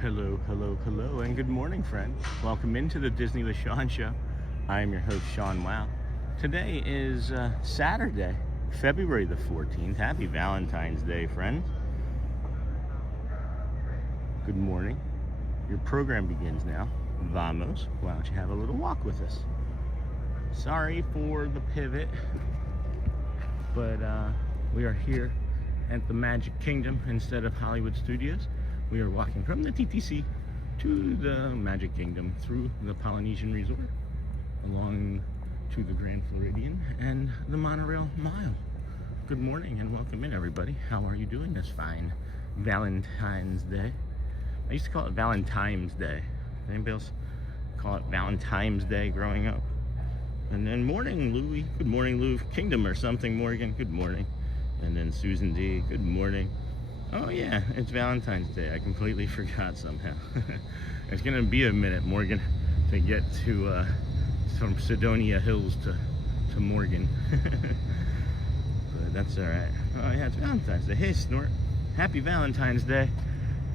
Hello, hello, hello, and good morning, friends. Welcome into the Disney with Sean show. I am your host, Sean Wow. Today is Saturday, February the 14th. Happy Valentine's Day, friends. Good morning. Your program begins now. Vamos. Why don't you have a little walk with us? Sorry for the pivot, but we are here at the Magic Kingdom instead of Hollywood Studios. We are walking from the TTC to the Magic Kingdom through the Polynesian Resort, along to the Grand Floridian and the Monorail Mile. Good morning and welcome in, everybody. How are you doing this fine Valentine's Day? I used to call it Valentine's Day. Anybody else call it Valentine's Day growing up? And then morning, Louie. Good morning, Lou. Kingdom or something, Morgan. Good morning. And then Susan D. Good morning. Oh yeah, it's Valentine's Day. I completely forgot somehow. It's gonna be a minute, Morgan, to get to from Sidonia Hills to Morgan. But that's all right. Oh yeah, it's Valentine's Day. Hey, Snort, happy Valentine's Day.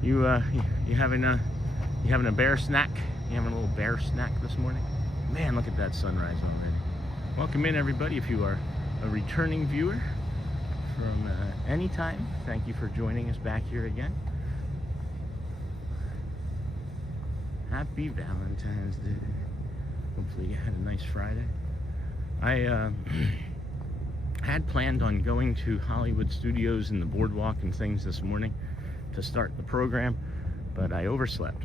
You having a bear snack? You having a little bear snack this morning? Man, look at that sunrise already. Welcome in, everybody. If you are a returning viewer from any time, thank you for joining us back here again. Happy Valentine's Day. Hopefully you had a nice Friday. I had planned on going to Hollywood Studios and the boardwalk and things this morning to start the program, but I overslept.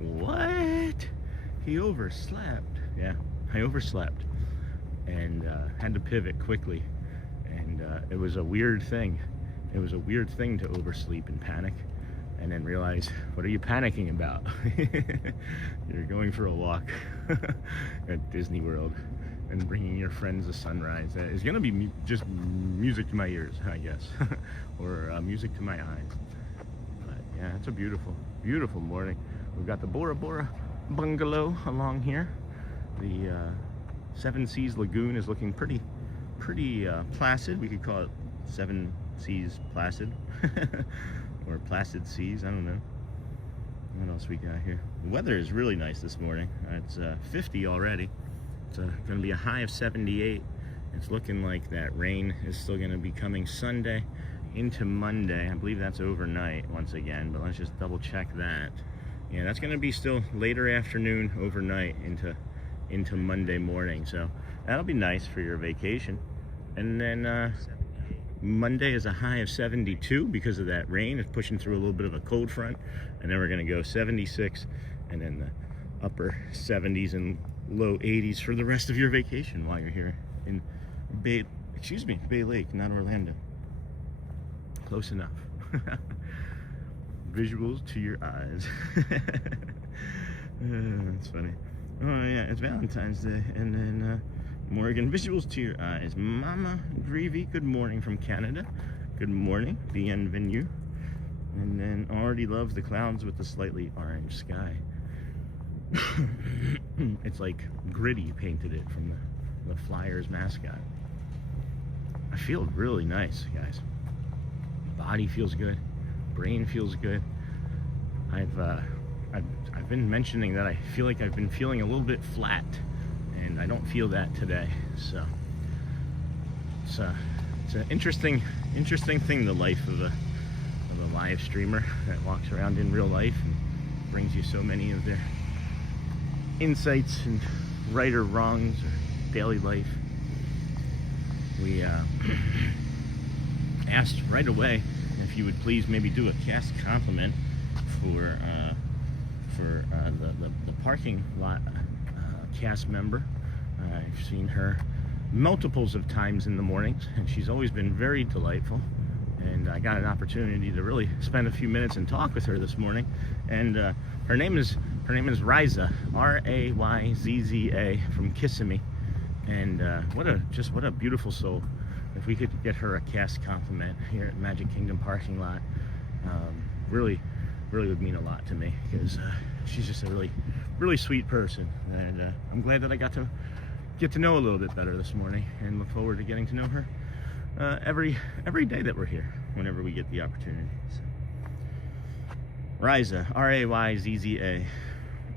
What? He overslept. Yeah, I overslept and had to pivot quickly. And it was a weird thing. It was a weird thing to oversleep and panic and then realize, what are you panicking about? You're going for a walk at Disney World and bringing your friends a sunrise. It's going to be just music to my ears, I guess, or music to my eyes. But yeah, it's a beautiful, beautiful morning. We've got the Bora Bora bungalow along here. The Seven Seas Lagoon is looking pretty placid. We could call it Seven Seas Placid or Placid Seas. I don't know. What else we got here? The weather is really nice this morning. It's 50 already. It's going to be a high of 78. It's looking like that rain is still going to be coming Sunday into Monday. I believe that's overnight once again, but let's just double check that. Yeah, that's going to be still later afternoon, overnight into Monday morning. So that'll be nice for your vacation. And then Monday is a high of 72 because of that rain. It's pushing through a little bit of a cold front. And then we're going to go 76 and then the upper 70s and low 80s for the rest of your vacation while you're here in Bay Lake, not Orlando. Close enough. Visuals to your eyes. That's funny. Oh yeah, it's Valentine's Day. And then Morgan, visuals to your eyes. Mama Greavy, good morning from Canada. Good morning, bienvenue. And then already loves the clouds with the slightly orange sky. It's like Gritty painted it from the Flyers mascot. I feel really nice, guys. Body feels good, brain feels good. I've been mentioning that I feel like I've been feeling a little bit flat, and I don't feel that today. So it's an interesting thing, the life of a live streamer that walks around in real life and brings you so many of their insights and right or wrongs or daily life. We asked right away if you would please maybe do a cast compliment for the parking lot cast member. I've seen her multiples of times in the mornings, and she's always been very delightful. And I got an opportunity to really spend a few minutes and talk with her this morning. And her name is Ryza, Rayzza, from Kissimmee. And what a beautiful soul. If we could get her a cast compliment here at Magic Kingdom parking lot, really would mean a lot to me, because she's just a really sweet person. And I'm glad that I got to get to know a little bit better this morning, and look forward to getting to know her every day that we're here, whenever we get the opportunity. So. Ryza, Rayzza.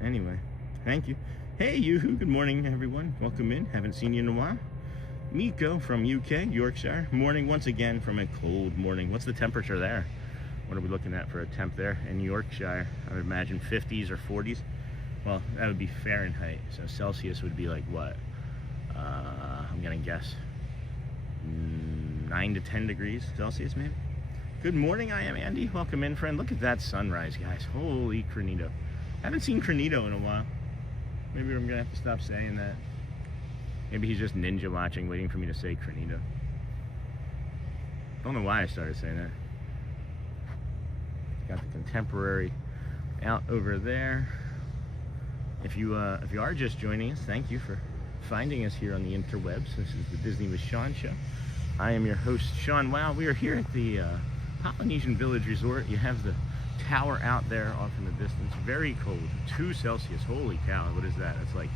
Anyway, thank you. Hey, Yoo-hoo, good morning, everyone. Welcome in. Haven't seen you in a while. Miko from UK, Yorkshire. Morning once again from a cold morning. What's the temperature there? What are we looking at for a temp there in Yorkshire? I would imagine 50s or 40s. Well, that would be Fahrenheit. So Celsius would be like what? I'm gonna guess 9 to 10 degrees Celsius, maybe. Good morning, I am Andy. Welcome in, friend. Look at that sunrise, guys. Holy Crenito. Haven't seen Crenito in a while. Maybe I'm gonna have to stop saying that. Maybe he's just ninja watching, waiting for me to say Crenito. Don't know why I started saying that. Got the Contemporary out over there. If you are just joining us, thank you for finding us here on the interwebs. This is the Disney with Sean show. I am your host, Sean. Wow, we are here at the Polynesian Village Resort. You have the tower out there off in the distance. Very cold, 2 Celsius. Holy cow, what is that? That's like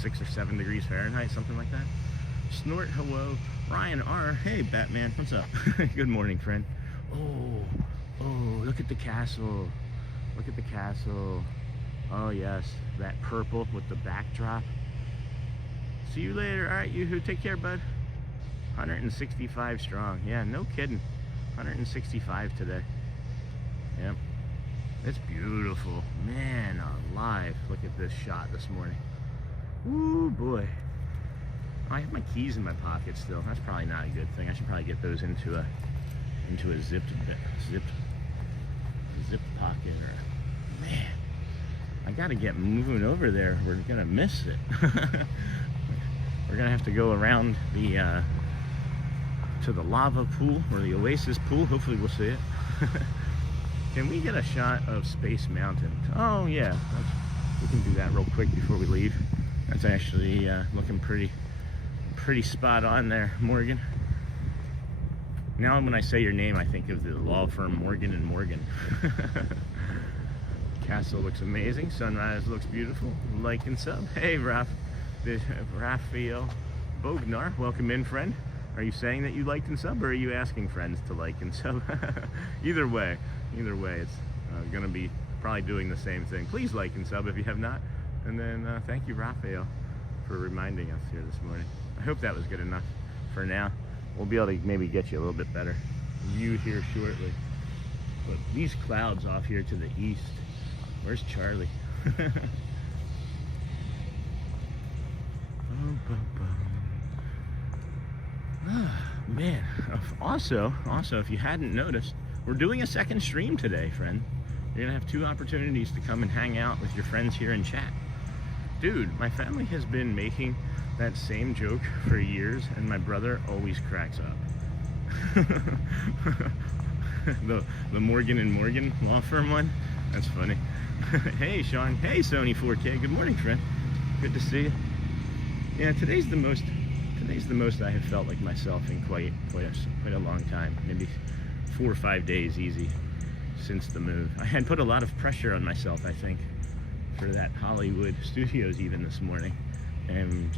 6 or 7 degrees Fahrenheit, something like that. Snort, hello. Ryan R, hey Batman, what's up? Good morning, friend. Oh, look at the castle. Look at the castle. Oh yes, that purple with the backdrop. See you later. All right, Yoo-hoo, take care, bud. 165 strong. Yeah, no kidding. 165 today. Yep. It's beautiful. Man alive. Look at this shot this morning. Ooh, boy. I have my keys in my pocket still. That's probably not a good thing. I should probably get those into a zipped pocket. Or, man, I gotta get moving over there. We're gonna miss it. We're gonna have to go around the to the lava pool, or the Oasis pool. Hopefully we'll see it. Can we get a shot of Space Mountain? Oh yeah, we can do that real quick before we leave. That's actually looking pretty spot on there, Morgan. Now when I say your name, I think of the law firm Morgan & Morgan. Castle looks amazing. Sunrise looks beautiful. Like and sub. Hey, Raphael Bognar, welcome in, friend. Are you saying that you liked and sub, or are you asking friends to like and sub? Either way, it's gonna be probably doing the same thing. Please like and sub if you have not. And then thank you, Raphael, for reminding us here this morning. I hope that was good enough for now. We'll be able to maybe get you a little bit better view here shortly. But these clouds off here to the east. Where's Charlie? Man. Also, if you hadn't noticed, we're doing a second stream today, friend. You're gonna have 2 opportunities to come and hang out with your friends here and chat. Dude, my family has been making that same joke for years, and my brother always cracks up. the Morgan & Morgan law firm one? That's funny. Hey, Sean. Hey, Sony 4K. Good morning, friend. Good to see you. Yeah, today's the most I have felt like myself in quite a long time. Maybe 4 or 5 days easy since the move. I had put a lot of pressure on myself, I think, for that Hollywood Studios even this morning. And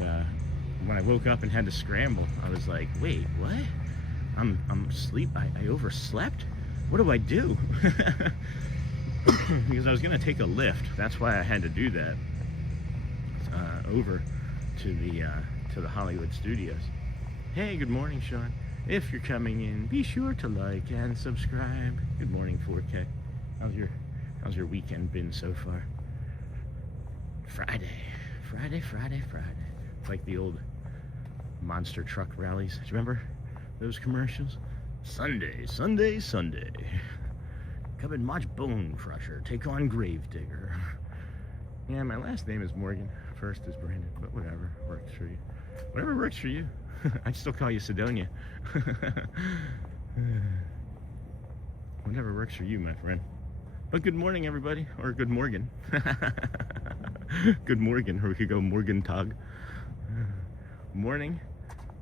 when I woke up and had to scramble, I was like, wait, what? I'm asleep. I overslept? What do I do? Because I was going to take a lift. That's why I had to do that. Over to the Hollywood Studios. Hey, good morning, Sean. If you're coming in, be sure to like and subscribe. Good morning, 4K. How's your weekend been so far? Friday. It's like the old monster truck rallies. Do you remember those commercials? Sunday. Come and watch Bone Crusher take on Gravedigger. Yeah, my last name is Morgan. First is Brandon, but whatever works for you. Whatever works for you. I'd still call you Sidonia. Whatever works for you, my friend. But good morning, everybody. Or good Morgan. Good Morgan, or we could go Morgan Tag. Morning.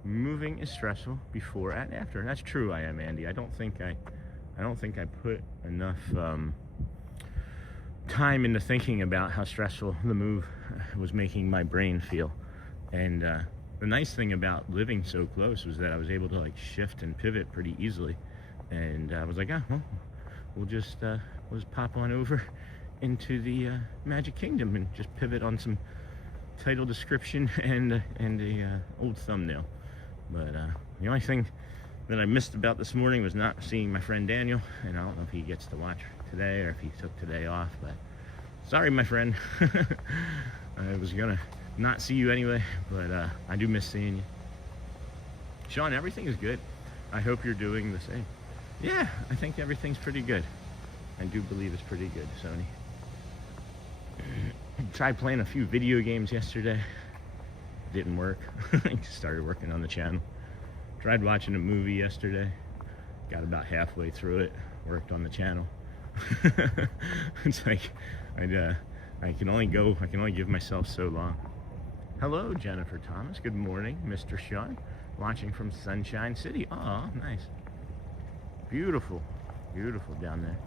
Moving is stressful before and after. That's true, I am, Andy. I don't think I put enough time into thinking about how stressful the move was making my brain feel. And the nice thing about living so close was that I was able to like shift and pivot pretty easily. And I was like, well, we'll just pop on over into the Magic Kingdom and just pivot on some title description and a old thumbnail. But the only thing that I missed about this morning was not seeing my friend Daniel, and I don't know if he gets to watch today or if he took today off, but sorry, my friend. I was gonna not see you anyway, but I do miss seeing you. Sean, everything is good. I hope you're doing the same. Yeah, I think everything's pretty good. I do believe it's pretty good, Sony. Tried playing a few video games yesterday. Didn't work. I started working on the channel. Tried watching a movie yesterday. Got about halfway through it. Worked on the channel. It's like I can only give myself so long. Hello, Jennifer Thomas. Good morning, Mr. Sean. Watching from Sunshine City. Oh, nice. Beautiful. Beautiful down there.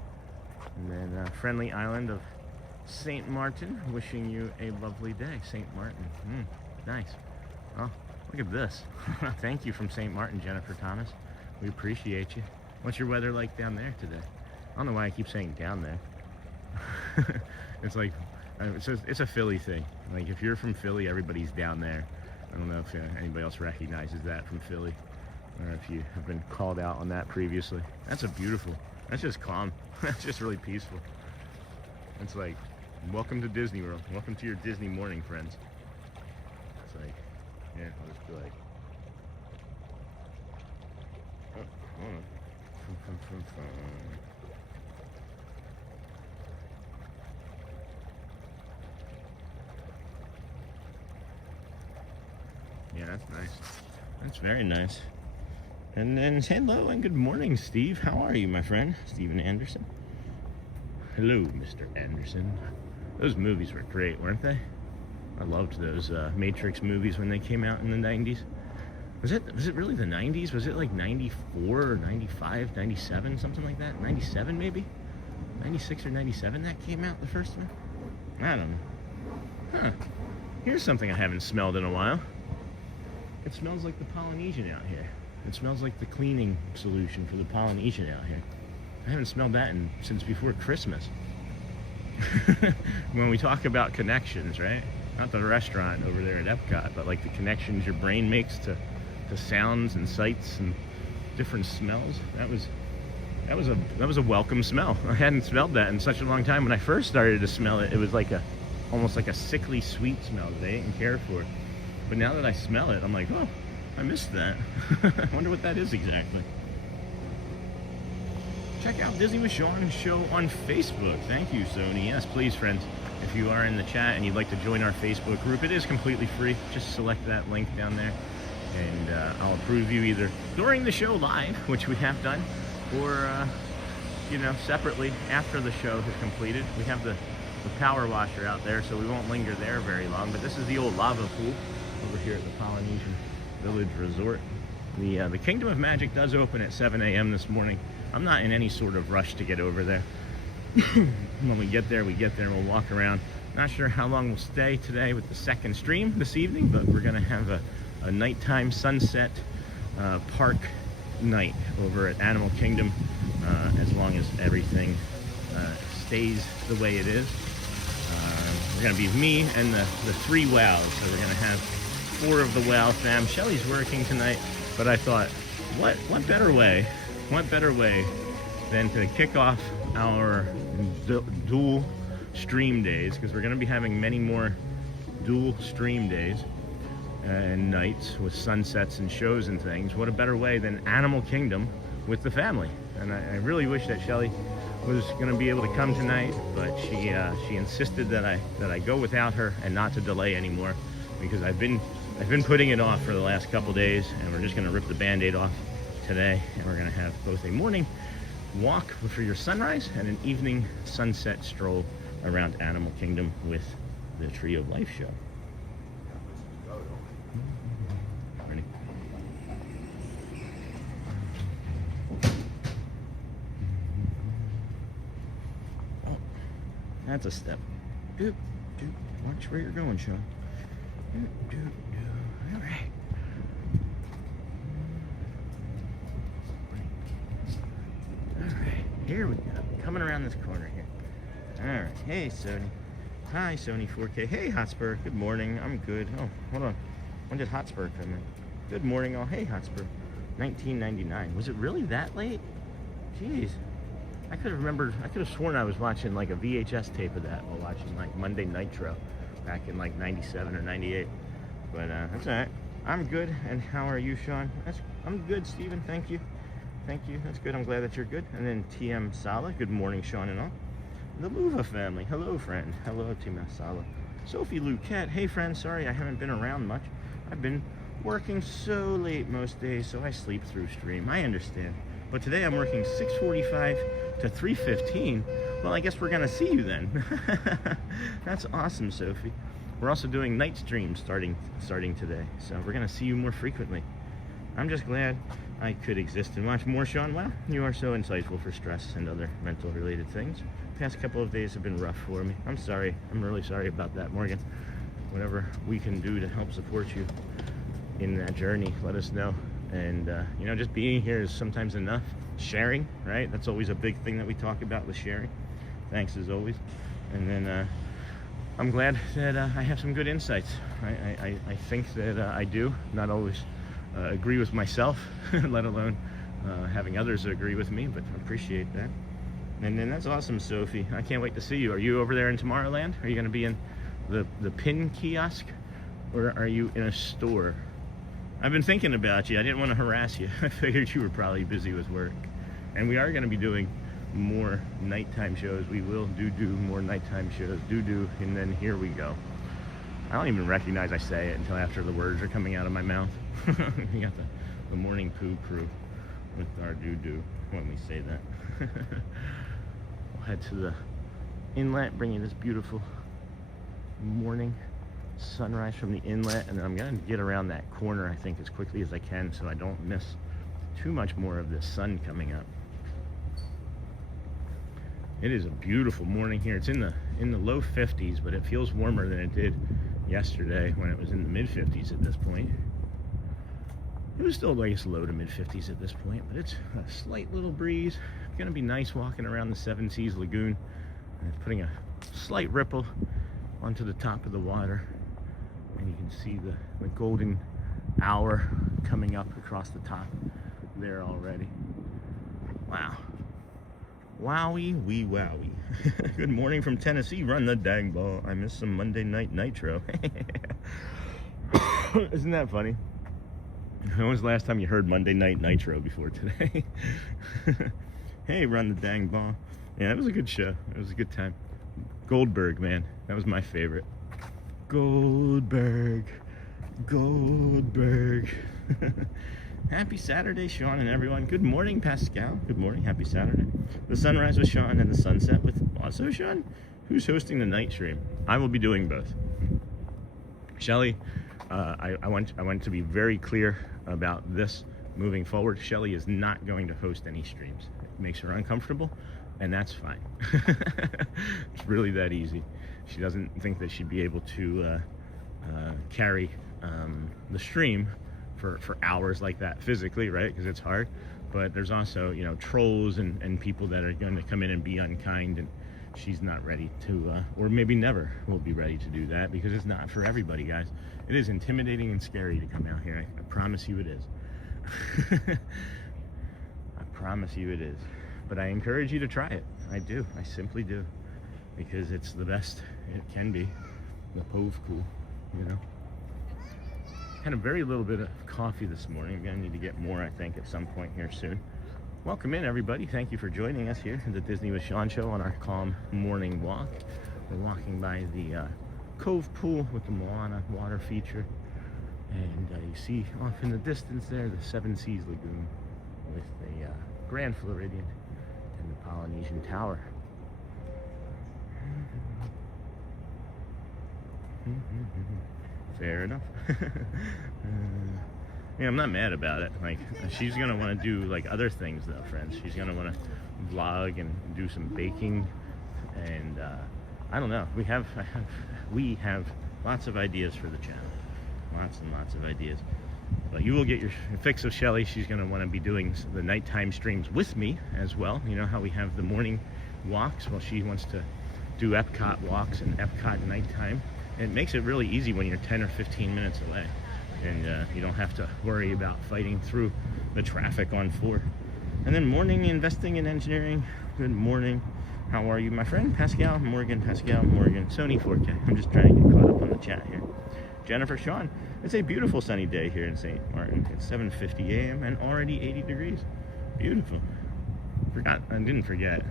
And then friendly island of St. Martin. Wishing you a lovely day, St. Martin. Nice. Oh, look at this. Thank you from St. Martin, Jennifer Thomas. We appreciate you. What's your weather like down there today? I don't know why I keep saying down there. It's like, it's a Philly thing. Like, if you're from Philly, everybody's down there. I don't know if anybody else recognizes that from Philly, or if you have been called out on that previously. That's that's just calm. That's just really peaceful. It's like, welcome to Disney World. Welcome to your Disney morning, friends. It's like, yeah, I'll just be like, oh, hold on. Yeah, that's nice. That's very nice. And then hello and good morning, Steve. How are you, my friend? Steven Anderson. Hello, Mr. Anderson. Those movies were great, weren't they? I loved those Matrix movies when they came out in the 90s. Was it really the 90s? Was it like 94 or 95, 97, something like that? 97 maybe? 96 or 97 that came out, the first one? I don't know. Huh. Here's something I haven't smelled in a while. It smells like the Polynesian out here. It smells like the cleaning solution for the Polynesian out here. I haven't smelled that since before Christmas. When we talk about connections, right? Not the restaurant over there at Epcot, but like the connections your brain makes to sounds and sights and different smells. That was a welcome smell. I hadn't smelled that in such a long time. When I first started to smell it, it was like almost like a sickly sweet smell that I didn't care for. But now that I smell it, I'm like, oh, I missed that. I wonder what that is exactly. Check out Disney with Sean show on Facebook. Thank you, Sony. Yes, please, friends. If you are in the chat and you'd like to join our Facebook group, it is completely free. Just select that link down there, and I'll approve you either during the show live, which we have done, or separately after the show has completed. We have the power washer out there, so we won't linger there very long. But this is the old lava pool over here at the Polynesian Village Resort. The Kingdom of Magic does open at 7 a.m. this morning. I'm not in any sort of rush to get over there. When we get there, we'll walk around. Not sure how long we'll stay today with the second stream this evening, but we're gonna have a nighttime sunset park night over at Animal Kingdom, as long as everything stays the way it is. We're gonna be me and the 3 wows, so we're gonna have 4 of the wow fam. Shelly's working tonight, but I thought, what better way than to kick off our dual stream days, because we're going to be having many more dual stream days and nights with sunsets and shows and things. What a better way than Animal Kingdom with the family. And I really wish that Shelly was going to be able to come tonight, but she insisted that I go without her and not to delay anymore, because I've been putting it off for the last couple days, and we're just going to rip the band-aid off today, and we're going to have both a morning walk for your sunrise and an evening sunset stroll around Animal Kingdom with the Tree of Life show. Ready? Oh, that's a step. Doop, doop. Watch where you're going, Sean. Doop, doop, doop. All right. Here we go, coming around this corner here. All right, hey Sony. Hi Sony 4K. Hey Hotspur, good morning, I'm good. Oh, hold on, when did Hotspur come in? Good morning, oh hey Hotspur. 1999, was it really that late? Jeez, I could have sworn I was watching like a VHS tape of that while watching like Monday Nitro back in like 97 or 98. But that's all right, I'm good. And how are you, Sean? I'm good, Steven, thank you. Thank you, that's good, I'm glad that you're good. And then TM Sala, good morning, Sean and all. The Luva family, hello friend, hello TM Sala. Sophie Luquette, hey friend, sorry I haven't been around much. I've been working so late most days, so I sleep through stream, I understand. But today I'm working 6:45 to 3:15. Well, I guess we're gonna see you then. That's awesome, Sophie. We're also doing night streams starting today, so we're gonna see you more frequently. I'm just glad I could exist and watch more, Sean. Wow, you are so insightful for stress and other mental related things. Past couple of days have been rough for me. I'm sorry. I'm really sorry about that, Morgan. Whatever we can do to help support you in that journey, let us know. And, you know, just being here is sometimes enough. Sharing, right? That's always a big thing that we talk about with sharing. Thanks as always. And then I'm glad that I have some good insights. I think that I do. Not always agree with myself, let alone having others agree with me, but I appreciate that. And then that's awesome, Sophie. I can't wait to see you. Are you over there in Tomorrowland? Are you going to be in the pin kiosk, or are you in a store? I've been thinking about you. I didn't want to harass you. I figured you were probably busy with work. And we are going to be doing more nighttime shows. We will do more nighttime shows. And then here we go. I don't even recognize I say it until after the words are coming out of my mouth. We got the morning poo crew with our when we say that. We'll head to the inlet, bringing this beautiful morning sunrise from the inlet, and then I'm gonna get around that corner, I think, as quickly as I can so I don't miss too much more of the sun coming up. It is a beautiful morning here. It's in the low 50s, but it feels warmer than it did yesterday when it was in the mid 50s at this point. It was still, I guess, low to mid 50s at this point, but it's a slight little breeze. It's gonna be nice walking around the Seven Seas Lagoon. And it's putting a slight ripple onto the top of the water. And you can see the golden hour coming up across the top there already. Wow. Wowie wee wowie. Good morning from Tennessee. Run the dang ball. I missed some Monday Night Nitro. Isn't that funny? When was the last time you heard Monday Night Nitro before today? Hey, run the dang ball. Yeah, it was a good show. It was a good time. Goldberg, man. That was my favorite. Goldberg. Happy Saturday, Sean and everyone. Good morning, Pascal. Good morning. Happy Saturday. The sunrise with Sean and the sunset with also Sean. Who's hosting the night stream? I will be doing both. Shelly, I want to be very clear about this moving forward. Shelly is not going to host any streams. It makes her uncomfortable, and that's fine. It's really that easy. She doesn't think that she'd be able to carry the stream for hours like that physically, right? Because it's hard. But there's also, you know, trolls and people that are going to come in and be unkind, and she's not ready to, or maybe never will be ready to do that, because it's not for everybody, guys. It is intimidating and scary to come out here. I promise you it is. I promise you it is. But I encourage you to try it. I do. I simply do. Because it's the best it can be. The Pove cool, you know. Had a very little bit of coffee this morning. I'm gonna need to get more, I think, at some point here soon. Welcome in, everybody. Thank you for joining us here at the Disney with Sean show on our calm morning walk. We're walking by the Cove Pool with the Moana water feature. And you see off in the distance there the Seven Seas Lagoon with the Grand Floridian and the Polynesian Tower. Fair enough. Yeah, I'm not mad about it. Like, she's gonna want to do like other things though, friends. She's gonna want to vlog and do some baking, and I don't know. We have lots of ideas for the channel, lots and lots of ideas. But you will get your fix of Shelly. She's gonna want to be doing the nighttime streams with me as well. You know how we have the morning walks? Well, she wants to do Epcot walks and Epcot nighttime. It makes it really easy when you're 10 or 15 minutes away, and you don't have to worry about fighting through the traffic on 4. And then morning investing in engineering. Good morning. How are you, my friend? Pascal Morgan, Sony 4K. I'm just trying to get caught up on the chat here. Jennifer Sean. It's a beautiful sunny day here in St. Martin. It's 7:50 a.m. and already 80 degrees. Beautiful. I didn't forget.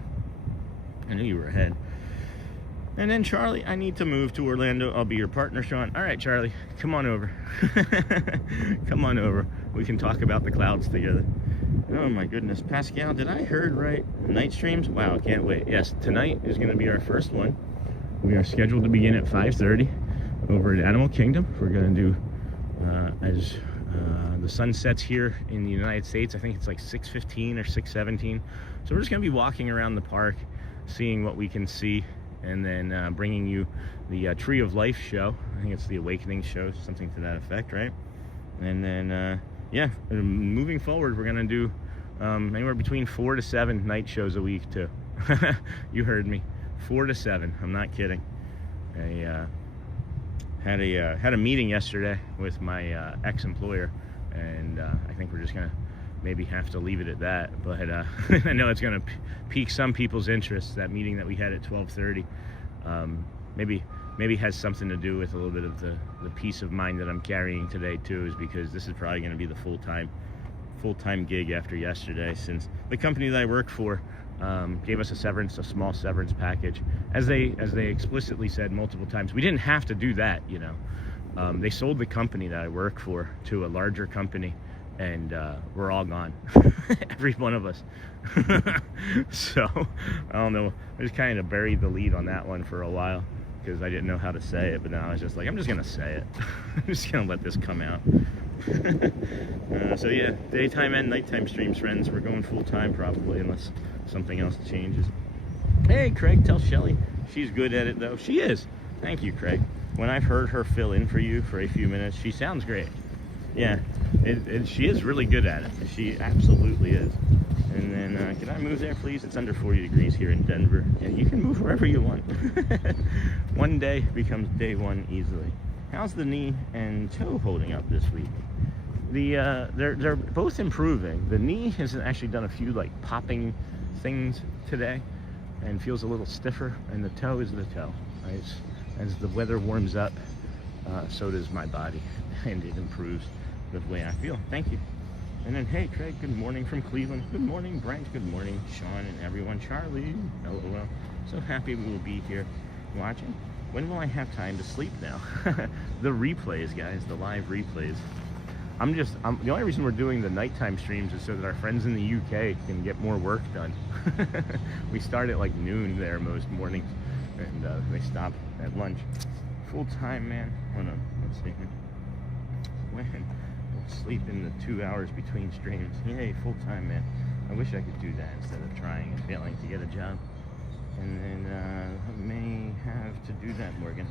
I knew you were ahead. And then Charlie, I need to move to Orlando. I'll be your partner, Sean. All right, Charlie, come on over. Come on over. We can talk about the clouds together. Oh my goodness. Pascal, did I heard right? Night streams? Wow, can't wait. Yes, tonight is going to be our first one. We are scheduled to begin at 5:30 over at Animal Kingdom. We're going to do, as the sun sets here in the United States, I think it's like 6:15 or 6:17. So we're just going to be walking around the park, seeing what we can see, and then bringing you the Tree of Life show. I think it's the Awakening show, something to that effect, right? And then, yeah, moving forward, we're going to do anywhere between 4 to 7 night shows a week, too. You heard me. 4 to 7. I'm not kidding. I had a meeting yesterday with my ex-employer, and I think we're just going to maybe have to leave it at that, but I know it's going to pique some people's interest. That meeting that we had at 12:30 maybe has something to do with a little bit of the peace of mind that I'm carrying today too, is because this is probably going to be the full-time gig after yesterday, since the company that I work for gave us a small severance package, as they explicitly said multiple times. We didn't have to do that, you know. They sold the company that I work for to a larger company, and we're all gone. Every one of us. So I don't know, I just kind of buried the lead on that one for a while because I didn't know how to say it, but now I was just like, I'm just gonna say it. I'm just gonna let this come out. So yeah, daytime and nighttime streams, friends. We're going full-time probably, unless something else changes. Hey Craig, tell Shelly she's good at it though. She is. Thank you, Craig. When I've heard her fill in for you for a few minutes, she sounds great. Yeah, she is really good at it. She absolutely is. And then, can I move there, please? It's under 40 degrees here in Denver. And you can move wherever you want. One day becomes day one easily. How's the knee and toe holding up this week? They're both improving. The knee has actually done a few like popping things today and feels a little stiffer. And the toe is the toe. As the weather warms up, so does my body, and it improves the way I feel. Thank you. And then, hey Craig, good morning from Cleveland. Good morning Brent. Good morning Sean and everyone. Charlie, LOL. So happy we will be here watching. When will I have time to sleep now? The replays, guys, the live replays. The only reason we're doing the nighttime streams is so that our friends in the UK can get more work done. We start at like noon there most mornings, and they stop at lunch. Full time, man. Hold on, let's see here. When we'll sleep in the 2 hours between streams. Yay, full time, man. I wish I could do that instead of trying and failing to get a job. And then may have to do that, Morgan.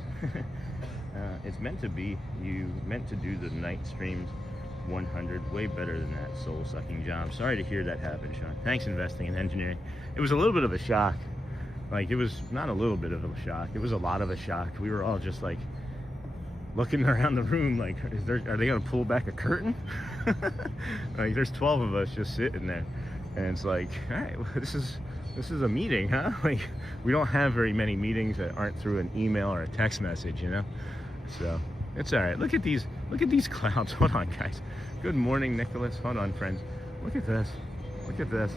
It's meant to be. You meant to do the night streams 100. Way better than that soul-sucking job. Sorry to hear that happen, Sean. Thanks investing in engineering. It was a little bit of a shock. Like, it was not a little bit of a shock. It was a lot of a shock. We were all just like looking around the room like, are they gonna pull back a curtain? Like, there's 12 of us just sitting there, and it's like, all right, well, this is a meeting, huh? Like, we don't have very many meetings that aren't through an email or a text message, you know? So it's all right. Look at these clouds. Hold on, guys. Good morning, Nicholas. Hold on, friends. Look at this. Look at this.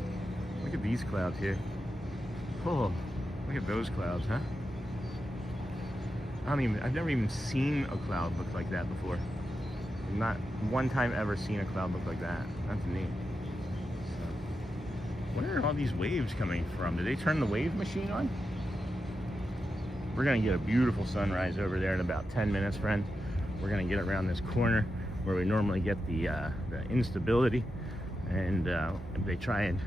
Look at these clouds here. Oh, look at those clouds, huh? I've never even seen a cloud look like that before. Not one time ever seen a cloud look like that. That's neat. So, where are all these waves coming from? Did they turn the wave machine on? We're gonna get a beautiful sunrise over there in about 10 minutes, friends. We're gonna get around this corner where we normally get the instability, and they try and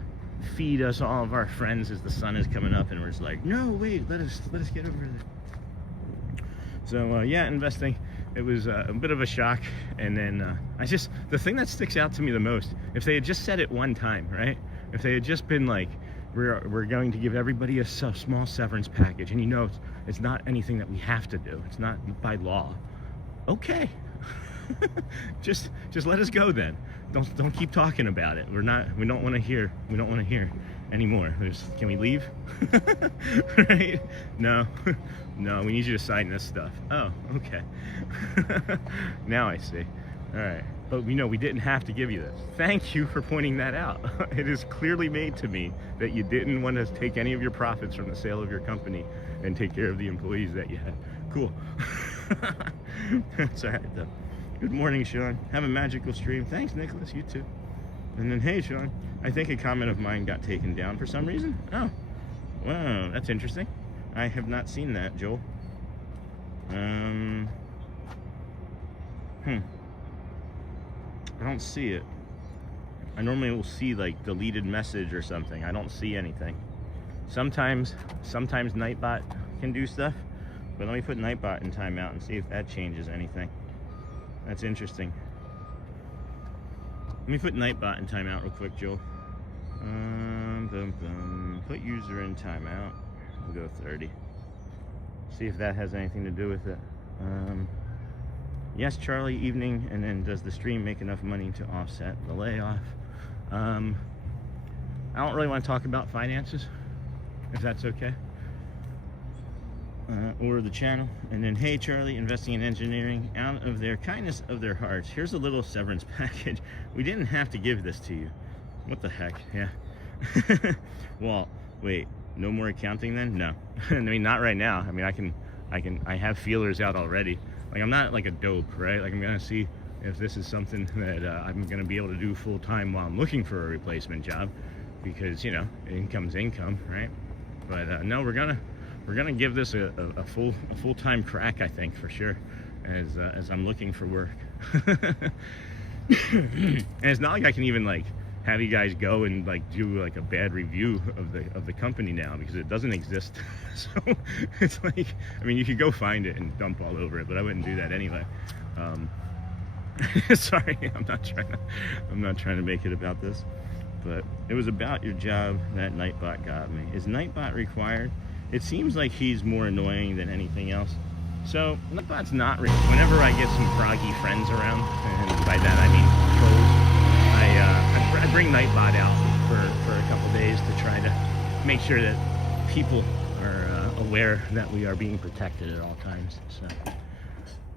feed us all of our friends as the sun is coming up, and we're just like, no, wait, let us get over there. So yeah, investing, it was a bit of a shock. And then the thing that sticks out to me the most, if they had just said it one time, right? If they had just been like, we're going to give everybody a small severance package, and you know it's not anything that we have to do, it's not by law. Okay. just let us go then. Don't keep talking about it. We don't want to hear anymore. Can we leave? Right? No, we need you to sign this stuff. Oh, okay. Now I see. All right, but we know we didn't have to give you this. Thank you for pointing that out. It is clearly made to me that you didn't want to take any of your profits from the sale of your company and take care of the employees that you had. Cool. That's all right though. Good morning, Sean. Have a magical stream. Thanks, Nicholas. You too. And then, hey, Sean, I think a comment of mine got taken down for some reason. Oh, wow, that's interesting. I have not seen that, Joel. I don't see it. I normally will see like deleted message or something. I don't see anything. Sometimes Nightbot can do stuff, but let me put Nightbot in timeout and see if that changes anything. That's interesting. Let me put Nightbot in timeout real quick, Joel. Put user in timeout. We'll go 30. See if that has anything to do with it. Yes, Charlie, evening. And then, does the stream make enough money to offset the layoff? I don't really want to talk about finances, if that's okay. Or the channel. And then, hey, Charlie, investing in engineering out of their kindness of their hearts. Here's a little severance package. We didn't have to give this to you. What the heck? Yeah. Well, wait, no more accounting then? No. I mean, not right now. I mean, I have feelers out already. Like, I'm not like a dope, right? Like, I'm gonna see if this is something that I'm gonna be able to do full time while I'm looking for a replacement job, because, you know, income's income, right? But no, we're gonna give this a full-time crack, I think, for sure, as I'm looking for work. And it's not like I can even like have you guys go and like do like a bad review of the company now, because it doesn't exist. So it's like, I mean, you could go find it and dump all over it, but I wouldn't do that anyway. Sorry, I'm not trying to make it about this, but it was about your job that Nightbot got me. Is Nightbot required? It seems like he's more annoying than anything else. So Nightbot's not whenever I get some froggy friends around, and by that I mean trolls, I bring Nightbot out for a couple days to try to make sure that people are aware that we are being protected at all times. So,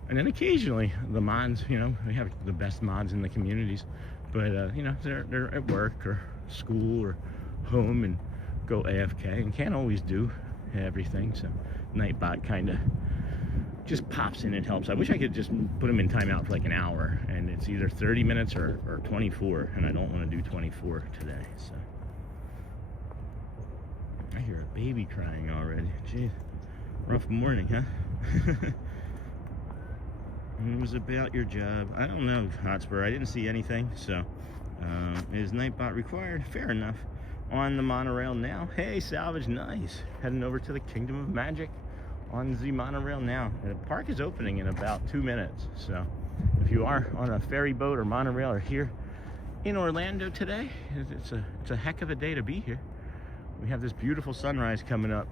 and then occasionally the mods, you know, we have the best mods in the communities, but you know, they're at work or school or home and go AFK and can't always do everything. So Nightbot kind of just pops in and helps. I wish I could just put him in timeout for like an hour, and it's either 30 minutes or 24, and I don't want to do 24 today. So I hear a baby crying already. Jeez, rough morning, huh? It was about your job. I don't know, Hotspur. I didn't see anything. So is Nightbot required? Fair enough. on the monorail now. Hey, Salvage, nice. Heading over to the Kingdom of Magic on the monorail now. And the park is opening in about 2 minutes. So if you are on a ferry boat or monorail or here in Orlando today, it's a heck of a day to be here. We have this beautiful sunrise coming up.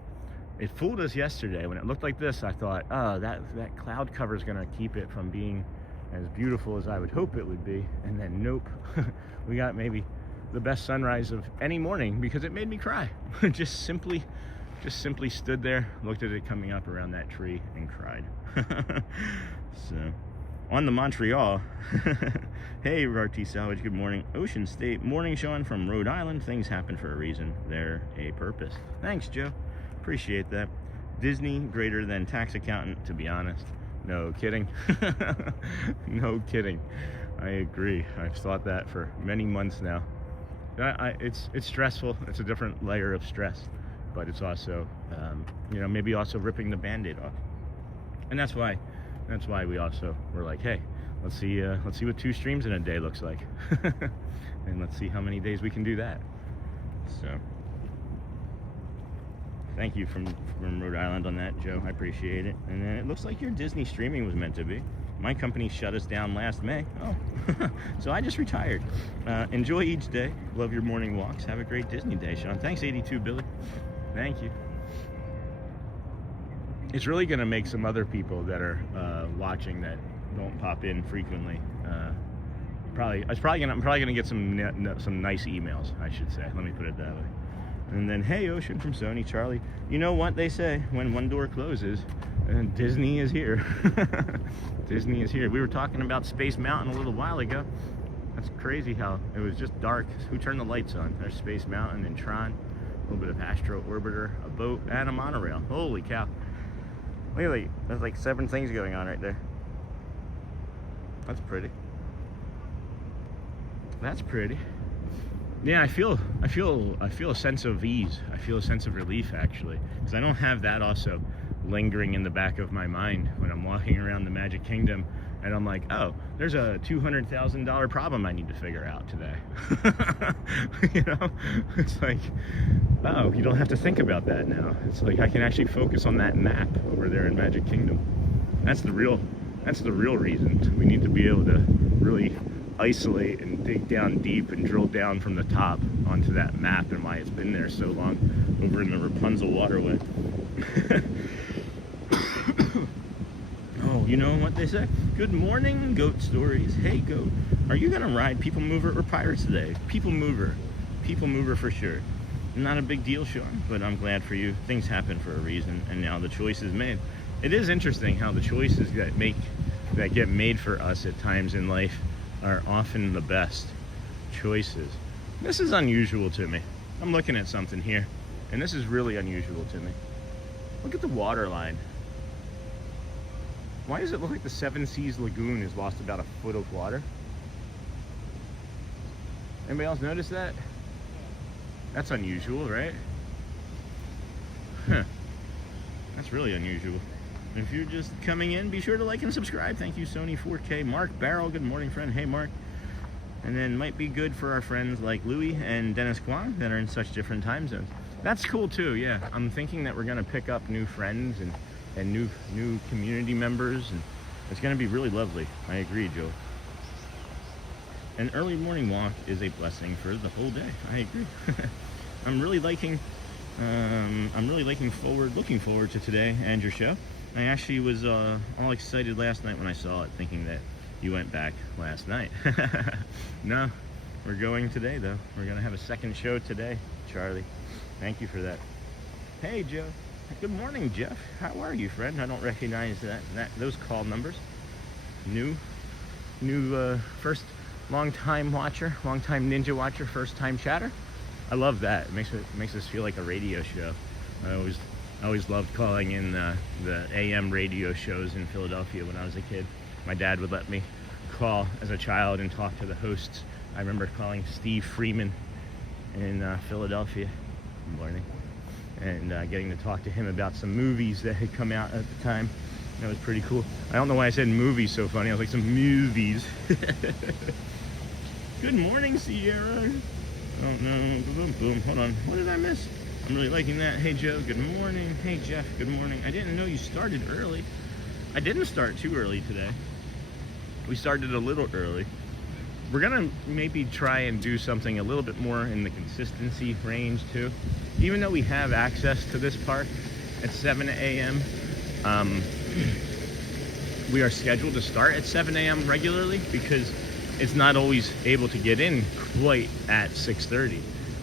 It fooled us yesterday when it looked like this. I thought, oh, that cloud cover is gonna keep it from being as beautiful as I would hope it would be. And then nope, we got maybe the best sunrise of any morning because it made me cry. just simply stood there, looked at it coming up around that tree and cried. So on the Montreal, hey RT Salvage, good morning. Ocean State, morning Sean from Rhode Island. Things happen for a reason, they're a purpose. Thanks, Joe, appreciate that. Disney greater than tax accountant, to be honest. No kidding. No kidding. I agree. I've thought that for many months now. It's stressful. It's a different layer of stress, but it's also, you know, maybe also ripping the Band-Aid off. And that's why we also were like, hey, let's see what 2 streams in a day looks like, and let's see how many days we can do that. So, thank you from Rhode Island on that, Joe. I appreciate it. And then it looks like your Disney streaming was meant to be. My company shut us down last May. Oh, so I just retired. Enjoy each day. Love your morning walks. Have a great Disney day, Sean. Thanks, 82 Billy. Thank you. It's really going to make some other people that are watching that don't pop in frequently. I'm probably gonna get some nice emails, I should say. Let me put it that way. And then, hey, Ocean from Sony, Charlie. You know what they say when one door closes, and Disney is here. Disney is here. We were talking about Space Mountain a little while ago. That's crazy how it was just dark. Who turned the lights on? There's Space Mountain and Tron, a little bit of Astro Orbiter, a boat, and a monorail. Holy cow. Look at that. There's like 7 things going on right there. That's pretty. That's pretty. Yeah, I feel a sense of ease. I feel a sense of relief, actually, because I don't have that also lingering in the back of my mind when I'm walking around the Magic Kingdom and I'm like, oh, there's a $200,000 problem I need to figure out today. You know, it's like, oh, you don't have to think about that now. It's like I can actually focus on that map over there in Magic Kingdom. That's the real reason. We need to be able to really isolate and dig down deep and drill down from the top onto that map and why it's been there so long over in the Rapunzel waterway. Oh, you know what they say? Good morning, Goat Stories. Hey, Goat, are you gonna ride People Mover or Pirates today? People Mover for sure. Not a big deal, Sean, but I'm glad for you. Things happen for a reason, and now the choice is made. It is interesting how the choices that get made for us at times in life are often the best choices. This is unusual to me. I'm looking at something here, and this is really unusual to me. Look at the water line. Why does it look like the Seven Seas Lagoon has lost about 1 foot of water? Anybody else notice that? That's unusual, right? Huh. That's really unusual. If you're just coming in, be sure to like and subscribe. Thank you, Sony 4K. Mark Barrel, good morning, friend. Hey, Mark. And then might be good for our friends like Louie and Dennis Kwong that are in such different time zones. That's cool too, yeah. I'm thinking that we're gonna pick up new friends and new community members, and it's gonna be really lovely. I agree, Joe. An early morning walk is a blessing for the whole day. I agree. I'm really looking forward to today and your show. I actually was all excited last night when I saw it, thinking that you went back last night. No, we're going today, though. We're going to have a second show today, Charlie. Thank you for that. Hey, Joe. Good morning, Jeff. How are you, friend? I don't recognize those call numbers. New first long-time watcher, long-time ninja watcher, first-time chatter. I love that. It makes us feel like a radio show. I always loved calling in the AM radio shows in Philadelphia when I was a kid. My dad would let me call as a child and talk to the hosts. I remember calling Steve Freeman in Philadelphia. Good morning. And getting to talk to him about some movies that had come out at the time. That was pretty cool. I don't know why I said movies so funny. I was like, some movies. Good morning, Sierra. Oh no, boom, boom. Hold on. What did I miss? I'm really liking that. Hey Joe, good morning. Hey Jeff, good morning. I didn't know you started early. I didn't start too early today. We started a little early. We're gonna maybe try and do something a little bit more in the consistency range too. Even though we have access to this park at 7 a.m., we are scheduled to start at 7 a.m. regularly because it's not always able to get in quite at 6:30.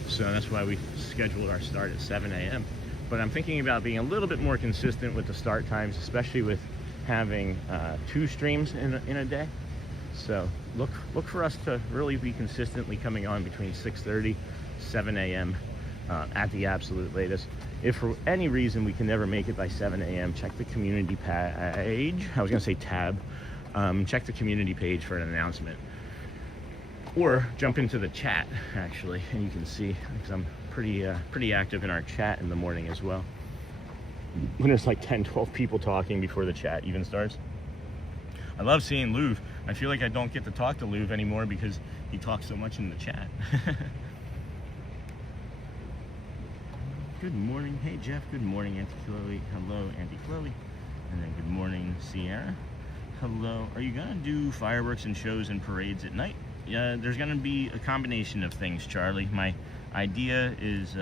So that's why we scheduled our start at 7 a.m. But I'm thinking about being a little bit more consistent with the start times, especially with having 2 streams in a day. So look for us to really be consistently coming on between 6:30, 7 a.m. At the absolute latest. If for any reason we can never make it by 7 a.m., check the community page. I was gonna say tab. Check the community page for an announcement. Or jump into the chat, actually, and you can see, because I'm pretty active in our chat in the morning as well. When there's like 10, 12 people talking before the chat even starts. I love seeing Louv. I feel like I don't get to talk to Louv anymore because he talks so much in the chat. Good morning. Hey Jeff, good morning, Auntie Chloe. Hello, Auntie Chloe. And then good morning, Sierra. Hello. Are you gonna do fireworks and shows and parades at night? Yeah, there's gonna be a combination of things, Charlie. My idea is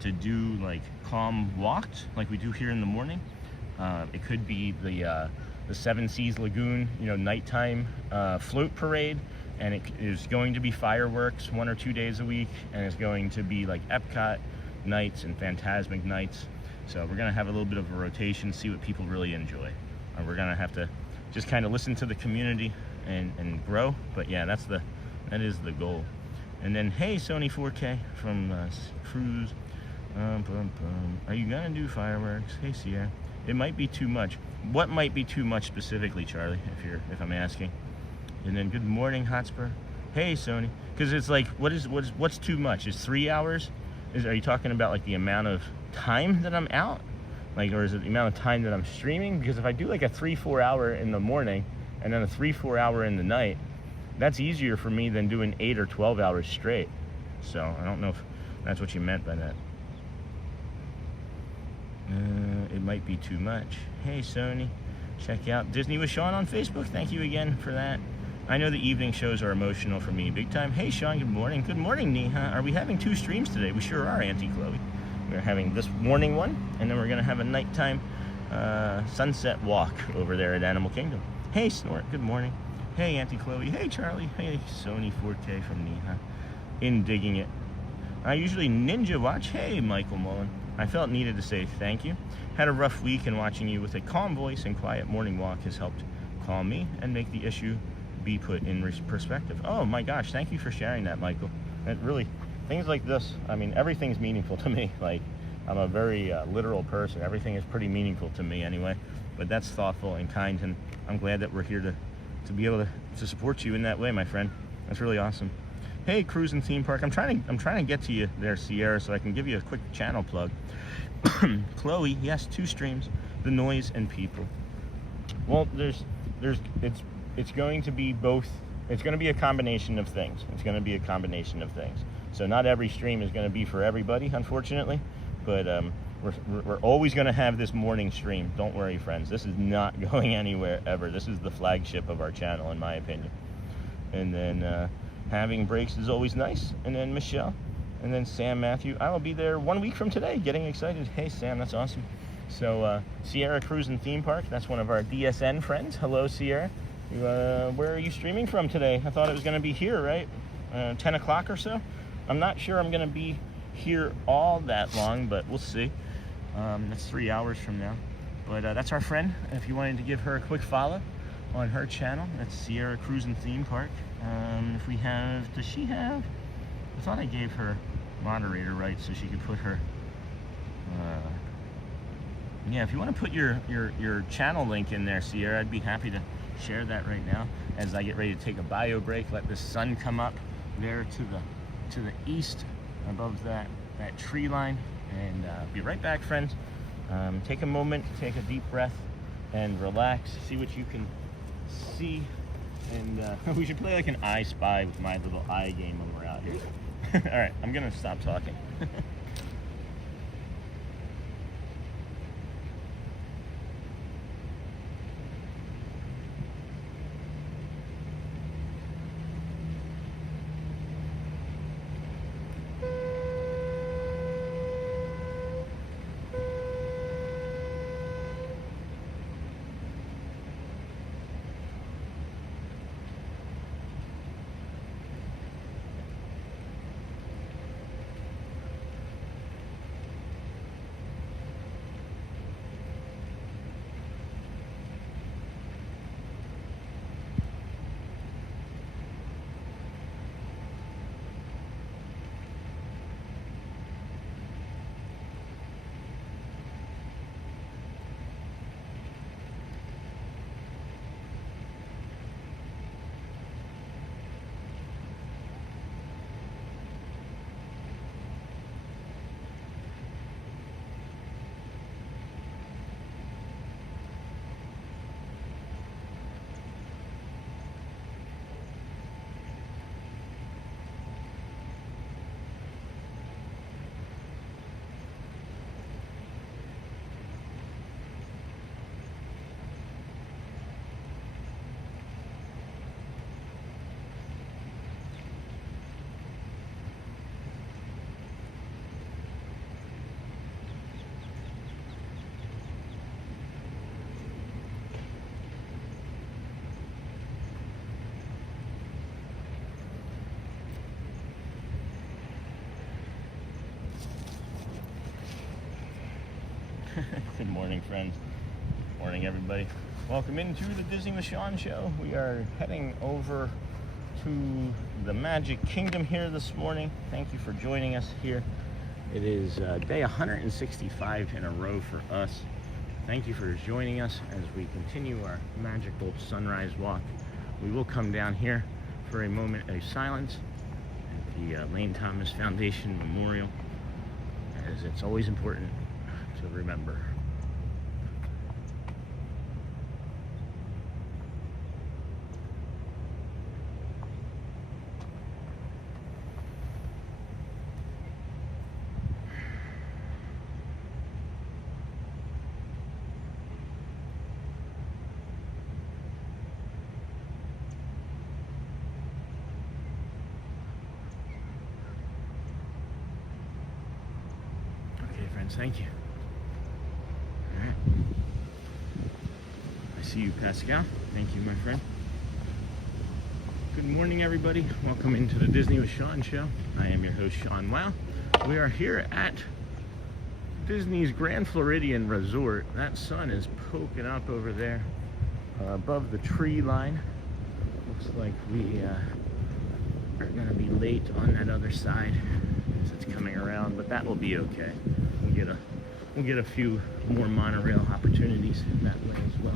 to do like calm walks like we do here in the morning. It could be the Seven Seas Lagoon, nighttime float parade, and it is going to be fireworks 1 or 2 days a week, and it's going to be like Epcot nights and Phantasmic nights. So we're gonna have a little bit of a rotation, see what people really enjoy. We're gonna have to just kind of listen to the community and grow. But yeah, that is the goal. And then hey, Sony 4K from Cruise. Are you gonna do fireworks? Hey Sierra. It might be too much. What might be too much specifically, Charlie, if I'm asking? And then good morning, Hotspur. Hey Sony. Because it's like, what's too much? Is 3 hours? Are you talking about like the amount of time that I'm out? Like, or is it the amount of time that I'm streaming? Because if I do like a 3-4 hour in the morning and then a 3-4 hour in the night, that's easier for me than doing 8 or 12 hours straight. So I don't know if that's what you meant by that. It might be too much. Hey Sony, check out Disney with Sean on Facebook. Thank you again for that. I know the evening shows are emotional for me big time. Hey Sean, good morning. Good morning, Neha. Are we having 2 streams today? We sure are, Auntie Chloe. We're having this morning one, and then we're gonna have a nighttime sunset walk over there at Animal Kingdom. Hey Snort, good morning. Hey Auntie Chloe. Hey Charlie. Hey Sony 4K from Neha. In digging it. I usually ninja watch. Hey Michael Mullen. I felt needed to say thank you. Had a rough week, and watching you with a calm voice and quiet morning walk has helped calm me and make the issue be put in perspective. Oh my gosh, thank you for sharing that, Michael. It really, things like this, I mean, everything's meaningful to me. Like, I'm a very literal person. Everything is pretty meaningful to me anyway. But that's thoughtful and kind, and I'm glad that we're here to be able to support you in that way, my friend. That's really awesome. Hey, Cruise and Theme Park. I'm trying to get to you there, Sierra, so I can give you a quick channel plug. Chloe, yes, 2 streams, the noise and people. Well, it's going to be both. It's going to be a combination of things. So not every stream is going to be for everybody, unfortunately. But we're always going to have this morning stream. Don't worry, friends. This is not going anywhere ever. This is the flagship of our channel, in my opinion. And then having breaks is always nice. And then Michelle. And then Sam Matthew. I will be there 1 week from today. Getting excited. Hey, Sam. That's awesome. So Sierra Cruise and Theme Park. That's one of our DSN friends. Hello, Sierra. Where are you streaming from today? I thought it was going to be here, right? 10 o'clock or so? I'm not sure I'm going to be here all that long, but we'll see. That's 3 hours from now. But that's our friend. If you wanted to give her a quick follow on her channel, that's Sierra Cruise and Theme Park. If we have, does she have? I thought I gave her moderator rights so she could put her. Yeah, if you want to put your channel link in there, Sierra, I'd be happy to share that right now as I get ready to take a bio break. Let the sun come up there to the east above that tree line, and be right back, friends. Take a moment, take a deep breath, and relax. See what you can see, and we should play like an I Spy with my little eye game when we're out here. All right, I'm gonna stop talking. Good morning, friends. Morning, everybody. Welcome into the Disney with Sean show. We are heading over to the Magic Kingdom here this morning. Thank you for joining us here. It is day 165 in a row for us. Thank you for joining us as we continue our magical sunrise walk. We will come down here for a moment of silence at the Lane Thomas Foundation Memorial, as it's always important to remember. Okay, friends, thank you. I see you, Pascal. Thank you, my friend. Good morning, everybody. Welcome into the Disney with Sean show. I am your host, Sean Wow. We are here at Disney's Grand Floridian Resort. That sun is poking up over there above the tree line. Looks like we are going to be late on that other side as it's coming around, but that will be okay. We'll get a few more monorail opportunities that way as well.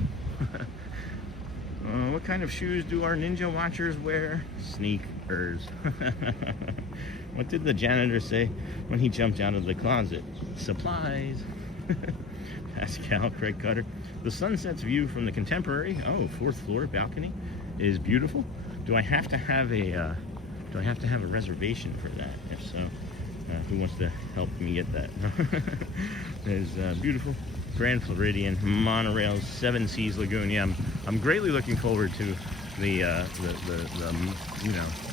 What kind of shoes do our ninja watchers wear? Sneakers. What did the janitor say when he jumped out of the closet? Supplies. Pascal, Craig Cutter. The sunset's view from the Contemporary, fourth floor balcony, is beautiful. Do I have to have a reservation for that? If so, who wants to help me get that? There's beautiful Grand Floridian monorails, Seven Seas Lagoon. Yeah, I'm greatly looking forward to the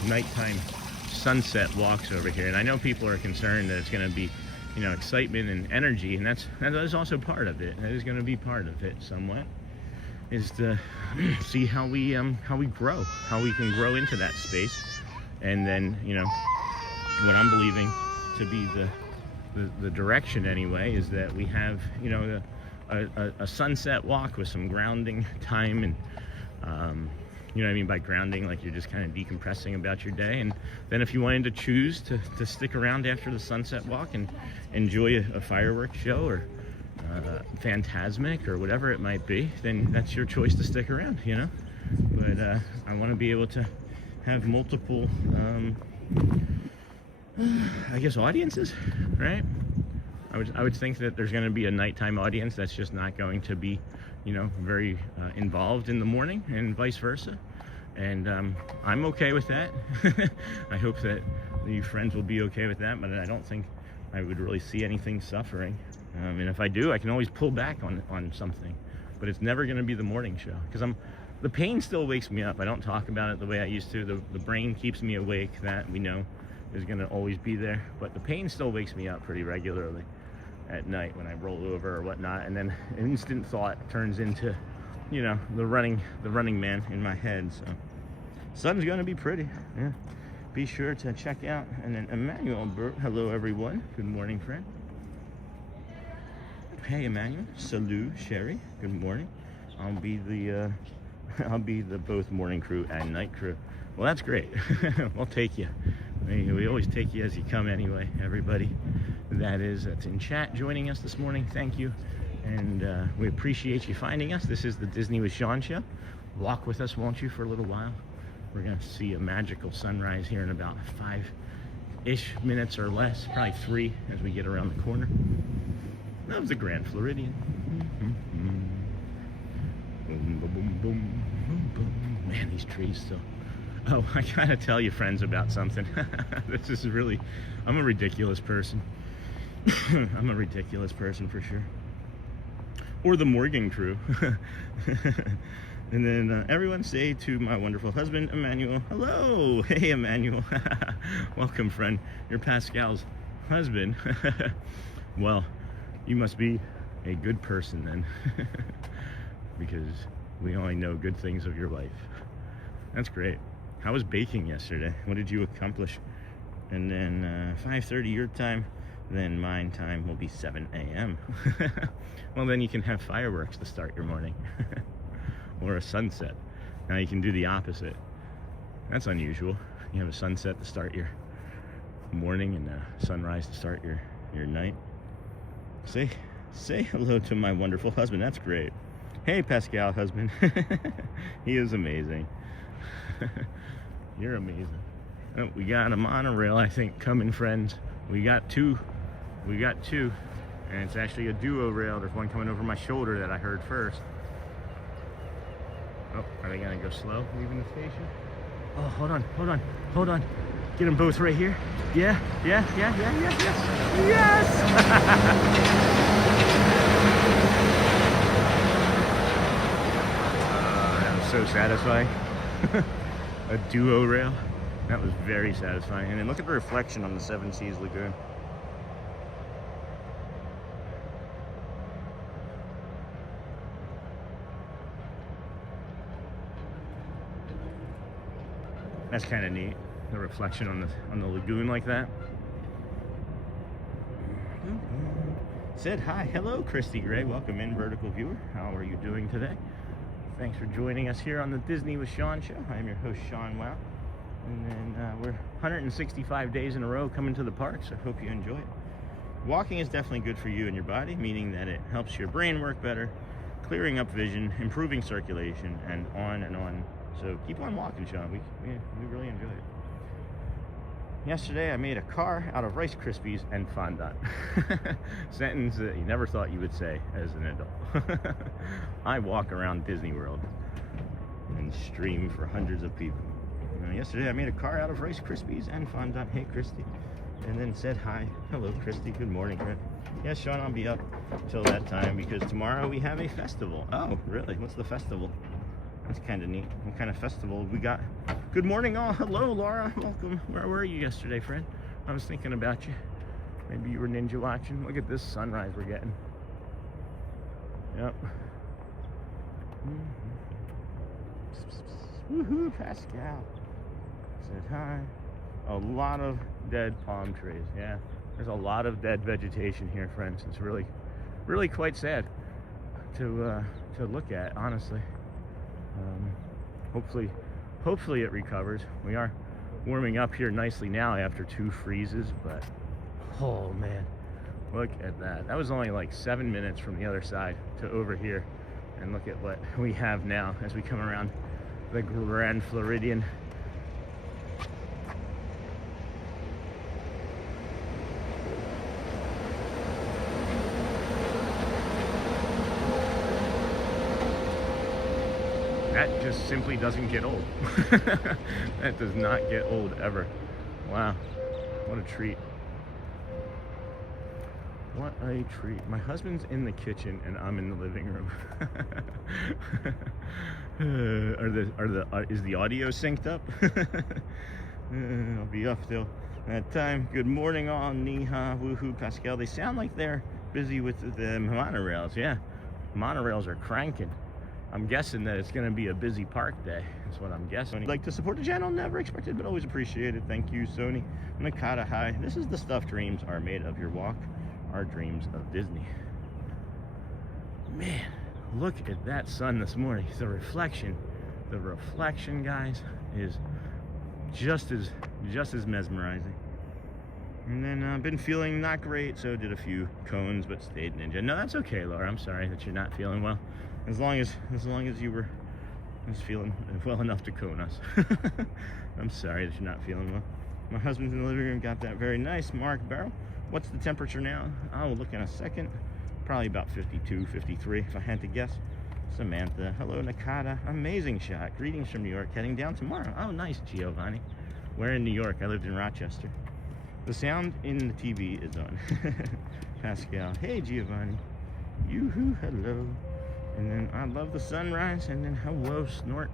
nighttime sunset walks over here. And I know people are concerned that it's going to be, excitement and energy, and that is also part of it. That is going to be part of it somewhat. Is to see how we grow, how we can grow into that space, and then what I'm believing to be the direction anyway is that we have a sunset walk with some grounding time, and you know what I mean by grounding, like you're just kind of decompressing about your day. And then if you wanted to choose to stick around after the sunset walk and enjoy a fireworks show or Phantasmic or whatever it might be, then that's your choice to stick around, but I want to be able to have multiple I guess audiences, right? I would think that there's going to be a nighttime audience that's just not going to be, very involved in the morning, and vice versa. And I'm okay with that. I hope that you friends will be okay with that, but I don't think I would really see anything suffering. And if I do, I can always pull back on something, but it's never going to be the morning show, because the pain still wakes me up. I don't talk about it the way I used to. The brain keeps me awake, that we know is going to always be there, but the pain still wakes me up pretty regularly at night when I roll over or whatnot, and then an instant thought turns into, you know, the running man in my head. So sun's going to be pretty. Yeah, be sure to check out. And then Emmanuel Burt, hello everyone, good morning friend. Hey Emmanuel, salut Sherry, good morning. I'll be the both morning crew and night crew. Well, that's great. We'll take you. We always take you as you come anyway. Everybody that's in chat joining us this morning, thank you. And we appreciate you finding us. This is the Disney with Sean show. Walk with us, won't you, for a little while? We're going to see a magical sunrise here in about 5-ish minutes or less, probably 3 as we get around the corner. That was the Grand Floridian. Boom, boom, boom, boom, boom, boom. Man, these trees still. Oh, I gotta tell you, friends, about something. This is really, I'm a ridiculous person. I'm a ridiculous person for sure. Or the Morgan crew. And then everyone say to my wonderful husband, Emmanuel, hello. Hey, Emmanuel. Welcome, friend. You're Pascal's husband. Well, you must be a good person then. Because we only know good things of your life. That's great. How was baking yesterday? What did you accomplish? And then 5:30 your time, then mine time will be 7 a.m. Well, then you can have fireworks to start your morning. Or a sunset. Now you can do the opposite. That's unusual. You have a sunset to start your morning and a sunrise to start your night. Say hello to my wonderful husband. That's great. Hey, Pascal husband. He is amazing. You're amazing. Oh, we got a monorail, I think, coming, friends. We got two. And it's actually a duo rail. There's one coming over my shoulder that I heard first. Oh, are they gonna go slow leaving the station? Oh, hold on. Get them both right here. Yeah. Yes. That was so satisfying. A duo rail. That was very satisfying. And then look at the reflection on the Seven Seas Lagoon. That's kind of neat, the reflection on the lagoon like that. Said hi, hello Christy Gray, welcome in, vertical viewer. How are you doing today? Thanks for joining us here on the Disney with Sean show. I'm your host Sean Wow, and then we're 165 days in a row coming to the park, so I hope you enjoy it. Walking is definitely good for you and your body, meaning that it helps your brain work better, clearing up vision, improving circulation, and on and on. So keep on walking, Sean. We really enjoy it. Yesterday I made a car out of Rice Krispies and fondant. Sentence that you never thought you would say as an adult. I walk around Disney World and stream for hundreds of people. Yesterday I made a car out of Rice Krispies and fondant. Hey Christy. And then said hi. Hello Christy. Good morning, friend. Yes, Sean, I'll be up till that time because tomorrow we have a festival. Oh, really? What's the festival? That's kind of neat. What kind of festival we got? Good morning, all. Hello, Laura. Welcome. Where were you yesterday, friend? I was thinking about you. Maybe you were ninja watching. Look at this sunrise we're getting. Yep. Woohoo, Pascal. Said hi. A lot of dead palm trees. Yeah, there's a lot of dead vegetation here, friends. It's really quite sad to look at, honestly. Hopefully it recovers. We are warming up here nicely now after 2 freezes, but oh man, look at that. That was only like 7 minutes from the other side to over here, and look at what we have now as we come around the Grand Floridian. That just simply doesn't get old. That does not get old ever. Wow. What a treat. What a treat. My husband's in the kitchen and I'm in the living room. Is the audio synced up? I'll be off till that time. Good morning all. Ni-ha, woohoo, Pascal. They sound like they're busy with the monorails. Yeah, monorails are cranking. I'm guessing that it's going to be a busy park day. That's what I'm guessing. Like to support the channel, never expected, but always appreciated. Thank you, Sony. Nakata, hi. This is the stuff dreams are made of. Your walk, our dreams of Disney. Man, look at that sun this morning. The reflection, guys, is just as mesmerizing. And then I've been feeling not great, so did a few cones, but stayed ninja. No, that's okay, Laura. I'm sorry that you're not feeling well. As long as you were just feeling well enough to cone us. I'm sorry that you're not feeling well. My husband's in the living room, got that very nice Mark barrel. What's the temperature now? I'll look in a second. Probably about 52, 53, if I had to guess. Samantha, hello Nakata. Amazing shot. Greetings from New York, heading down tomorrow. Oh, nice, Giovanni. We're in New York. I lived in Rochester. The sound in the TV is on. Pascal, hey Giovanni. Yoo-hoo, hello. And then I love the sunrise, and then hello, Snort.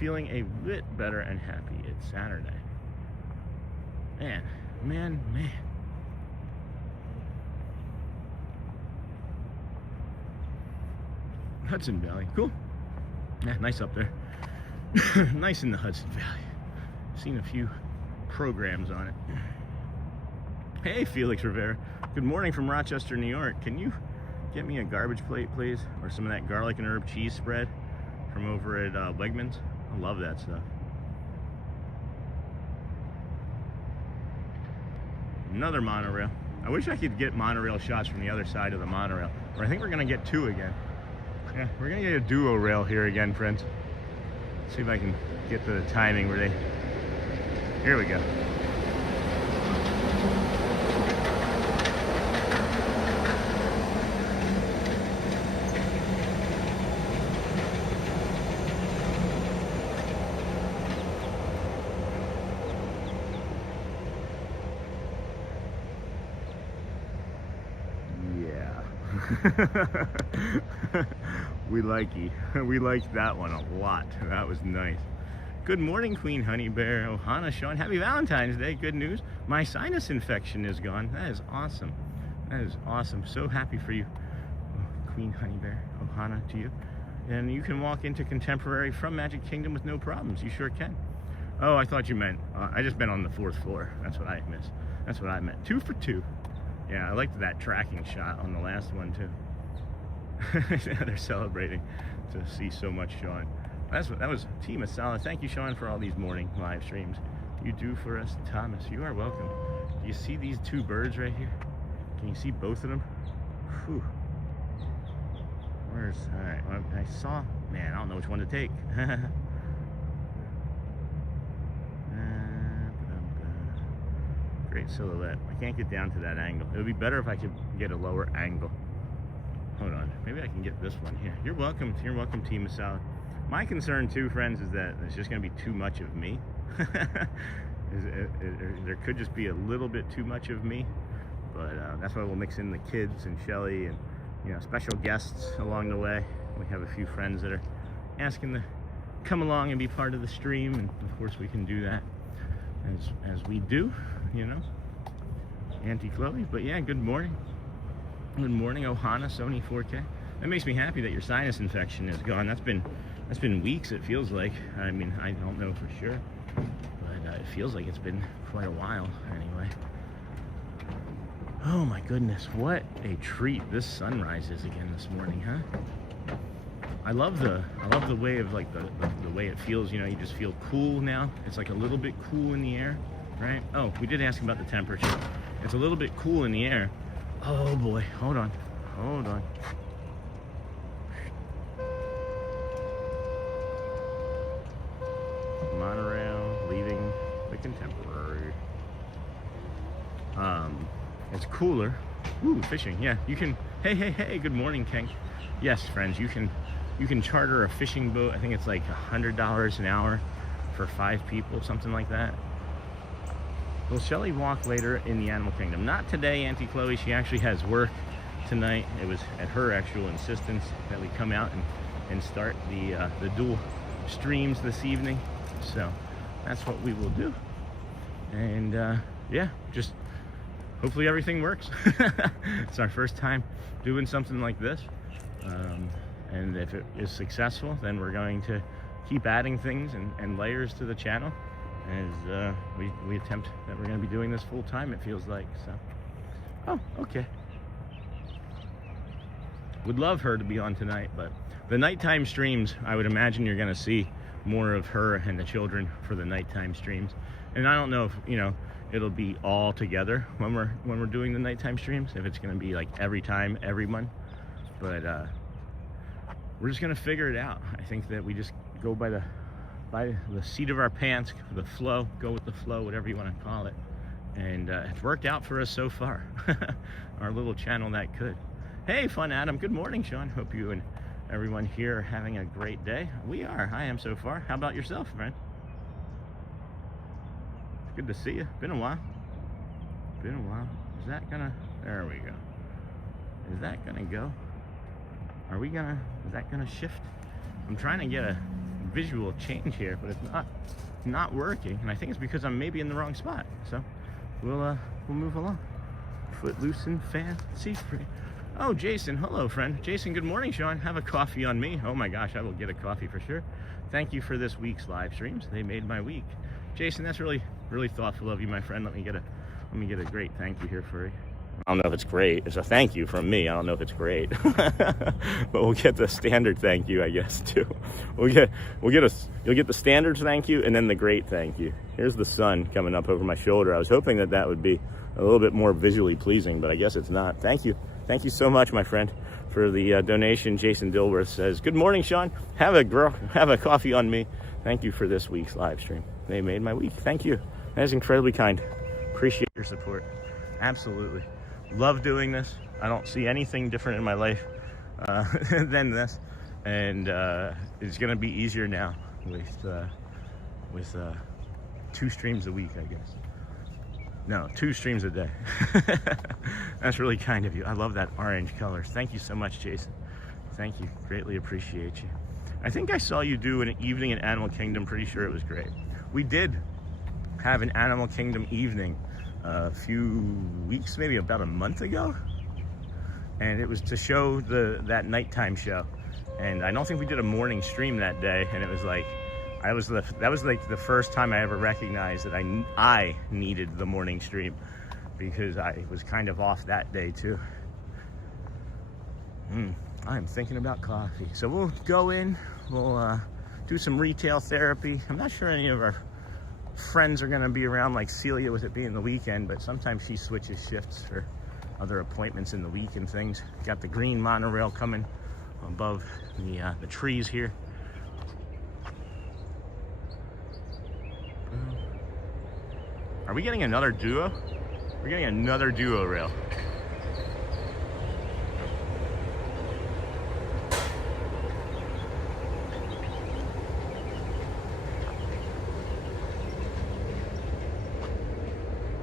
Feeling a bit better and happy. It's Saturday. Man. Hudson Valley, cool. Yeah, nice up there. Nice in the Hudson Valley. Seen a few programs on it. Hey, Felix Rivera. Good morning from Rochester, New York. Can you get me a garbage plate, please? Or some of that garlic and herb cheese spread from over at Wegmans. I love that stuff. Another monorail. I wish I could get monorail shots from the other side of the monorail. Or I think we're gonna get two again. Yeah, we're gonna get a duo rail here again, friends. Let's see if I can get to the timing where they... Here we go. We liked that one a lot. That was nice. Good morning, Queen Honey Bear. Ohana Sean, happy Valentine's Day. Good news, my sinus infection is gone. That is awesome. That is awesome. So happy for you, Queen Honey Bear. Ohana to you. And you can walk into Contemporary from Magic Kingdom with no problems. You sure can. Oh, I thought you meant I just meant on the 4th floor. That's what I missed. That's what I meant. 2 for 2. Yeah, I liked that tracking shot on the last one too. Yeah, they're celebrating to see so much Sean. That was Team Asala. Thank you, Sean, for all these morning live streams you do for us. Thomas, you are welcome. Do you see these two birds right here? Can you see both of them? Whew. All right, well, I saw, man, I don't know which one to take. Great silhouette. I can't get down to that angle. It would be better if I could get a lower angle. Hold on, maybe I can get this one here. You're welcome, Team Masala. My concern too, friends, is that it's just gonna be too much of me. There could just be a little bit too much of me, but that's why we'll mix in the kids and Shelly and, you know, special guests along the way. We have a few friends that are asking to come along and be part of the stream, and of course we can do that as we do, you know. Auntie Chloe, but yeah, good morning. Good morning, Ohana, Sony 4K. That makes me happy that your sinus infection is gone. That's been weeks, it feels like. I mean, I don't know for sure, but it feels like it's been quite a while anyway. Oh my goodness, what a treat this sunrise is again this morning, huh? I love the way of like the way it feels, you know, you just feel cool now. It's like a little bit cool in the air, right? Oh, we did ask about the temperature. It's a little bit cool in the air. Oh boy, hold on. Monorail leaving the Contemporary. It's cooler. Ooh, fishing. Yeah, you can. Hey. Good morning, King. Yes, friends, you can charter a fishing boat. I think it's like $100 an hour for 5 people, something like that. will Shelly walk later in the animal kingdom? Not today, Auntie Chloe. She actually has work tonight. It was at her actual insistence that we come out and start the dual streams this evening. So that's what we will do. And yeah, just hopefully everything works. It's our first time doing something like this. And if it is successful, then we're going to keep adding things and layers to the channel as we attempt that we're going to be doing this full time, it feels like. So, oh, okay. Would love her to be on tonight, but the nighttime streams, I would imagine you're going to see more of her and the children for the nighttime streams. And I don't know if, you know, it'll be all together when we're doing the nighttime streams, if it's going to be like every time, every month. But we're just going to figure it out. I think that we just go by the seat of our pants, the flow, go with the flow, whatever you want to call it. And it's worked out for us so far. Our little channel that could. Hey, Fun Adam. Good morning, Sean. Hope you and everyone here are having a great day. We are. I am so far. How about yourself, friend? Good to see you. Been a while. Been a while. Is that gonna... There we go. Is that gonna go? Are we gonna... Is that gonna shift? I'm trying to get a visual change here, but it's not working. And I think it's because I'm maybe in the wrong spot. So we'll move along. Footloose and fancy free. Oh, Jason, hello, friend. Jason, good morning, Sean. Have a coffee on me. Oh my gosh, I will get a coffee for sure. Thank you for this week's live streams. They made my week. Jason, that's really, really thoughtful of you, my friend. Let me get a great thank you here for you. I don't know if it's great. It's a thank you from me. I don't know if it's great, but we'll get the standard thank you, I guess, too. You'll get the standard thank you and then the great thank you. Here's the sun coming up over my shoulder. I was hoping that would be a little bit more visually pleasing, but I guess it's not. Thank you. Thank you so much, my friend, for the donation. Jason Dilworth says, good morning, Sean. Have a coffee on me. Thank you for this week's live stream. They made my week. Thank you. That is incredibly kind. Appreciate your support. Absolutely. Love doing this. I don't see anything different in my life than this. And it's going to be easier now with 2 streams a week, I guess. No, 2 streams a day. That's really kind of you. I love that orange color. Thank you so much, Jason. Thank you. Greatly appreciate you. I think I saw you do an evening in Animal Kingdom. Pretty sure it was great. We did have an Animal Kingdom evening a few weeks, maybe about a month ago. And it was to show that nighttime show. And I don't think we did a morning stream that day. And it was like, that was like the first time I ever recognized that I needed the morning stream, because I was kind of off that day too. I'm thinking about coffee. So we'll go in, we'll do some retail therapy. I'm not sure any of our friends are gonna be around, like Celia with it being the weekend, but sometimes she switches shifts for other appointments in the week and things. Got the green monorail coming above the trees here. Are we getting another duo? We're getting another duo rail.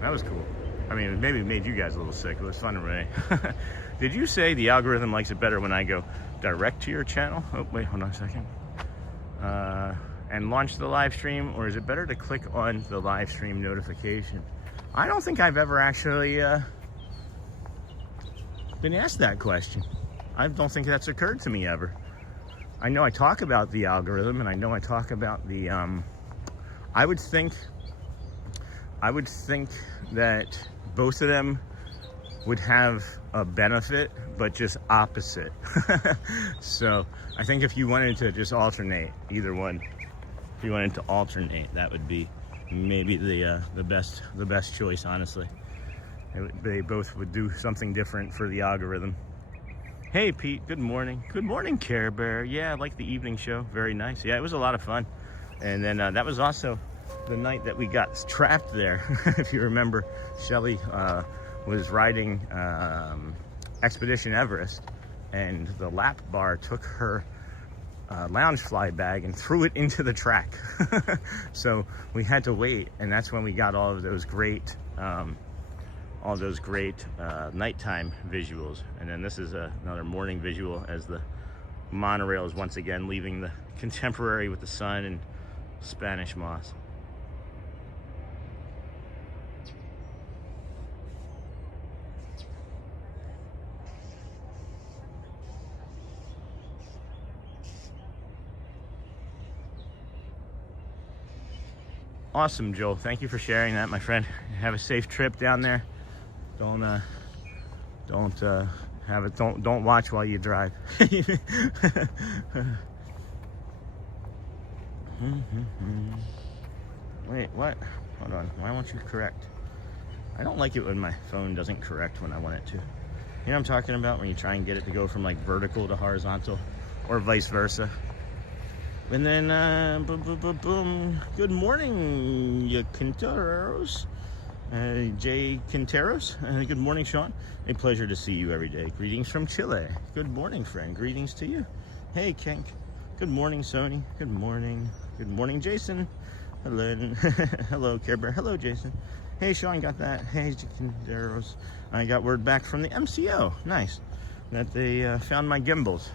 That was cool. I mean, maybe it made you guys a little sick. It was fun to me. Did you say the algorithm likes it better when I go direct to your channel? Oh, wait, hold on a second. And launch the live stream, or is it better to click on the live stream notification? I don't think I've ever actually been asked that question. I don't think that's occurred to me ever. I know I talk about the algorithm, and I know I talk about the I would think that both of them would have a benefit, but just opposite. So I think if you wanted to just alternate either one, if you wanted to alternate, that would be maybe the best choice, honestly. They both would do something different for the algorithm. Hey Pete, good morning. Good morning, Care Bear. Yeah, I like the evening show. Very nice. Yeah, it was a lot of fun. And then that was also the night that we got trapped there. If you remember, Shelly was riding Expedition Everest, and the lap bar took her lounge fly bag and threw it into the track. So we had to wait, and that's when we got all of those great nighttime visuals. And then this is another morning visual as the monorail is once again leaving the Contemporary with the sun and Spanish moss. Awesome, Joel. Thank you for sharing that, my friend. Have a safe trip down there. Don't watch while you drive. Wait, what? Hold on. Why won't you correct? I don't like it when my phone doesn't correct when I want it to. You know what I'm talking about? When you try and get it to go from like vertical to horizontal, or vice versa. And then, boom. Good morning, you Quinteros. Jay Quinteros. Good morning, Sean. A pleasure to see you every day. Greetings from Chile. Good morning, friend. Greetings to you. Hey, Kink. Good morning, Sony. Good morning. Good morning, Jason. Hello. Hello, Care Bear. Hello, Jason. Hey, Sean, got that. Hey, Jay Quinteros. I got word back from the MCO. Nice. That they found my gimbals.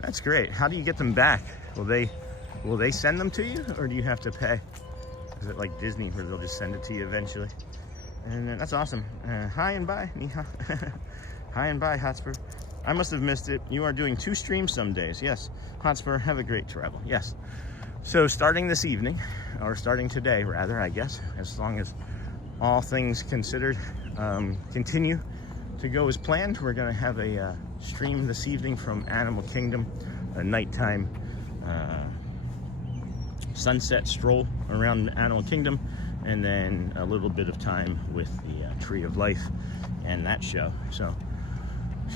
That's great. How do you get them back? Will they send them to you, or do you have to pay? Is it like Disney where they'll just send it to you eventually? And that's awesome. Hi and bye, Niha. Hi and bye, Hotspur. I must have missed it. You are doing 2 streams some days. Yes, Hotspur, have a great travel. Yes. So starting this evening, or starting today rather, I guess, as long as all things considered continue to go as planned, we're gonna have a stream this evening from Animal Kingdom, a nighttime sunset stroll around Animal Kingdom, and then a little bit of time with the Tree of Life and that show. So,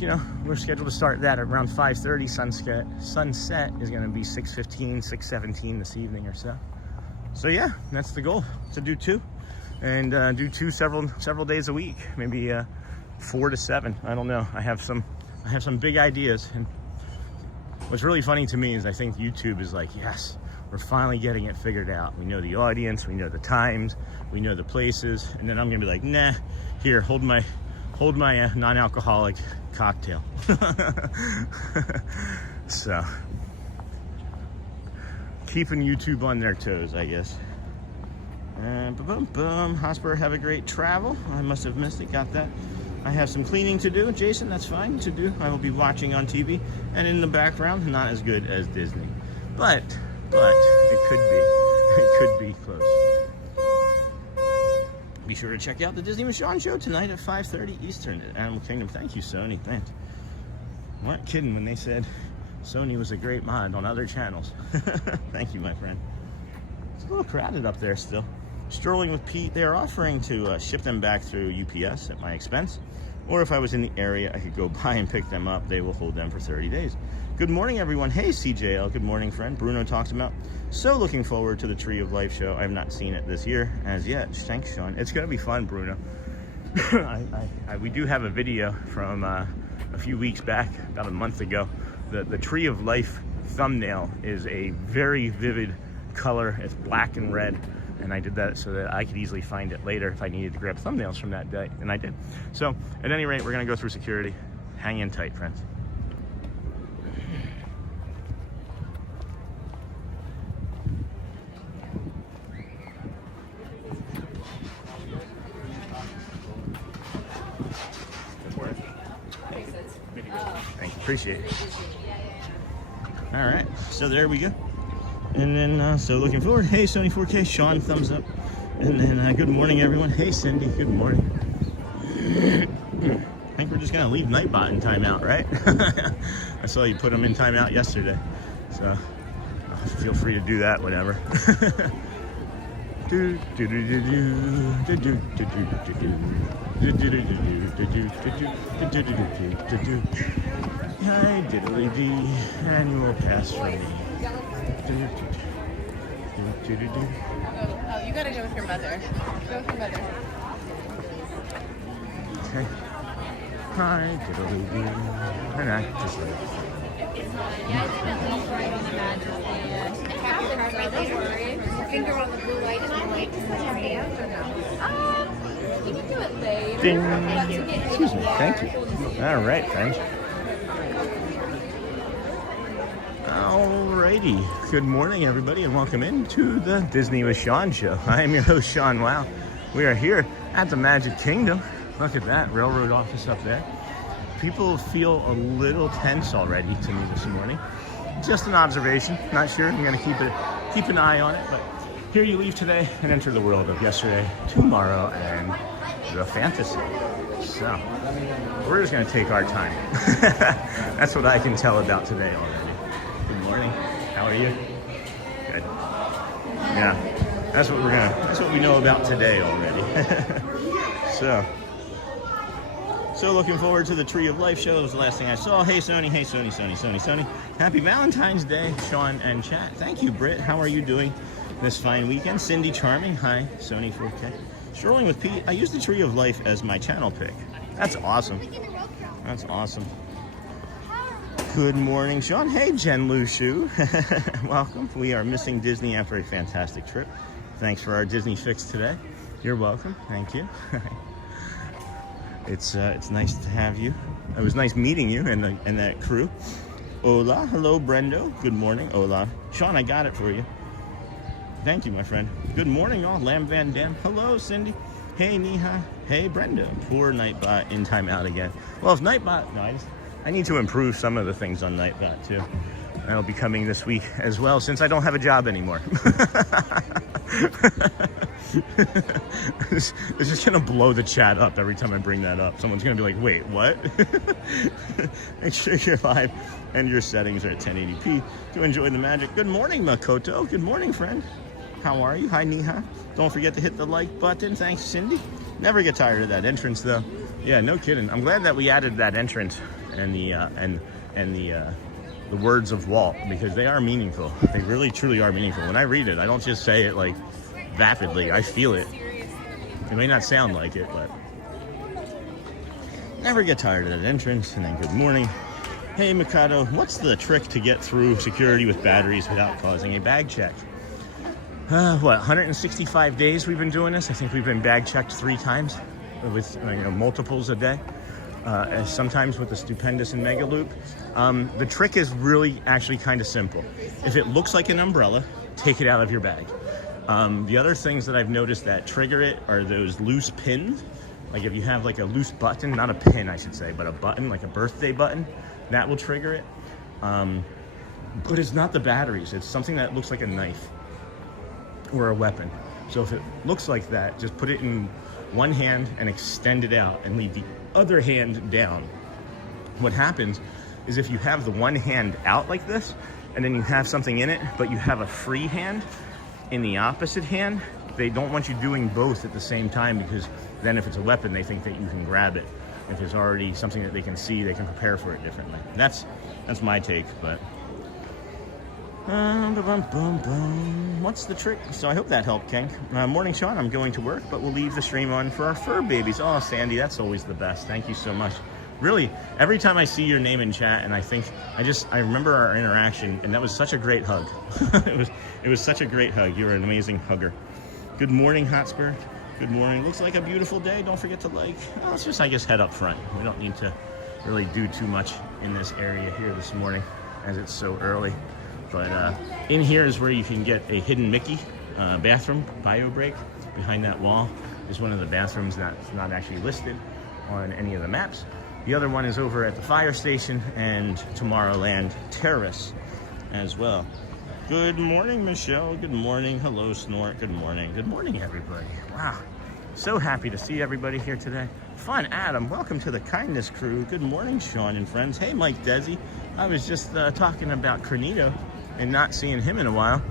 you know, we're scheduled to start that at around 5:30. Sunset is going to be 6:15, 6:17 this evening or so. So yeah, that's the goal, to do 2, and do 2 several days a week, maybe 4 to 7. I don't know. I have some big ideas, and what's really funny to me is I think YouTube is like, yes, we're finally getting it figured out. We know the audience, we know the times, we know the places, and then I'm gonna be like, nah, here, hold my non-alcoholic cocktail. So, keeping YouTube on their toes, I guess. Boom. Hosper, have a great travel. I must have missed it, got that. I have some cleaning to do. Jason, that's fine to do. I will be watching on TV, and in the background, not as good as Disney, but it could be close. Be sure to check out the Disney with Sean show tonight at 5:30 Eastern at Animal Kingdom. Thank you, Sony. Thanks. I'm not kidding when they said Sony was a great mod on other channels. Thank you, my friend. It's a little crowded up there still. Strolling with Pete. They are offering to ship them back through UPS at my expense, or if I was in the area, I could go by and pick them up. They will hold them for 30 days. Good morning, everyone. Hey, CJL. Good morning, friend. Bruno talks about. So looking forward to the Tree of Life show. I have not seen it this year as yet. Thanks, Sean. It's going to be fun, Bruno. We do have a video from a few weeks back, about a month ago. The Tree of Life thumbnail is a very vivid color. It's black and red. And I did that so that I could easily find it later if I needed to grab thumbnails from that day, and I did. So, at any rate, we're gonna go through security. Hang in tight, friends. Thank you, appreciate it. All right, so there we go. And then, so looking forward. Hey, Sony 4K, Sean, thumbs up. And then, good morning, everyone. Hey, Cindy, good morning. I think we're just gonna leave Nightbot in timeout, right? I saw you put them in timeout yesterday, so feel free to do that whenever. Hi, diddly dee, annual pass for me. Oh, you gotta go with your mother. Go with your mother. Okay. Hi, diddly dee. And I just Finger on the blue light is like, you can do it later. Ding. Excuse me. Thank you. All right, friends. Alrighty. Good morning, everybody, and welcome into the Disney with Sean show. I am your host, Sean Wow. We are here at the Magic Kingdom. Look at that railroad office up there. People feel a little tense already to me this morning. Just an observation. Not sure. I'm going to keep an eye on it. But here you leave today and enter the world of yesterday, tomorrow, and the fantasy. So we're just going to take our time. That's what I can tell about today already. Good morning. How are you? Good. Yeah. That's what we know about today already. So looking forward to the Tree of Life show. That was the last thing I saw. Hey, Sony. Hey, Sony. Happy Valentine's Day, Sean and chat. Thank you, Britt. How are you doing this fine weekend? Cindy Charming. Hi, Sony 4K. Strolling with Pete. I use the Tree of Life as my channel pick. That's awesome. That's awesome. Good morning, Sean. Hey, Jen Lushu. Welcome. We are missing Disney after a fantastic trip. Thanks for our Disney fix today. You're welcome. Thank you. It's nice to have you. It was nice meeting you and that crew. Hola, hello, Brendo. Good morning, hola. Sean, I got it for you. Thank you, my friend. Good morning, y'all. Lam Van Dam. Hello, Cindy. Hey, Neha. Hey, Brenda. Poor Nightbot in timeout again. Well, if Nightbot, no, I need to improve some of the things on Nightbot too. That'll be coming this week as well, since I don't have a job anymore. It's just gonna blow the chat up every time I bring that up. Someone's gonna be like, wait, what? Make sure your live and your settings are at 1080p to enjoy the magic. Good morning, Makoto. Good morning, friend. How are you? Hi, Neha. Don't forget to hit the like button. Thanks, Cindy. Never get tired of that entrance, though. Yeah, no kidding. I'm glad that we added that entrance and the words of Walt, because they are meaningful. They really, truly are meaningful. When I read it, I don't just say it like vapidly. I feel it. It may not sound like it, but never get tired of that entrance. And then good morning. Hey, Mikado, what's the trick to get through security with batteries without causing a bag check? 165 days we've been doing this. I think we've been bag checked 3 times with multiples a day. Sometimes with the Stupendous and Mega Loop. The trick is really actually kind of simple. If it looks like an umbrella, take it out of your bag. The other things that I've noticed that trigger it are those loose pins. Like if you have like a loose button, not a pin I should say, but a button, like a birthday button, that will trigger it. But it's not the batteries. It's something that looks like a knife or a weapon. So if it looks like that, just put it in one hand and extend it out and leave the other hand down. What happens is if you have the one hand out like this and then you have something in it, but you have a free hand in the opposite hand, they don't want you doing both at the same time, because then if it's a weapon, they think that you can grab it. If there's already something that they can see, they can prepare for it differently. That's my take, but what's the trick? So I hope that helped, King. Morning, Sean. I'm going to work, but we'll leave the stream on for our fur babies. Oh, Sandy, that's always the best. Thank you so much. Really, every time I see your name in chat, and I remember our interaction, and that was such a great hug. It was such a great hug. You're an amazing hugger. Good morning, Hotspur. Good morning. Looks like a beautiful day. Don't forget to like. Oh, let's just, I guess, head up front. We don't need to really do too much in this area here this morning, as it's so early. But in here is where you can get a hidden Mickey bathroom, bio break. Behind that wall is one of the bathrooms that's not actually listed on any of the maps. The other one is over at the fire station and Tomorrowland Terrace as well. Good morning, Michelle. Good morning. Hello, Snort. Good morning. Good morning, everybody. Wow. So happy to see everybody here today. Fun Adam, welcome to the Kindness Crew. Good morning, Sean and friends. Hey, Mike Desi. I was just talking about Cornito and not seeing him in a while.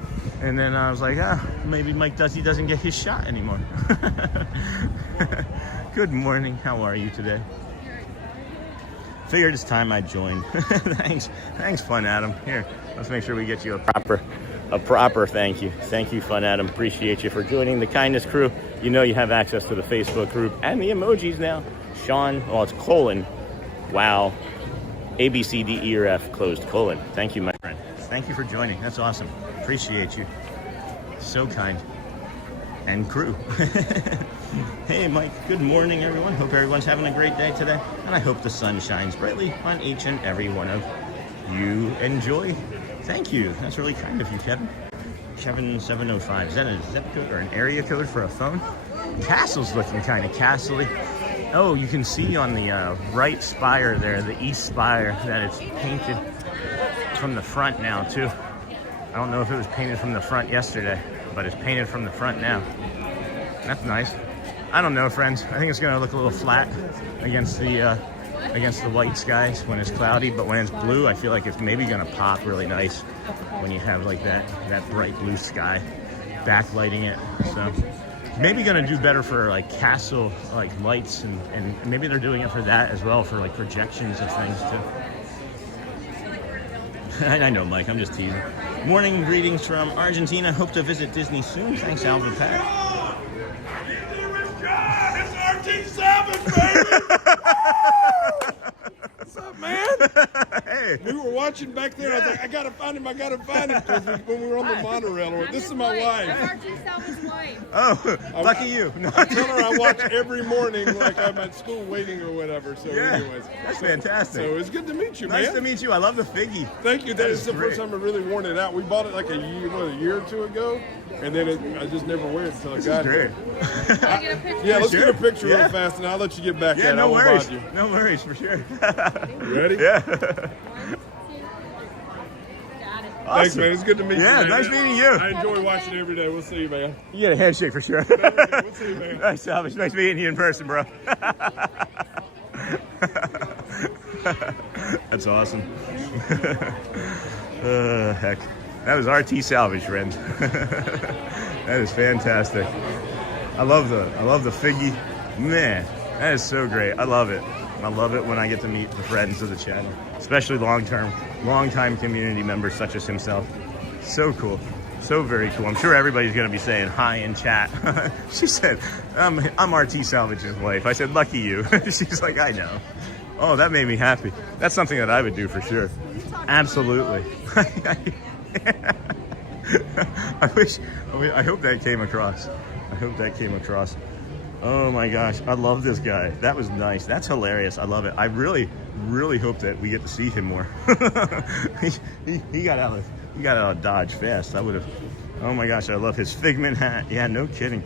And then I was like, maybe Mike Desi doesn't get his shot anymore. Good morning. How are you today? Figured it's time I joined. Thanks, Fun Adam. Here, let's make sure we get you a proper thank you. Thank you, Fun Adam. Appreciate you for joining the Kindness Crew. You know you have access to the Facebook group and the emojis now. Sean, well, it's Colin. Wow. A, B, C, D, E, or F, closed colon. Thank you, my friend. Thank you for joining. That's awesome. Appreciate you. So kind. And crew. Hey, Mike. Good morning, everyone. Hope everyone's having a great day today. And I hope the sun shines brightly on each and every one of you. Enjoy. Thank you. That's really kind of you, Kevin. Kevin 705. Is that a zip code or an area code for a phone? Castle's looking kind of castle-y. Oh, you can see on the right spire there, the east spire, that it's painted from the front now, too. I don't know if it was painted from the front yesterday, but it's painted from the front now. That's nice. I don't know, friends. I think it's going to look a little flat against the white skies when it's cloudy, but when it's blue, I feel like it's maybe going to pop really nice when you have like that bright blue sky backlighting it. So maybe going to do better for like castle like lights, and maybe they're doing it for that as well, for like projections of things too. I know, Mike, I'm just teasing. Morning greetings from Argentina. Hope to visit Disney soon. Thanks, Alvin Pat. It's RT7, baby! What's up, man? Hey. We were watching back there. I was like, I gotta find him. Because when we were on the monorail. This is my wife. I'm RT7's wife. Oh, lucky you. No. I tell her I watch every morning like I'm at school waiting or whatever. So Yeah, anyways. that's fantastic. So it's good to meet you, man. Nice to meet you. I love the figgy. Thank you. That is the great. first time I really worn it out. We bought it like a year or two ago. And then I just never wear it until I got Great. it. Can I get a picture? Yeah, let's Sure. get a picture Yeah. real fast, and I'll let you get back Yeah, at it. no I won't worries. bother you. No worries, for sure. You ready? Yeah. Got it. Thanks, Awesome. man. It's good to meet you. Yeah, man. nice meeting you. I enjoy watching every day. We'll see you, man. You get a handshake for sure. We'll see you, man. Nice, Salvage. Nice meeting you in person, bro. That's awesome. Heck. That was RT Salvage, friend. That is fantastic. I love the figgy. Man, that is so great. I love it. I love it when I get to meet the friends of the channel, especially long-time community members such as himself. So cool. So very cool. I'm sure everybody's going to be saying hi in chat. She said, I'm RT Salvage's wife. I said, lucky you. She's like, I know. Oh, that made me happy. That's something that I would do for sure. Absolutely. I hope that came across. I hope that came across. Oh my gosh, I love this guy. That was nice. That's hilarious. I love it. I really, really hope that we get to see him more. he got out of Dodge fast. I would have. Oh my gosh, I love his Figment hat. Yeah, no kidding.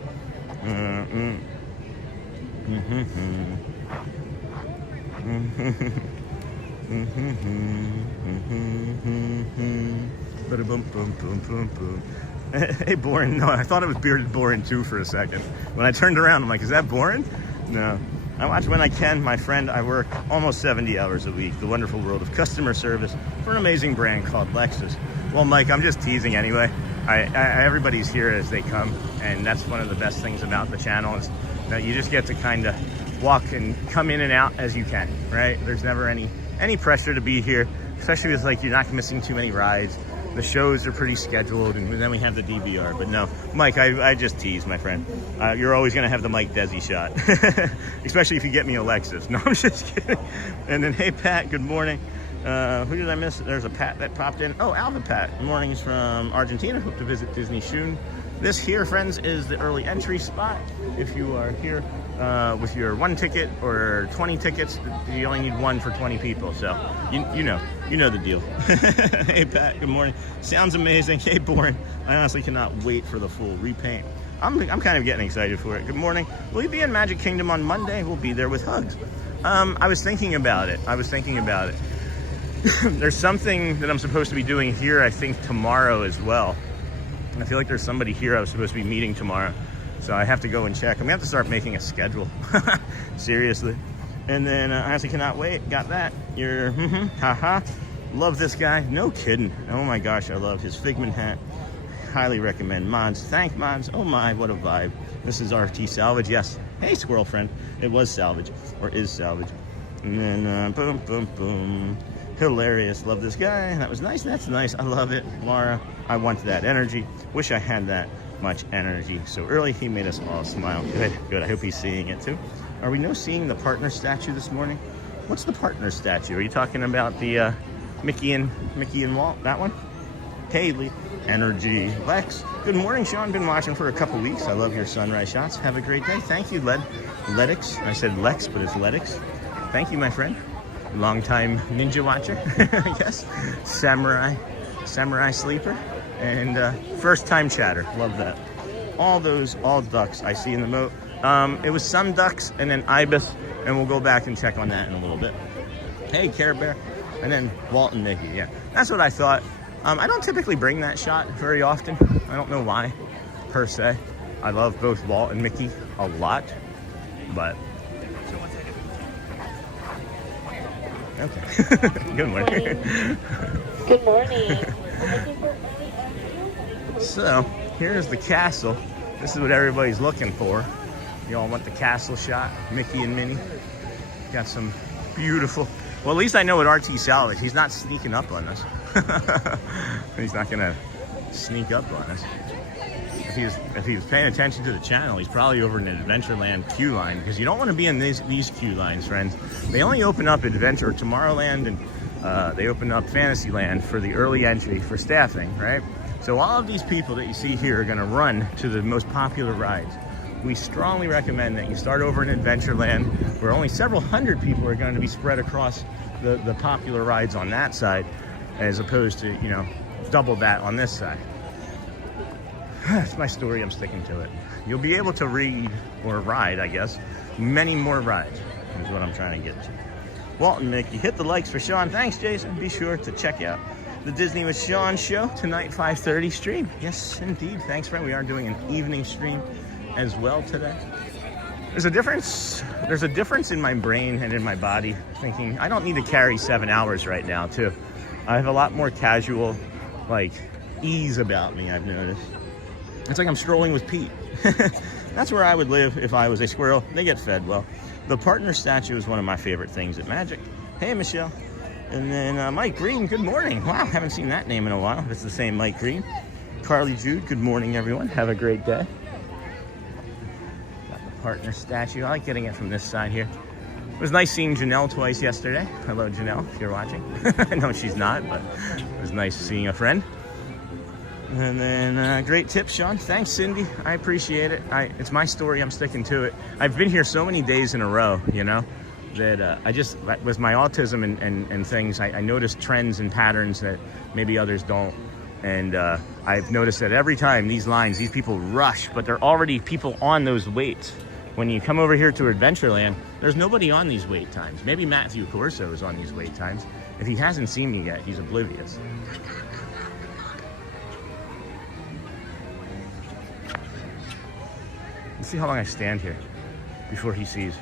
Hey, Boren. No, I thought it was Bearded Boren too for a second. When I turned around, I'm like, is that Boren? No. I watch when I can. My friend, I work almost 70 hours a week. The wonderful world of customer service for an amazing brand called Lexus. Well, Mike, I'm just teasing anyway. Everybody's here as they come, and that's one of the best things about the channel is that you just get to kind of walk and come in and out as you can, right? There's never any pressure to be here, especially with like you're not missing too many rides. The shows are pretty scheduled, and then we have the DVR. But no, Mike, I just tease, my friend. You're always going to have the Mike Desi shot, especially if you get me a Lexus. No, I'm just kidding. And then, hey, Pat, good morning. Who did I miss? There's a Pat that popped in. Oh, Alvin Pat. Mornings from Argentina. Hope to visit Disney soon. This here, friends, is the early entry spot. If you are here with your 1 ticket or 20 tickets, you only need 1 for 20 people. So you know the deal. Hey Pat, good morning. Sounds amazing. Hey Boren, I honestly cannot wait for the full repaint. I'm kind of getting excited for it. Good morning. Will you be in Magic Kingdom on Monday? We'll be there with hugs. I was thinking about it. There's something that I'm supposed to be doing here, I think tomorrow as well. I feel like there's somebody here I was supposed to be meeting tomorrow. So I have to go and check. I'm gonna have to start making a schedule. Seriously. And then I honestly cannot wait. Got that. You're haha. Love this guy. No kidding. Oh my gosh, I love his Figment hat. Highly recommend mods. Thank mods. Oh my, what a vibe. This is RT Salvage. Yes. Hey squirrel friend. It was salvage. Or is salvage. And then boom, boom, boom. Hilarious. Love this guy. That was nice. That's nice. I love it. Laura, I want that energy. Wish I had that much energy so early. He made us all smile. Good. I hope he's seeing it too. Are we seeing the partner statue this morning? What's the partner statue? Are you talking about the Mickey and Walt? That one? Haley, Energy, Lex. Good morning, Sean. Been watching for a couple weeks. I love your sunrise shots. Have a great day. Thank you, Ledix. I said Lex, but it's Ledix. Thank you, my friend. Long-time ninja watcher, I guess. Samurai sleeper, and first-time chatter. Love that. All ducks I see in the moat. It was some ducks and then ibis, and we'll go back and check on that in a little bit. Hey, Care Bear, and then Walt and Mickey. Yeah, that's what I thought. I don't typically bring that shot very often. I don't know why, per se. I love both Walt and Mickey a lot, but... Okay. Good morning. Good morning. So, here's the castle. This is what everybody's looking for. You all want the castle shot, Mickey and Minnie. Got some beautiful... Well, at least I know what RT Salvage. He's not sneaking up on us. He's not gonna sneak up on us. If he was paying attention to the channel, he's probably over in an Adventureland queue line, because you don't want to be in these queue lines, friends. They only open up Adventure Tomorrowland and they open up Fantasyland for the early entry for staffing, right? So all of these people that you see here are going to run to the most popular rides. We strongly recommend that you start over in Adventureland, where only several hundred people are going to be spread across the popular rides on that side, as opposed to, you know, double that on this side. That's my story, I'm sticking to it. You'll be able to read, or ride, I guess, many more rides, is what I'm trying to get to. Walt and Mickey, hit the likes for Sean. Thanks, Jason. Be sure to check out the Disney with Sean show tonight, 5:30 stream. Yes, indeed. Thanks, friend. We are doing an evening stream as well today. There's a difference in my brain and in my body, thinking I don't need to carry 7 hours right now, too. I have a lot more casual, like, ease about me, I've noticed. It's like I'm strolling with Pete. That's where I would live if I was a squirrel. They get fed well. The partner statue is one of my favorite things at Magic. Hey, Michelle. And then Mike Green, good morning. Wow, haven't seen that name in a while. It's the same Mike Green. Carly Jude, good morning, everyone. Have a great day. Got the partner statue. I like getting it from this side here. It was nice seeing Janelle twice yesterday. Hello, Janelle, if you're watching. No, she's not, but it was nice seeing a friend. And then great tips, Sean. Thanks, Cindy. I appreciate it. It's my story. I'm sticking to it. I've been here so many days in a row, you know, that with my autism and things, I noticed trends and patterns that maybe others don't. And I've noticed that every time these people rush, but there are already people on those waits. When you come over here to Adventureland, there's nobody on these wait times. Maybe Matthew Corso is on these wait times. If he hasn't seen me yet, he's oblivious. Let's see how long I stand here before he sees.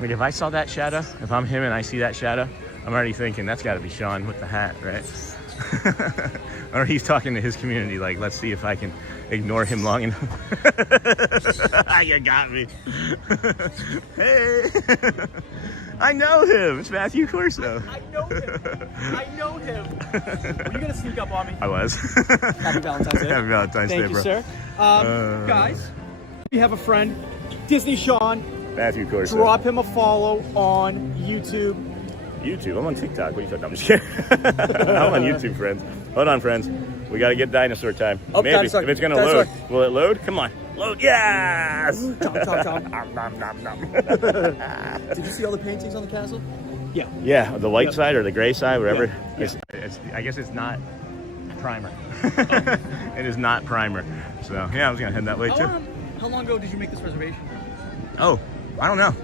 Wait, if I saw that shadow, if I'm him and I see that shadow, I'm already thinking that's got to be Sean with the hat, right? Or he's talking to his community like, let's see if I can ignore him long enough. You got me. Hey, I know him. It's Matthew Corso. I know him. Were you gonna sneak up on me? I was. Happy Valentine's Day. Happy Valentine's Day, Thank you, bro. sir. Guys, we have a friend, Disney Sean. Matthew Corso. Drop him a follow on YouTube. YouTube? I'm on TikTok. What are you talking about? I'm just kidding. I'm on YouTube, friends. Hold on, friends. We got to get dinosaur time. Oh, maybe. dinosaur. If it's going to Dinosaur. load. Will it load? Come on. Load. Yes! Nom, nom, nom. Did you see all the paintings on the castle? Yeah. Yeah, the white side or the gray side, whatever. Yeah. I guess it's not primer. It is not primer. So, yeah, I was going to head that way, too. How long ago did you make this reservation? Oh, I don't know.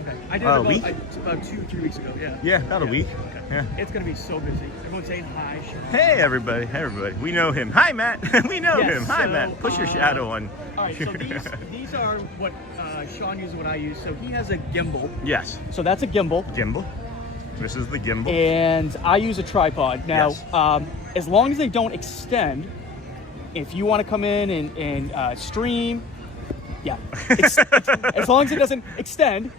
Okay. I did A it week? about 2-3 weeks ago, yeah. Yeah, about a week. Okay. Yeah. It's going to be so busy. Everyone's saying hi. Hey, everybody. Hey, everybody. We know him. Hi, Matt. We know Yes, him. Hi, so, Matt. Push your shadow on. All right, so these are what Sean uses and what I use. So he has a gimbal. Yes. So that's a gimbal. Gimbal. This is the gimbal. And I use a tripod. Now, Yes. as long as they don't extend, if you want to come in and stream, Yeah. As long as it doesn't extend.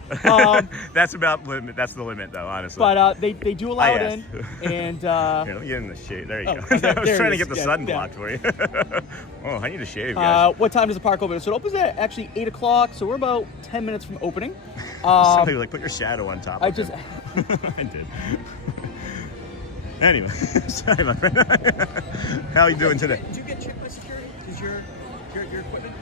That's about limit. That's the limit, though, honestly. But they do allow I it in. And Here, let me get in the shade. There you oh, go. there- I was there trying it to get is. the Yeah, sun yeah. blocked for you. Oh, I need to shave, guys. what time does the park open? So it opens at actually 8 o'clock. So we're about 10 minutes from opening. Somebody like put your shadow on top. I of just him. I did. Anyway, sorry, my friend. How are you doing today? Did you get checked by security? Is your equipment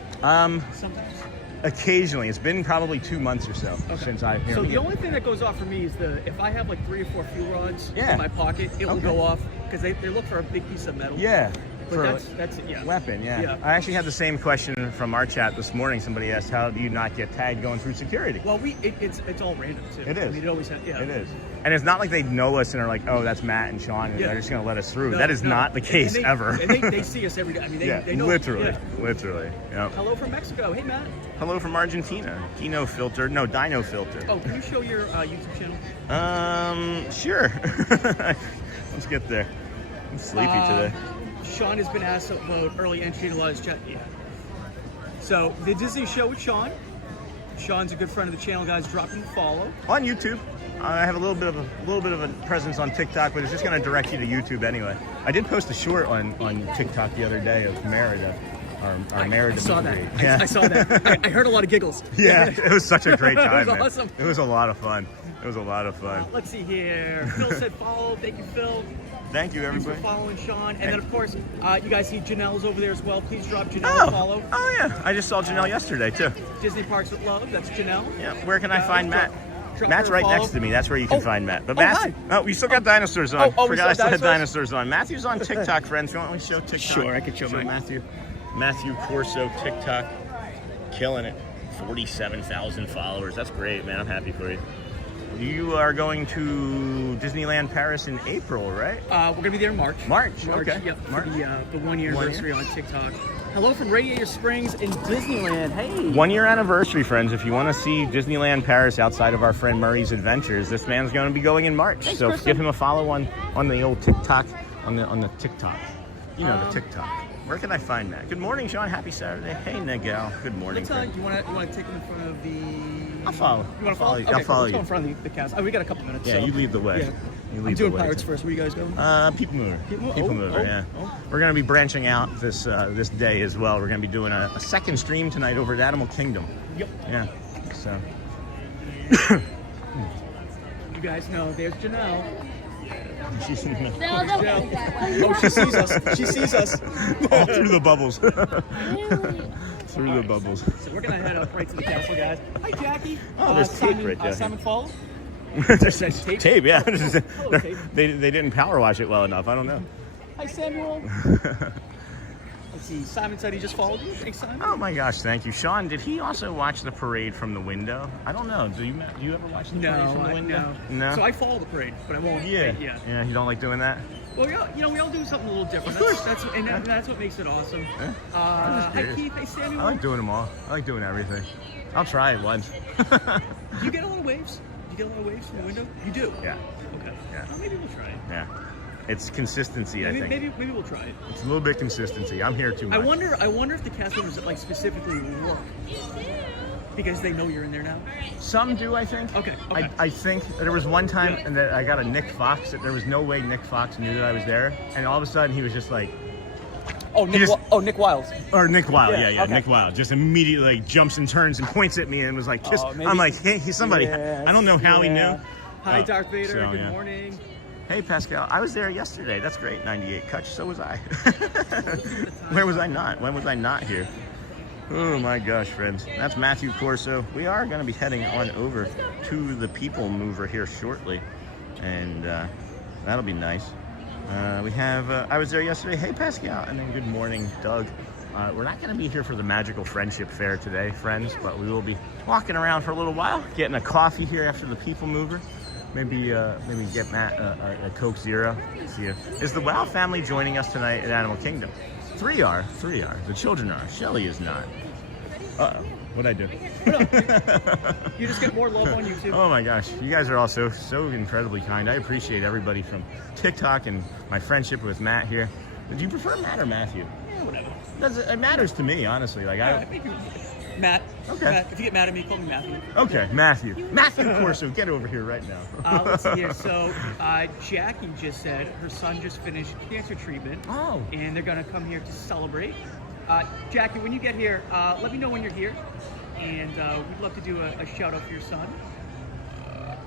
sometimes? Occasionally. It's been probably 2 months or so since I've. So the only thing that goes off for me is if I have like 3 or 4 fuel rods Yeah. in my pocket, it will Okay. go off because they look for a big piece of metal. Yeah. But that's it. Yeah. Weapon, yeah. Yeah. I actually had the same question from our chat this morning. Somebody asked, how do you not get tagged going through security? Well, it's all random too. It is. I mean, it always has. Yeah. It is. And it's not like they know us and are like, oh, that's Matt and Sean, and Yeah. they're just going to let us through. No, that is no. not the case And ever. And they see us every day. I mean, they know. literally. Yeah. Literally. Yep. Hello from Mexico. Hey, Matt. Hello from Argentina. Dino Filter. No, Dino Filter. Oh, can you show your YouTube channel? Sure. Let's get there. I'm sleepy today. Sean has been asked about early entry in a lot of his chat. Yeah. So the Disney show with Sean. Sean's a good friend of the channel, guys. Drop him a follow. On YouTube. I have a little bit of a presence on TikTok, but it's just going to direct you to YouTube anyway. I did post a short on TikTok the other day of Merida. Our Merida I saw that. movie. Yeah. I saw that. I heard a lot of giggles. Yeah, it was such a great time. It was man. awesome. It was a lot of fun. It was a lot of fun. Let's see here. Phil said follow. Thank you, Phil. Thank you, Thanks for everybody. following Sean. And then, of course, you guys see Janelle's over there as well. Please drop Janelle a follow. Oh yeah, I just saw Janelle yesterday too. Disney Parks with Love. That's Janelle. Yeah, where can I find Matt? Drop Matt's her a right follow. next to me. That's where you can Oh. find Matt. But Oh, Matt, hi. we still got dinosaurs on. Oh, we Forgot I still still had dinosaurs? dinosaurs on. Matthew's on TikTok, friends. You want me to show TikTok? Sure, I can show mine. Matthew Corso TikTok, killing it. 47,000 followers. That's great, man. I'm happy for you. You are going to Disneyland Paris in April, right? We're gonna be there in March. March, okay. Yep. March. For the 1 year 1 year. anniversary on TikTok. Hello from Radiator Springs in Disneyland. Hey. 1 year anniversary, friends. If you want to see Disneyland Paris outside of our friend Murray's adventures, this man's going to be going in March. Thanks, so Kristen. give him a follow on the old TikTok, on the TikTok. You know, the TikTok. Where can I find that? Good morning, Sean. Happy Saturday. Hey, Nigel. Good morning. Let's, you want to take him in front of the... I'll follow. You want to follow? you. Okay, I'll follow let's go you. in front of the cast. Oh, we got a couple minutes. Yeah, so. you lead the way. Yeah. You lead I'm doing the way. Pirates first. Where you guys going? People Mover. People People Mover. Mover, yeah. We're going to be branching out this day as well. We're going to be doing a second stream tonight over at Animal Kingdom. Yep. Yeah. So. You guys know, there's Janelle. She's Oh, she sees us. She sees us. all through the bubbles. Through the bubbles. So we're gonna head up right to the castle, guys. Hi, Jackie. Oh, there's tape Simon, right there. Simon Falls. There's Tape? tape, yeah. Hello, tape. They didn't power wash it well enough. I don't know. Hi, Samuel. Let's see. Simon said he just followed you. Thanks, Simon. Oh my gosh, thank you, Sean. Did he also watch the parade from the window? I don't know. Do you ever watch the parade from the window? No. So I follow the parade, but I won't. Yeah. Yeah. You don't like doing that? Well, we all do something a little different. Of course. That's what makes it awesome. Yeah. Hi, curious. Keith. Hey, Samuel. I like doing them all. I like doing everything. I'll try it once. Do you get a lot of waves? Do you get a lot of waves from the window? You do? Yeah. Okay. Yeah. Well, maybe we'll try it. Yeah. It's consistency, I think. Maybe we'll try it. It's a little bit consistency. I'm here too much. I wonder if the cast members like specifically work because they know you're in there now. Some do, I think. Okay. I think there was one time and that I got a Nick Fox that there was no way Nick Fox knew that I was there, and all of a sudden he was just like, Oh, Nick Wiles. or Nick Wilde, yeah, okay. Nick Wilde just immediately like, jumps and turns and points at me and was like, kiss. Maybe- I'm like, hey, he's somebody. Yes, I don't know how he yeah. knew. Hi, Darth Vader. so, Good yeah. morning. Hey Pascal, I was there yesterday. That's great. 98 Kutch, so was I. Where was I not? When was I not here? Oh my gosh, friends. That's Matthew Corso. We are going to be heading on over to the People Mover here shortly, and that'll be nice. We have, I was there yesterday. Hey Pascal, and then good morning, Doug. We're not going to be here for the Magical Friendship Fair today, friends, but we will be walking around for a little while, getting a coffee here after the People Mover. Maybe get Matt a Coke Zero. See if is the Wow family joining us tonight at Animal Kingdom? Three are. The children are. Shelly is not. Uh-oh. What'd I do? You just get more love on YouTube. Oh my gosh, you guys are all so incredibly kind. I appreciate everybody from TikTok and my friendship with Matt here. Do you prefer Matt or Matthew? Yeah, whatever. It matters to me, honestly. Like Yeah, maybe. Matt. Okay. Matt, if you get mad at me, call me Matthew. Okay, Matthew. Matthew Corso, get over here right now. Let's see here. So, Jackie just said her son just finished cancer treatment. Oh. And they're going to come here to celebrate. Jackie, when you get here, let me know when you're here. And we'd love to do a shout out for your son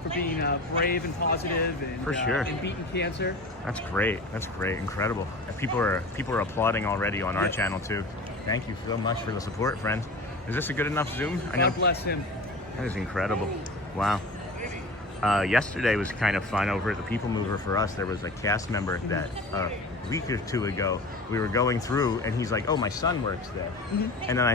for being brave and positive and, For sure. And beating cancer. That's great. That's great. Incredible. And people are applauding already on our channel too. Thank you so much for the support, friend. Is this a good enough Zoom? I know. God bless him. That is incredible. Wow. Yesterday was kind of fun over at the People Mover for us. There was a cast member that a week or two ago we were going through, and he's like, "Oh, my son works there," and then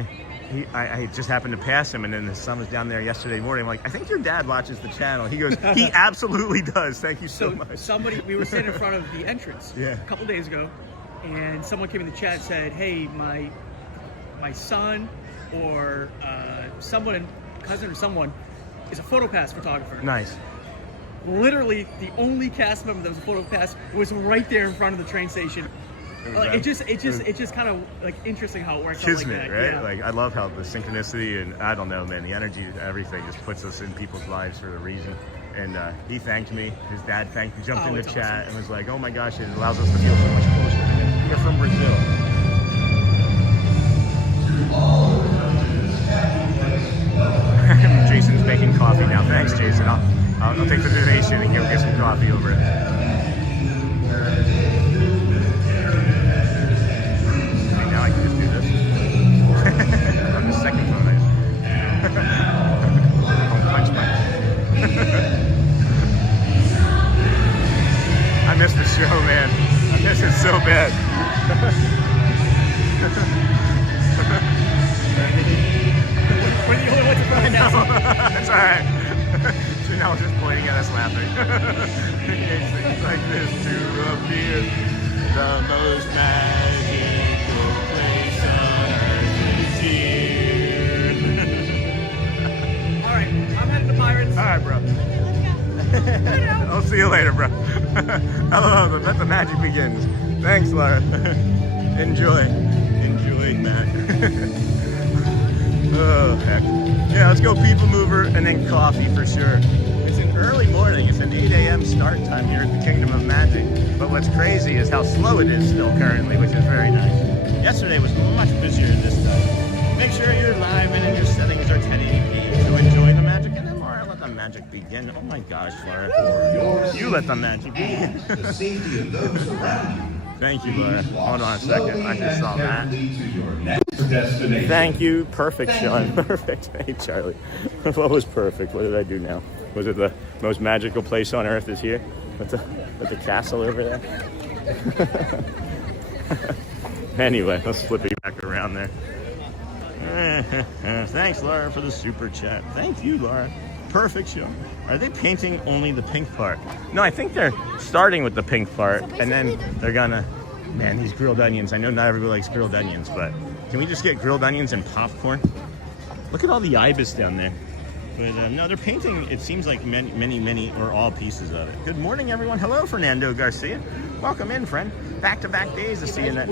I just happened to pass him, and then his son was down there yesterday morning. I'm like, "I think your dad watches the channel." He goes, "He absolutely does. Thank you so much." We were sitting in front of the entrance Yeah. a couple days ago, and someone came in the chat and said, "Hey, my son or someone, cousin or someone, is a PhotoPass photographer." Nice. Literally, the only cast member that was a PhotoPass was right there in front of the train station. It's just kind of like interesting how it works out like Kismet, that. right? Yeah. Like, I love how the synchronicity and I don't know, man, the energy, everything just puts us in people's lives for a reason. And he thanked me. His dad thanked me, jumped in the it's chat, awesome. and was like, "Oh my gosh, it allows us to feel so much closer." You're from Brazil. Jason's making coffee now. Thanks, Jason. I'll take the donation and go get some coffee over it. Okay, now I can just do this. On the second phone, don't punch my. I miss the show, man. I miss it so bad. When you only went to front That's alright. So now we're just pointing at us laughing. Things like this to appear the most magical place on earth is here. Alright, I'm heading to Pirates. Alright, bro. I'll see you later, bro. Hello, let the magic begins. Thanks, Laura. Enjoy, Matt. Oh, heck. Yeah, let's go People Mover and then coffee for sure. It's an early morning. It's an 8 a.m. start time here at the Kingdom of Magic. But what's crazy is how slow it is still currently, which is very nice. Yesterday was much busier this time. Make sure your alignment and your settings are 1080p to enjoy the magic. And then, Laura, let the magic begin. Oh my gosh, Laura. You let the magic begin. The safety of those around you. Thank you, Laura. Hold on a second. I just saw that. Lead to your next destination. Thank you. Perfect, Sean. Perfect. Hey, Charlie. What was perfect? What did I do now? Was it the most magical place on earth is here? With the castle over there? Anyway, let's flip it back around there. Thanks, Laura, for the super chat. Thank you, Laura. Perfect show. Are they painting only the pink part? No, I think they're starting with the pink part, and then they're gonna... Man, these grilled onions. I know not everybody likes grilled onions, but can we just get grilled onions and popcorn? Look at all the ibis down there. But no, they're painting, it seems like many, or all pieces of it. Good morning, everyone. Hello, Fernando Garcia. Welcome in, friend. Back-to-back days of seeing that.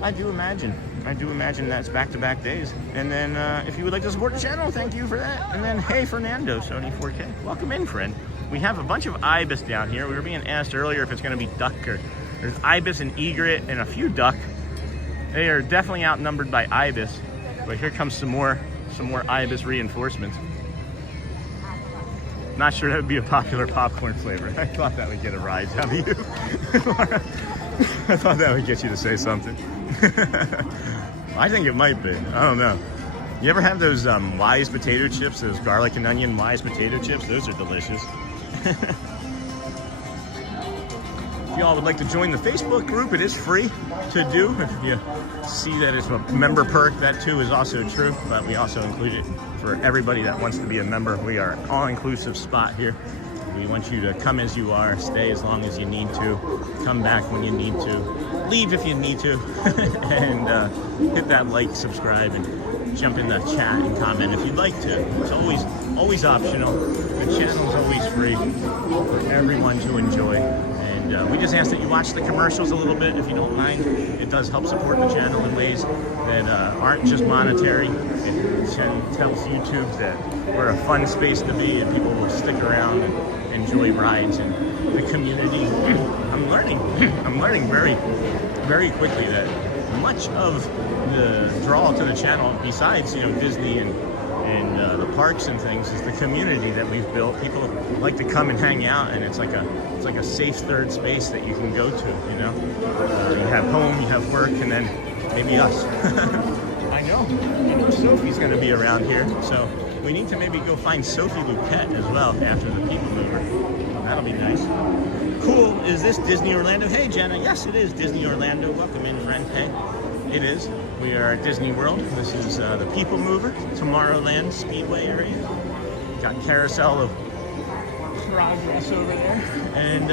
I do imagine that's back-to-back days. And then if you would like to support the channel, thank you for that. And then, hey, Fernando, Sony 4K. Welcome in, friend. We have a bunch of ibis down here. We were being asked earlier if it's going to be duck or... There's ibis and egret and a few duck. They are definitely outnumbered by ibis. But here comes some more ibis reinforcements. Not sure that would be a popular popcorn flavor. I thought that would get a rise out of you. I thought that would get you to say something. I think it might be. I don't know. You ever have those Wise potato chips, those garlic and onion Wise potato chips? Those are delicious. If y'all would like to join the Facebook group, it is free to do. If you see that it's a member perk, that too is also true. But we also include it for everybody that wants to be a member. We are an all-inclusive spot here. We want you to come as you are, stay as long as you need to, come back when you need to, leave if you need to, and hit that like, subscribe, and jump in the chat and comment if you'd like to. It's always optional. The channel's always free for everyone to enjoy. And And we just ask that you watch the commercials a little bit if you don't mind. It does help support the channel in ways that aren't just monetary. It tells YouTube that we're a fun space to be and people will stick around and enjoy rides and the community. I'm learning very, very quickly that much of the draw to the channel, besides Disney and the parks and things, is the community that we've built. People like to come and hang out, and it's like a safe third space that you can go to. You have home, you have work, and then maybe us. I know Sophie's going to be around here, so we need to maybe go find Sophie Luquette as well after the People Mover. That'll be nice. Cool. Is this Disney Orlando? Hey, Jenna. Yes, it is Disney Orlando. Welcome in, friend. Hey, it is. We are at Disney World. This is the People Mover, Tomorrowland Speedway area. Got carousel of progress over there. And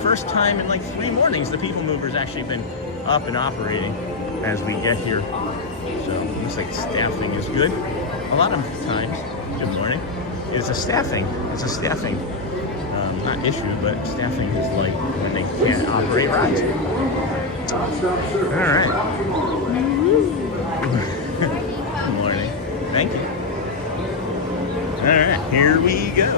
first time in like 3 mornings, the People Mover's actually been up and operating as we get here. So it looks like staffing is good. A lot of times, good morning, it's a staffing not issue, but staffing is like when they can't operate rides. All right. Good morning. Thank you. All right, here we go.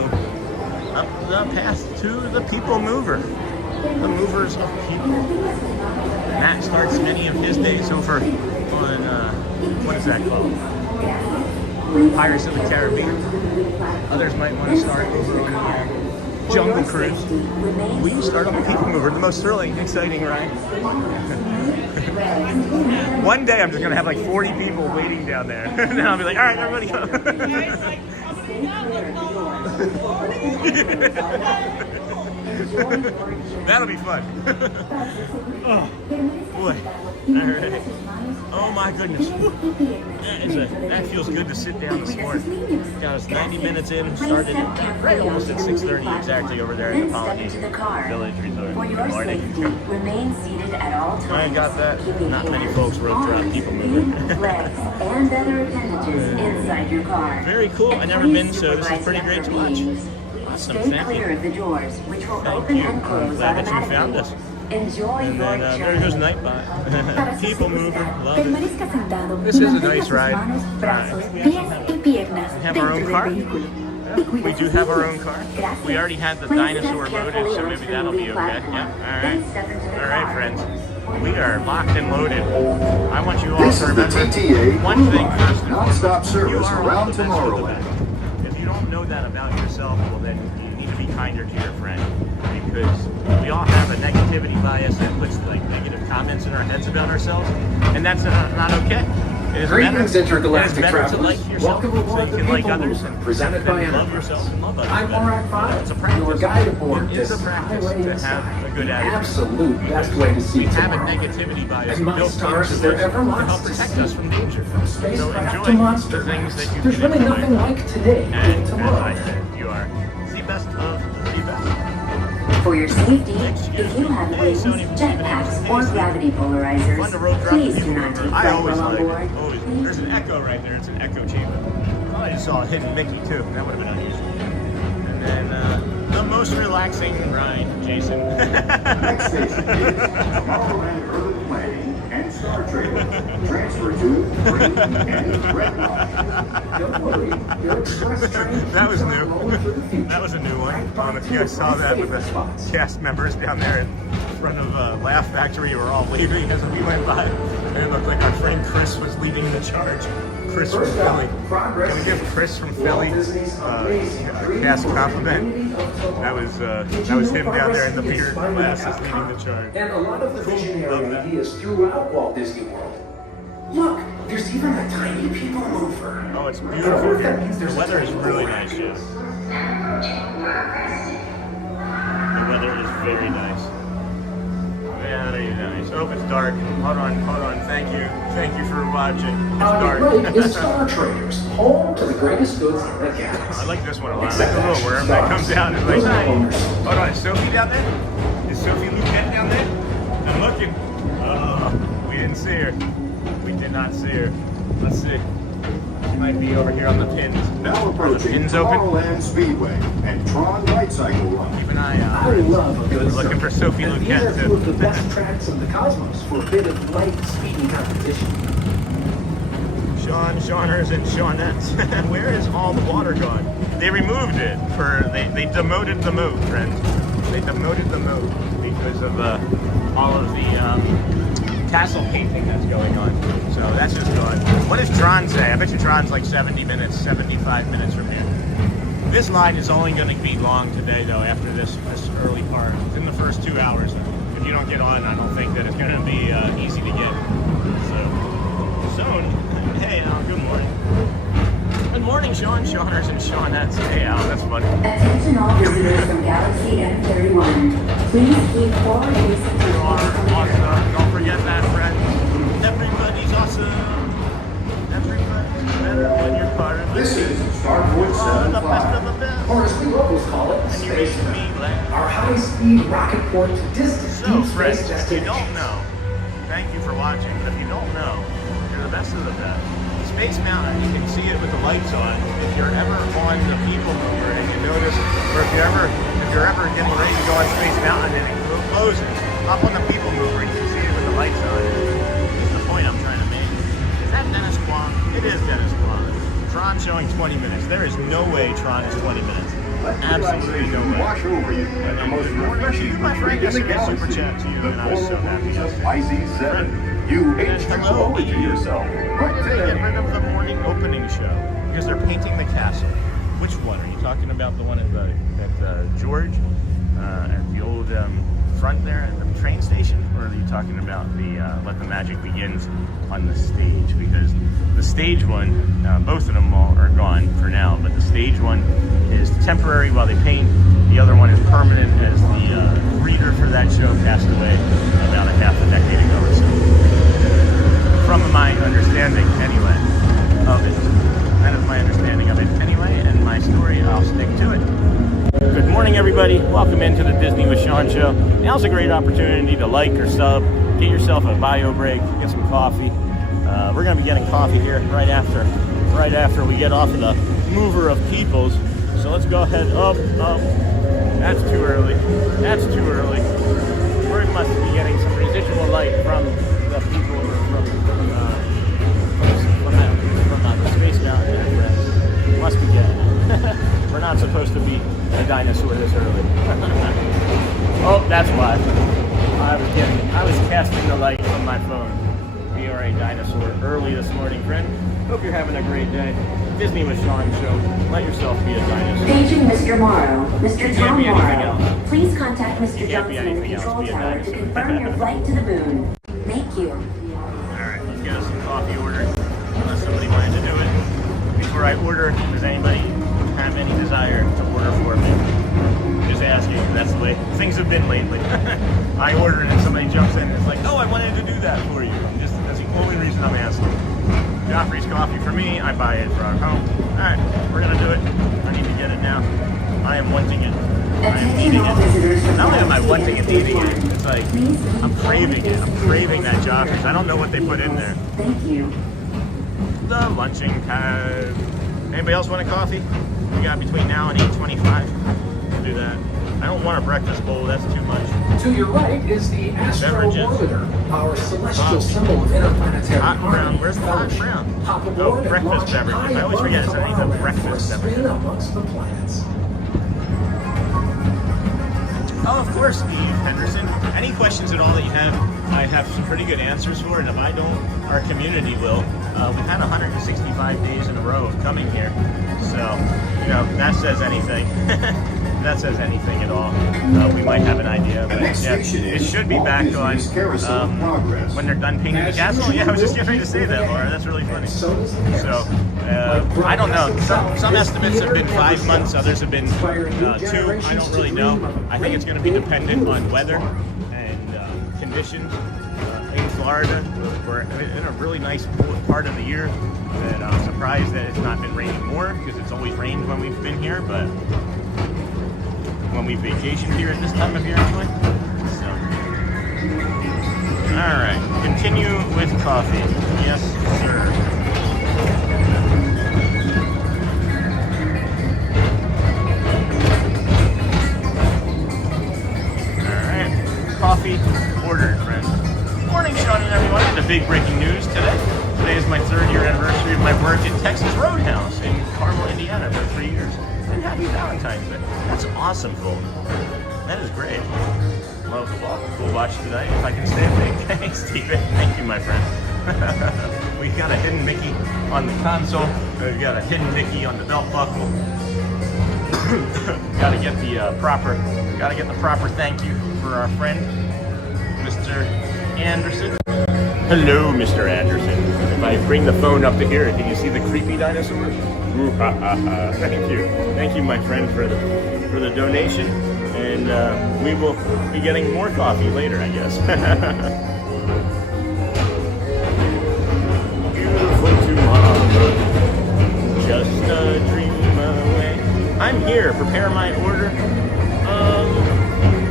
Up the path to the People Mover. The movers of people. Matt starts many of his days over on, what is that called? Pirates of the Caribbean. Others might want to start over on the Jungle Cruise. We start on the People Mover, the most thrilling, exciting ride. One day I'm just going to have like 40 people waiting down there. And then I'll be like, all right, everybody go. That'll be fun. Oh, boy. All right. Oh my goodness. That feels good to sit down this morning. Got us 90 minutes in, started right almost at 6:30 exactly over there in the Polynesian Village Resort. Good morning. Remain seated at all times. I got that. Not many folks wrote throughout People Mover. Legs and other appendages inside your car. Very cool. I've never been, so this is pretty great to watch. Awesome. Stay Thank clear you. of the doors, which will Thank open you. and I'm close glad that you automatically. found us. Enjoy And your then there journey. goes Nightbot. People Mover, love it. Permanezca sentado This is a y mantenga nice sus ride. manos, brazos, We pies y piernas have our own dentro car. del vehículo. We do have our own car. We already had the dinosaur loaded, so maybe that'll be okay. Yep. All right, friends. We are locked and loaded. I want you all This to is the remember TTA one thing first and foremost. non-stop You service are all around the best of the Tomorrowland. best. If you don't know that about yourself, well then you need to be kinder to your friend, because we all have a negativity bias that puts like negative comments in our heads about ourselves, and that's not okay. It is Greetings, intergalactic better to travelers. like yourself Welcome so aboard you the can like People others Mover, and presented by love Enterprise. yourself and love others. I'm better. Morak 5, It's a practice. your guide aboard It is this a practice highway to in have sky. a good The attitude. absolute best way to see We have a tomorrow. negativity bias And my built stars, into there us ever to help wants to protect see. us from danger. From So spacecraft to enjoy monster the things that you There's can really enjoy. nothing like today And and as I tomorrow. said, you are the best of the best. For your safety, if you have wings, jetpacks, or gravity Fun to polarizers, road drop please the do People not Mover. take I flight always while on like board. it. Always. There's an echo right there. It's an echo chamber. Oh, I just saw a hidden Mickey too. That would have been unusual. And then the most relaxing ride, Jason. Next station is Tomorrowland Urban Planning and Star Trailer. Transfer to Green and Red Line. Don't worry, your express train That was keeps on new. rolling for the future. That was a new one. I don't know if you guys saw that with the cast members down there in front of Laugh Factory. Were all waving as we went by. And it looked like our friend Chris was leading the charge. Chris from Philly. Can we give Chris from Philly a cast compliment? That was him down there in the beard glasses leading the charge. And a lot of the Cool. Love visionary that. ideas throughout Walt Disney World. Look, there's even a tiny People Mover. Oh, it's beautiful here. The weather is really nice, yes. The weather is very nice. Very nice. Oh, it's dark. Hold on. Thank you for watching. It's On dark. your right is Star Traders, home to the greatest goods in the I galaxy. like this one a lot. I like the little worm that comes down and like, hi. Hold on, is Sophie down there? Is Sophie Luquette down there? I'm looking. Oh, we didn't see her. We did not see her. Let's see. Might be over here on the pins. Now approaching pins open? Tomorrowland Speedway and Tron Light Cycle Run. Keep an eye out. I love a good Looking for Sophie and these are Luquette, two of the too. best tracks in the cosmos for a bit of light speeding competition. Shawners and Shaunettes. Where is all the water gone? They removed it they demoted the moat, friends. They demoted the moat because of all of the castle painting that's going on. So that's just gone. What does Tron say? I bet you Tron's like 70 minutes, 75 minutes from here. This line is only going to be long today, though, after this early part. It's in the first 2 hours. If you don't get on, I don't think that it's going to be easy to get. So, hey, Al, good morning. Good morning, Shawners and Shaunettes. Hey, Al, that's funny. Attention all visitors from Galaxy M31. Please keep forward facing to Awesome. Don't forget that, friends. Everybody's awesome. Everybody's better when you're part of the This team. is Starport The best of 75. the best. Or as we locals call it, And you Space make me Mountain. laugh. Our high-speed rocket port to distant So, deep friends, space if you don't destinations. know, thank you for watching. But if you don't know, you're the best of the best. Space Mountain, you can see it with the lights on. If you're ever on the People Mover and you notice, or if you're ever getting ready to go on Space Mountain and it closes, up on the People Mover, you can see it with the lights on. That's the point I'm trying to make. Is that Dennis Quam? It is Dennis Quam. Tron showing 20 minutes. There is no way Tron is 20 minutes. Absolutely no way. Wash over you at the most refreshing My friend retreat in the yesterday super galaxy. chat to you, The and I was so happy. IC7. You H2O to yourself. Why did they get rid of the morning opening show? Because they're painting the castle. Which one? Are you talking about the one at George? At the old front there at the train station? Or are you talking about the Let the Magic Begins on the stage? Because the stage one, both of them are gone for now, but the stage one is temporary while they paint. The other one is permanent as the reader for that show passed away about a half a decade ago or so. From my understanding, anyway, of it. That is my understanding of it anyway, and my story, I'll stick to it. Good morning, everybody. Welcome into the Disney with Sean show. Now's a great opportunity to like or sub, get yourself a bio break, get some coffee. We're going to be getting coffee here right after we get off of the mover of peoples. So let's go ahead up. That's too early. That's too early. We must be getting some residual light from the people from the Space Mountain. Must be getting it. We're not supposed to be a dinosaur this early. Oh, that's why. I was casting the light from my phone. We are a dinosaur early this morning, friend. Hope you're having a great day. Disney with Sean show. Let yourself be a dinosaur. Paging Mr. Morrow. Mr. Tom be anything Morrow. else. Please contact Mr. Can't be Johnson in the anything else. control Be a tower to dinosaur. confirm your flight to the moon. Thank you. Alright, let's get us some coffee ordered. Unless somebody wanted to do it. Before I order, does anybody have any desire to order for me? Just asking, that's the way things have been lately. I order and then somebody jumps in and it's like, oh, I wanted to do that for you. That's the only reason I'm asking. Joffrey's coffee for me, I buy it for our home. Alright, we're gonna do it. I need to get it now. I am wanting it. I am eating it. Not only am I wanting it, eating it, it's like, I'm craving it. I'm craving that Joffrey's. I don't know what they put in there. Thank you. The lunching pad. Anybody else want a coffee? We got between now and 8:25. We'll do that. I don't want a breakfast bowl, that's too much. To your right is the Astro Beverages. Orbiter, our celestial symbol of interplanetary Hot brown. harmony Where's and the hot fellowship. brown? Hop Oh, aboard and breakfast launch beverages. high I always forget it's underneath the above breakfast for a spin beverages. amongst the planets. Oh, of course, Steve Henderson. Any questions at all that you have, I have some pretty good answers for, and if I don't, our community will. We've had 165 days in a row of coming here, so, you know, that says anything. If that says anything at all, we might have an idea. But yeah, it should be back on when they're done painting the castle. Yeah, I was just getting ready to say that, Laura. That's really funny. So, I don't know. Some estimates have been 5 months, others have been 2. I don't really know. I think it's going to be dependent on weather and conditions. In Florida, we're in a really nice part of the year, and I'm surprised that it's not been raining more, because it's always rained when we've been here, but when we vacationed here at this time of year anyway. So, alright, continue with coffee. Yes, sir. coffee ordered, friend. Morning, Sean and everyone. I have a big breaking news today. Today is my 3rd year anniversary of my work at Texas Roadhouse in Carmel, Indiana for 3 years. And happy Valentine's Day. That's awesome, folks. That is great. Love football. We'll watch tonight if I can stay awake. Thanks, Steven. Thank you, my friend. We got a hidden Mickey on the console. We got a hidden Mickey on the belt buckle. Gotta get the proper thank you for our friend, Mr. Anderson. Hello, Mr. Anderson. If I bring the phone up to here, can you see the creepy dinosaur? Ooh, ha, ha, ha. Thank you, my friend, for the donation. And we will be getting more coffee later, I guess. Beautiful tomorrow, just a dream away. I'm here. Prepare my order.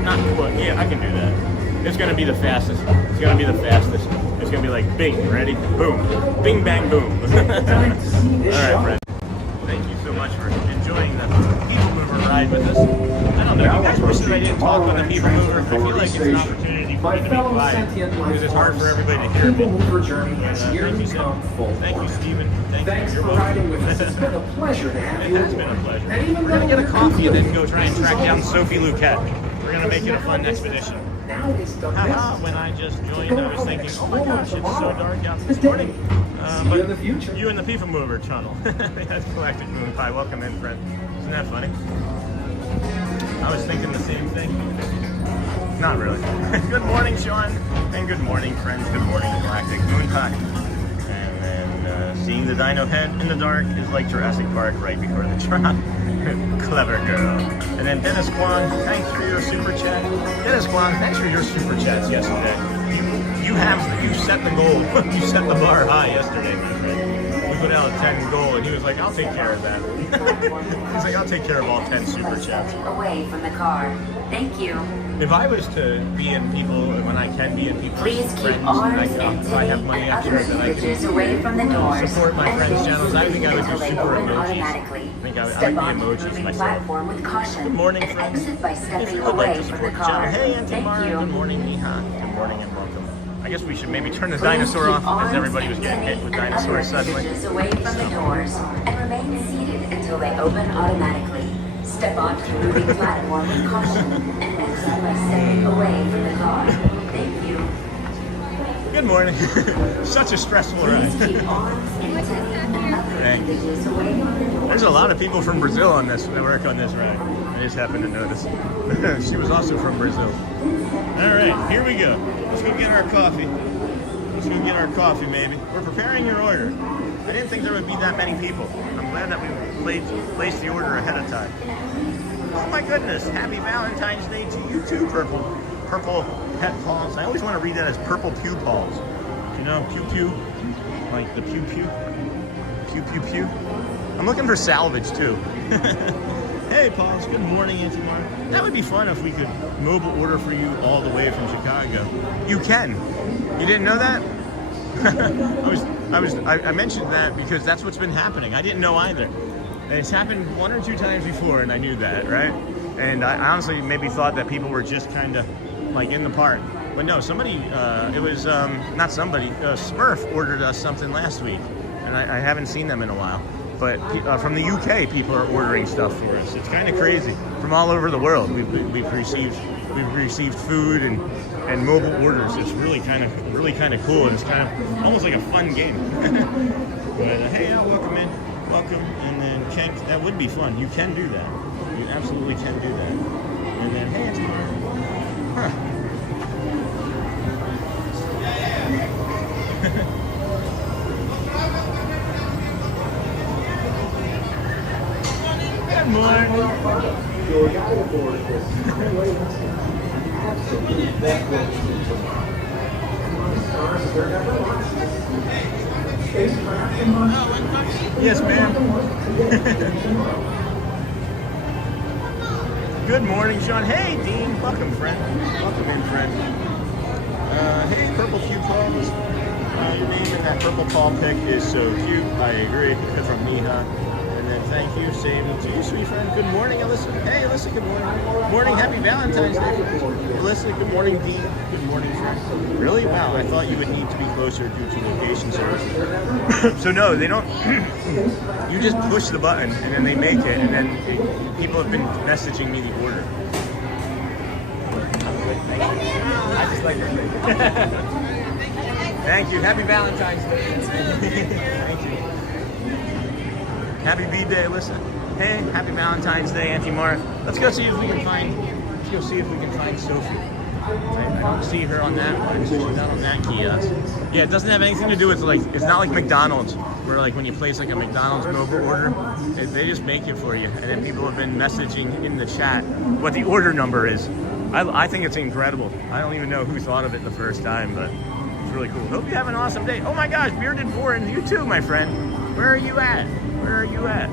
Not what? Yeah, I can do that. It's gonna be the fastest. It's gonna be the fastest. It's gonna be like bing, ready, boom, bing, bang, boom. All right, friend. Thank you so much for enjoying the People Mover ride with us. I don't know. You guys wish that I didn't talk on the People Mover. I feel like it's an opportunity for me to be quiet because it's hard for everybody to hear me. Thank you, Sam. Thank you, Stephen. Thanks for riding with us. It's been a pleasure to have you. It has been a pleasure. We're gonna get a coffee and then go try and track down Sophie Luquette. We're gonna make it a fun expedition. Haha, when I just joined, I was thinking, oh my gosh, it's so dark out this morning. But you and the People Mover tunnel. That's Galactic Moon Pie. Welcome in, friend. Isn't that funny? I was thinking the same thing. Not really. Good morning, Sean. And good morning, friends. Good morning, Galactic Moon Pie. And then seeing the dino head in the dark is like Jurassic Park right before the drop. Clever girl. And then Dennis Kwan, thanks for your super chat. Dennis Kwan, thanks for your super chats yesterday. You set the goal. You set the bar high yesterday, my friend. We put out a 10 goal, and he was like, "I'll take care of that." He's like, "I'll take care of all 10 super chats." Away from the car. Thank you. If I was to be in people when I can be in people's Please keep friends, arms and and I have money and extra other that I figures can away from the doors. support my and friends' please channels, I think I would do until they super open emojis. automatically. I think I Step like onto the the emojis moving myself. platform with caution. Good morning, and friends. exit by If stepping you would like away to from the support the channel, car. hey Auntie Thank Mara, you. good morning, Miha. Good morning and welcome. I guess we should maybe turn the Please dinosaur keep off as arms everybody was and getting hit with and dinosaurs other suddenly. figures away from the doors and remain seated until they open automatically. Step onto the moving platform with caution and exit by stepping away from the car. Thank you. Good morning. Such a stressful ride. Please keep arms and other Thanks. figures away from the doors. There's a lot of people from Brazil on this that work on this ride. I just happened to notice. She was also from Brazil. All right, here we go. Let's go get our coffee. Let's go get our coffee, maybe. We're preparing your order. I didn't think there would be that many people. I'm glad that we placed the order ahead of time. Oh my goodness! Happy Valentine's Day to you too, purple pet paws. I always want to read that as purple pew paws. You know, pew pew, like the pew pew, pew pew pew. I'm looking for salvage too. Hey, Paws. Good morning, Auntie Mara. That would be fun if we could mobile order for you all the way from Chicago. You can. You didn't know that? I mentioned that because that's what's been happening. I didn't know either. And it's happened 1 or 2 times before, and I knew that, right? And I honestly maybe thought that people were just kind of like in the park. But no, somebody, it was not somebody, Smurf ordered us something last week, and I haven't seen them in a while. But from the UK, people are ordering stuff for us. It's kind of crazy. From all over the world, we've received food and mobile orders. It's really kind of cool, and it's kind of almost like a fun game. But hey, welcome in, welcome, and then Kenk. That would be fun. You can do that. You absolutely can do that. And then hey, it's Mark. Huh. Good morning. Your guide aboard this highway absolutely backwards. Stars, is there ever lots of spacecraft in Mars? Yes, ma'am. Good morning, Sean. Hey, Dean. Welcome, friend. Welcome in, friend. Hey, Purple Cute Paws. Your name in that purple paw pic is so cute. I agree. From Miha. And And then thank you, same to you, sweet friend. Good morning, Alyssa. Hey, Alyssa, good morning. Morning, happy Valentine's Day. Alyssa, good morning, Dee. Good morning, friend. Really? Wow, I thought you would need to be closer due to location services. So no, they don't. You just push the button, and then they make it, and then people have been messaging me the order. I just like it. Thank you. Happy Valentine's Day. Thank you. Happy B-Day, Alyssa. Hey, happy Valentine's Day, Auntie Mara. Let's go see if we can find. Let's go see if we can find Sophie. I don't see her on that one. She's not on that kiosk. Yeah, it doesn't have anything to do with like. It's not like McDonald's, where like when you place like a McDonald's mobile order, they just make it for you. And then people have been messaging in the chat what the order number is. I think it's incredible. I don't even know who thought of it the first time, but it's really cool. Hope you have an awesome day. Oh my gosh, Bearded Foreign, you too, my friend. Where are you at? Where are you at?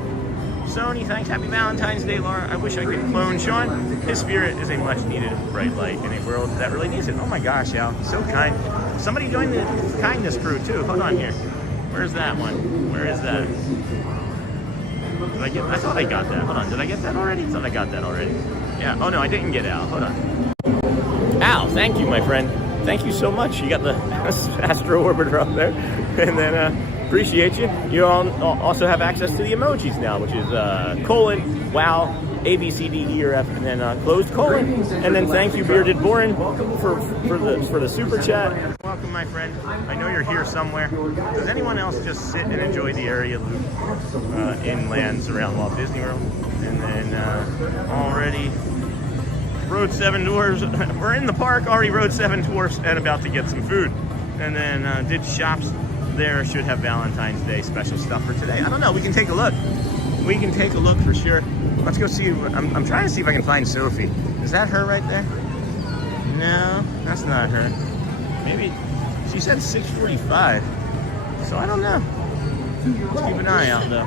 Sony, thanks. Happy Valentine's Day, Laura. I wish I could clone Sean. His spirit is a much needed bright light in a world that really needs it. Oh my gosh, Al, so kind. Somebody joined the kindness crew too. Hold on here. Where's that one? Where is that? I thought I got that. Hold on, did I get that already? I thought I got that already. Yeah, oh no, I didn't get Al. Hold on. Al, thank you, my friend. Thank you so much. You got the Astro Orbiter up there. And then, appreciate you. You all also have access to the emojis now, which is colon, wow, A, B, C, D, E, or F, and then closed colon. And then thank you, Bearded Borin, for the super chat. Welcome, my friend. I know you're here somewhere. Does anyone else just sit and enjoy the area loop inlands around Walt Disney World? And then already rode 7 dwarfs. We're in the park, already rode 7 dwarfs and about to get some food. And then did shops there. Should have Valentine's Day special stuff for today. I don't know. We can take a look. We can take a look for sure. Let's go see. I'm trying to see if I can find Sophie. Is that her right there? No, that's not her. Maybe she said 6:45. So I don't know. Let's keep an eye out though.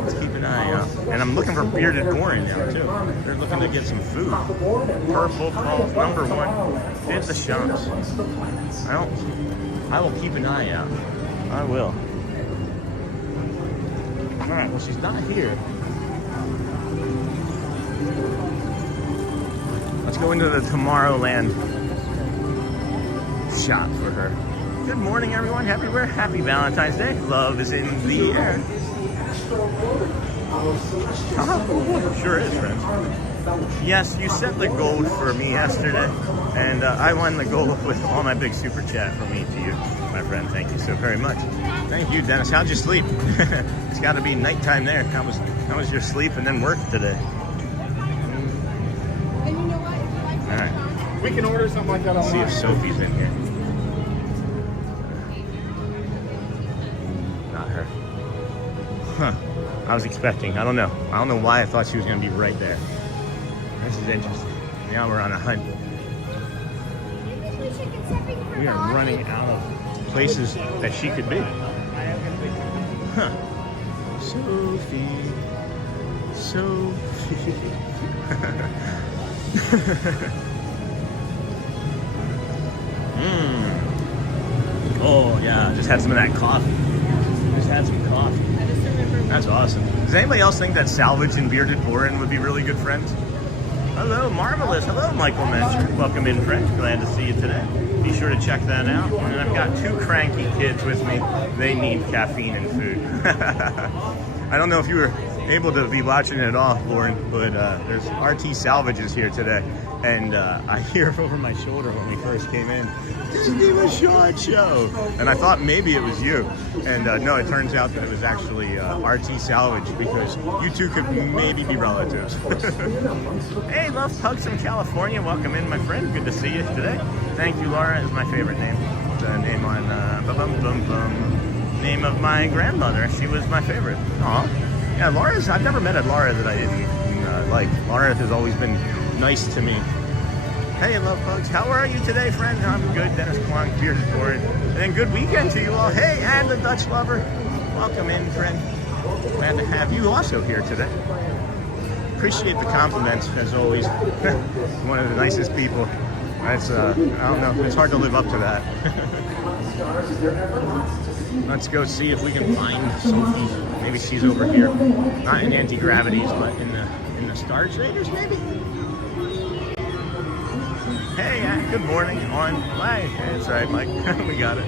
Let's keep an eye out. And I'm looking for Bearded Boring now too. They're looking to get some food. Purple Falls, number 1. Did the shops. I will keep an eye out. I will. Alright, well she's not here. Let's go into the Tomorrowland shop for her. Good morning, everyone. Happy Valentine's Day. Love is in the air. Sure is, friends. Yes, you set the gold for me yesterday, and I won the gold with all my big super chat from me to you, my friend. Thank you so very much. Thank you, Dennis. How'd you sleep? It's got to be nighttime there. How was your sleep and then work today? All right. We can order something like that online. See if Sophie's in here. Not her. Huh. I was expecting. I don't know why I thought she was going to be right there. This is interesting. Now we're on a hunt. We are running out of places that she could be. Huh. Sophie. Oh yeah, just had some of that coffee. Just had some coffee. That's awesome. Does anybody else think that Salvage and Bearded Borin would be really good friends? Hello, Marvelous. Hello, Michael Mencher. Welcome in, friend. Glad to see you today. Be sure to check that out. And I've got 2 cranky kids with me. They need caffeine and food. I don't know if you were able to be watching it at all, Lauren, but there's RT Salvages here today. And I hear over my shoulder when we first came in, Disney was Short Show. And I thought maybe it was you. And no, it turns out that it was actually RT Salvage, because you two could maybe be relatives. Hey, Love Pugs from California. Welcome in, my friend. Good to see you today. Thank you, Laura is my favorite name. The name on name of my grandmother. She was my favorite. Aw. Yeah, I've never met a Laura that I didn't like. Laura has always been nice to me. Hey, Love Bugs. How are you today, friend? I'm good. Dennis Kwong, Bearded Board. And then good weekend to you all. Hey, and the Dutch Lover. Welcome in, friend. Glad to have you also here today. Appreciate the compliments, as always. One of the nicest people. That's I don't know. It's hard to live up to that. Let's go see if we can find Sophie. Maybe she's over here. Not in anti-gravities, but in the Star Traders, maybe? Hey, good morning on live. That's right, Mike. We got it.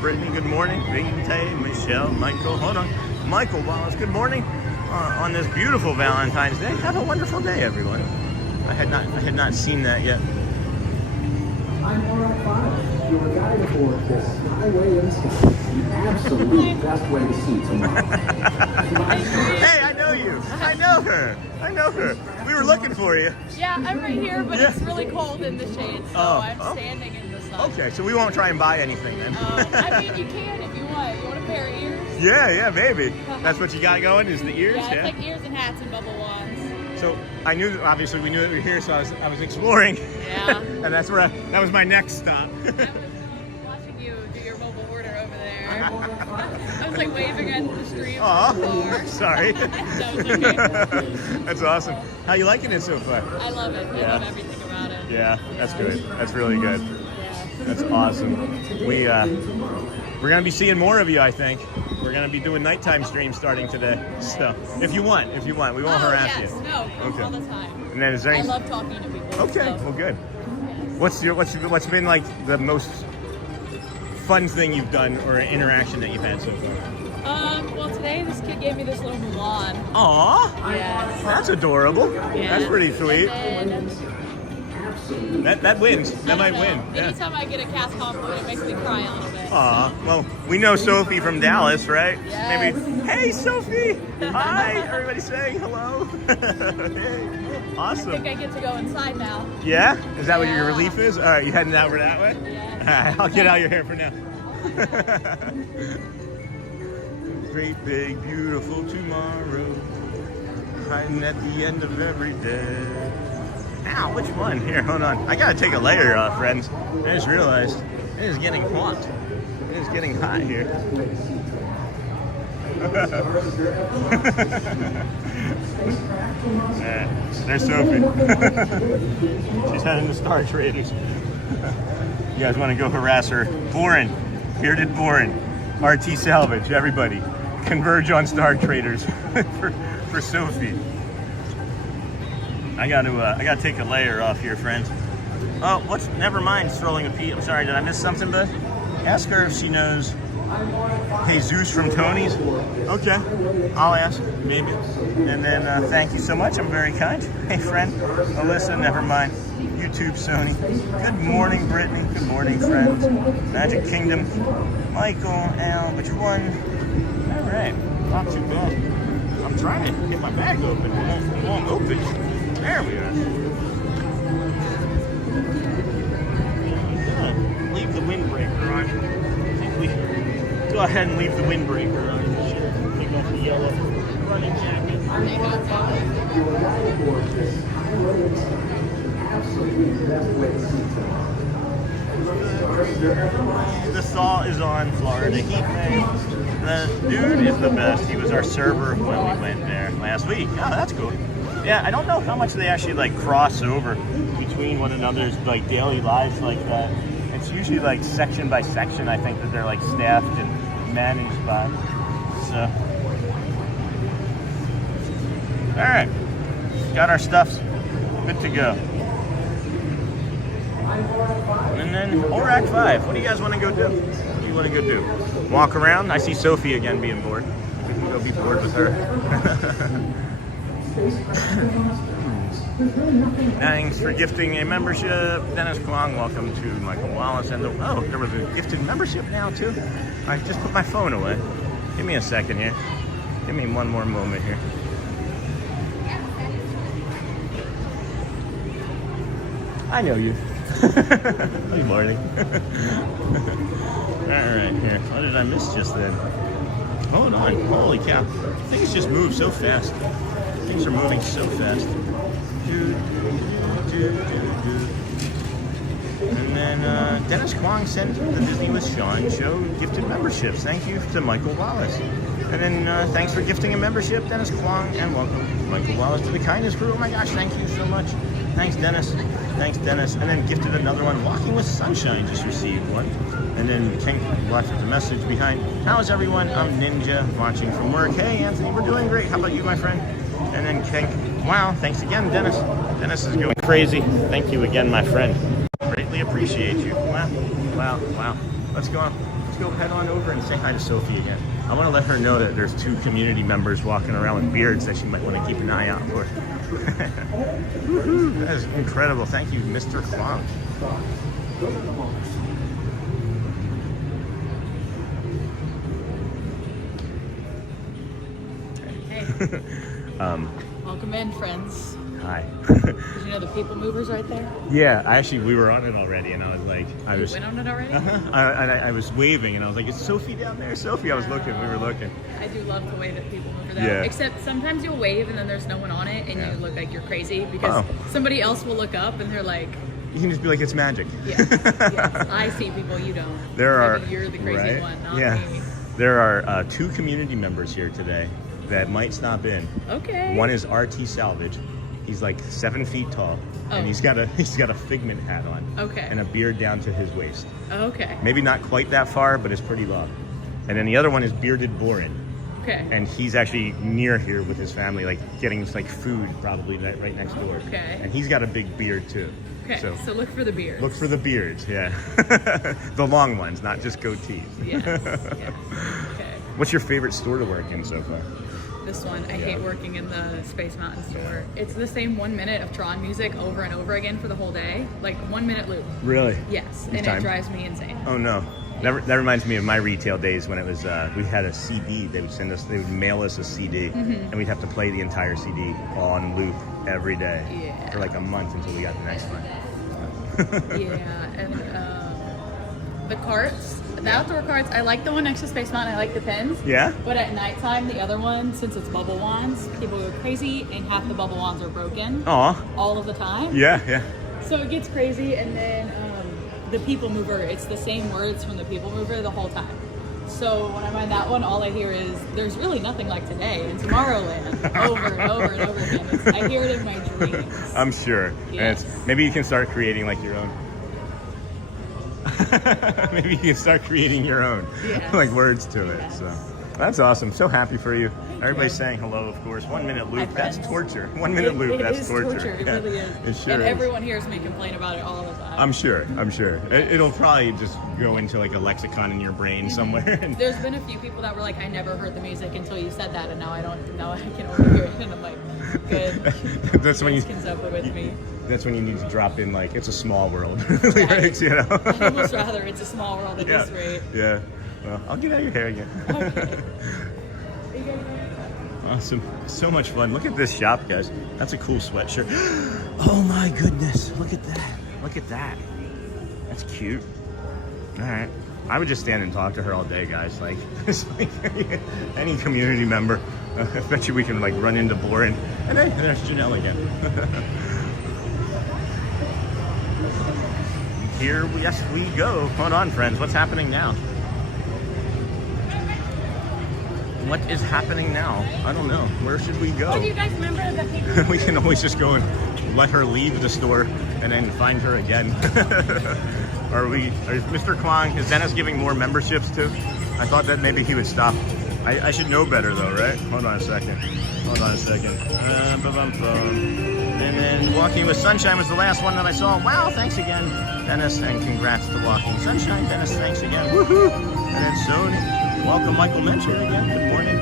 Brittany, good morning. Vinte, Michelle, Michael. Hold on. Michael Wallace, good morning. On this beautiful Valentine's Day. Have a wonderful day, everyone. I had not seen that yet. I'm Monorail 5, your guide aboard this highway in sky. The absolute best way to see tomorrow. Hey, I know you. I know her. We were looking for you. Yeah, I'm right here, but it's really cold in the shade, so I'm standing in the sun. Okay, so we won't try and buy anything then. I mean, you can if you want. You want a pair of ears? Yeah, maybe. That's what you got going, is the ears? Yeah, it's like ears and hats and bubble wands. So I knew, obviously we knew that we were here, so I was exploring. Yeah. And that was my next stop. I was watching you do your mobile order over there. I was like waving at the stream. Oh, sorry. That was okay. That's awesome. How you liking it so far? I love it. I love everything about it. Yeah, that's good. That's really good. Yeah. That's awesome. We're gonna be seeing more of you, I think. We're gonna be doing nighttime streams starting today. So if you want, we won't harass you. No, all the time. And then is there any... I love talking to people. Okay, so. well, good. What's been like the most fun thing you've done or interaction that you've had so far? Well, today this kid gave me this little Mulan. Aww. Yes. That's adorable. Yeah. That's pretty sweet. That wins. That might win. Anytime I get a cast compliment, it makes me cry a little bit. Aw, well, we know Sophie from Dallas, right? Yes. Maybe. Hey, Sophie. Hi. Everybody saying hello. Hey. Awesome. I think I get to go inside now. Yeah? Is that what your relief is? All right, you heading over that way? Yeah. All right, I'll get out your hair for now. Great big beautiful tomorrow, hiding at the end of every day. Ow, which one? Here, hold on. I gotta take a layer off, friends. I just realized it is getting hot. It is getting hot here. Yeah, there's Sophie. She's heading to Star Traders. You guys want to go harass her? Boren, bearded Boren, RT Salvage, everybody. Converge on Star Traders for Sophie. I gotta take a layer off here, friends. Oh, never mind, strolling a Pete. I'm sorry, did I miss something, bud? Ask her if she knows Jesus from Tony's. Okay, I'll ask, maybe. And then thank you so much, I'm very kind. Hey friend, Alyssa, never mind. YouTube Sony. Good morning, Brittany. Good morning, friends. Magic Kingdom. Michael, Al, which one? All right, not too bad. I'm trying to get my bag open. It won't open. There we are. Leave the windbreaker on. I think we go ahead and leave the windbreaker on. Take off the yellow running jacket. The thaw is on Florida Heat Day. The dude is the best. He was our server when we went there last week. Oh, that's cool. Yeah, I don't know how much they actually like cross over between one another's like daily lives like that. It's usually like section by section, I think, that they're like staffed and managed by. So, all right, got our stuff good to go. And then ORAC 5. What do you guys want to go do? What do you want to go do? Walk around? I see Sophie again being bored. We can go be bored with her. Thanks for gifting a membership. Dennis Kwong, welcome to Michael Wallace. And there was a gifted membership now too. I just put my phone away. Give me a second here. Give me one more moment here. I know you. Good morning. Alright, here. What did I miss just then? Hold on. Holy cow. Things just move so fast. Things are moving so fast. And then Dennis Kwong sent the Disney with Sean show gifted memberships. Thank you to Michael Wallace. And then thanks for gifting a membership, Dennis Kwong, and welcome Michael Wallace to the Kindness Crew. Oh my gosh, thank you so much. Thanks, Dennis. thanks Dennis. And then gifted another one. Walking with Sunshine just received one. And then King left the message behind. How's everyone? I'm Ninja watching from work. Hey Anthony, we're doing great. How about you, my friend? And then King, wow, thanks again, Dennis. Dennis is going crazy. Thank you again, my friend. Greatly appreciate you. Wow, wow, wow. Let's go head on over and say hi to Sophie again. I want to let her know that there's 2 community members walking around with beards that she might want to keep an eye out for. Woohoo, that is incredible. Thank you, Mr. Kwong. Hey. Welcome in, friends. Hi. Did you know the people movers right there? Yeah, we were on it already, and I was like, You went on it already? I was waving, and I was like, "Is Sophie down there?" Sophie, I was looking. We were looking. I do love the way that people mover that. Yeah. Except sometimes you'll wave and then there's no one on it, and you look like you're crazy because somebody else will look up and they're like. You can just be like, "It's magic." Yes. I see people you don't. Maybe you're the crazy one, not me. There are 2 community members here today that might stop in. Okay. One is RT Salvage. He's like 7 feet tall, and he's got a Figment hat on. Okay. And a beard down to his waist. Okay. Maybe not quite that far, but it's pretty long. And then the other one is Bearded Borin. Okay. And he's actually near here with his family, like getting like food probably right next door. Okay. And he's got a big beard too. Okay. So look for the beards. Look for the beards, yeah. The long ones, not just goatees. Yes. Okay. What's your favorite store to work in so far? This one, I hate working in the Space Mountain store. It's the same 1 minute of Tron music over and over again for the whole day. Like 1 minute loop. Really? Yes. And it drives me insane. Oh no. That reminds me of my retail days when it was, we had a CD. They would mail us a CD, and we'd have to play the entire CD on loop every day for like a month until we got the next one. Yeah, and the carts, the outdoor carts, I like the one next to Space Mountain, I like the pins. Yeah? But at nighttime, the other one, since it's bubble wands, people go crazy, and half the bubble wands are broken. Aw. All of the time. Yeah. So it gets crazy, and then the people mover, it's the same words from the people mover the whole time. So when I'm on that one, all I hear is, there's really nothing like today in Tomorrowland, over and over and over again. I hear it in my dreams. I'm sure. Yes. And maybe you can start creating like your own. Maybe you can start creating your own like words to it. So that's awesome. So happy for you. Everybody's saying hello, of course. 1 minute loop, that's torture. 1 minute loop, that's torture. It really is. It sure and is. everyone hears me complain about it all the time. I'm sure. It'll probably just go into like a lexicon in your brain somewhere. There's been a few people that were like, I never heard the music until you said that, and now I can overhear it, and I'm like, good. That's when you can suffer with me. That's when you need to drop in like It's a Small World lyrics, you know. I'd almost rather It's a Small World at this rate. Yeah. Well, I'll get out your hair again. Okay. Awesome. So much fun. Look at this shop, guys. That's a cool sweatshirt. Oh my goodness. Look at that. Look at that. That's cute. All right. I would just stand and talk to her all day, guys. Like, it's like any community member. I bet you we can like run into Borin. And hey, there's Janelle again. Here, yes, we go. Hold on, friends. What's happening now? What is happening now? I don't know. Where should we go? Do you guys remember the people? We can always just go and let her leave the store and then find her again. Is Mr. Kwong, is Dennis giving more memberships too? I thought that maybe he would stop. I should know better though, right? Hold on a second. And then Walking with Sunshine was the last one that I saw. Wow, thanks again, Dennis, and congrats to Walking Sunshine. Dennis, thanks again. Woohoo! And then Sony. Welcome, Michael Mencher again. Good morning.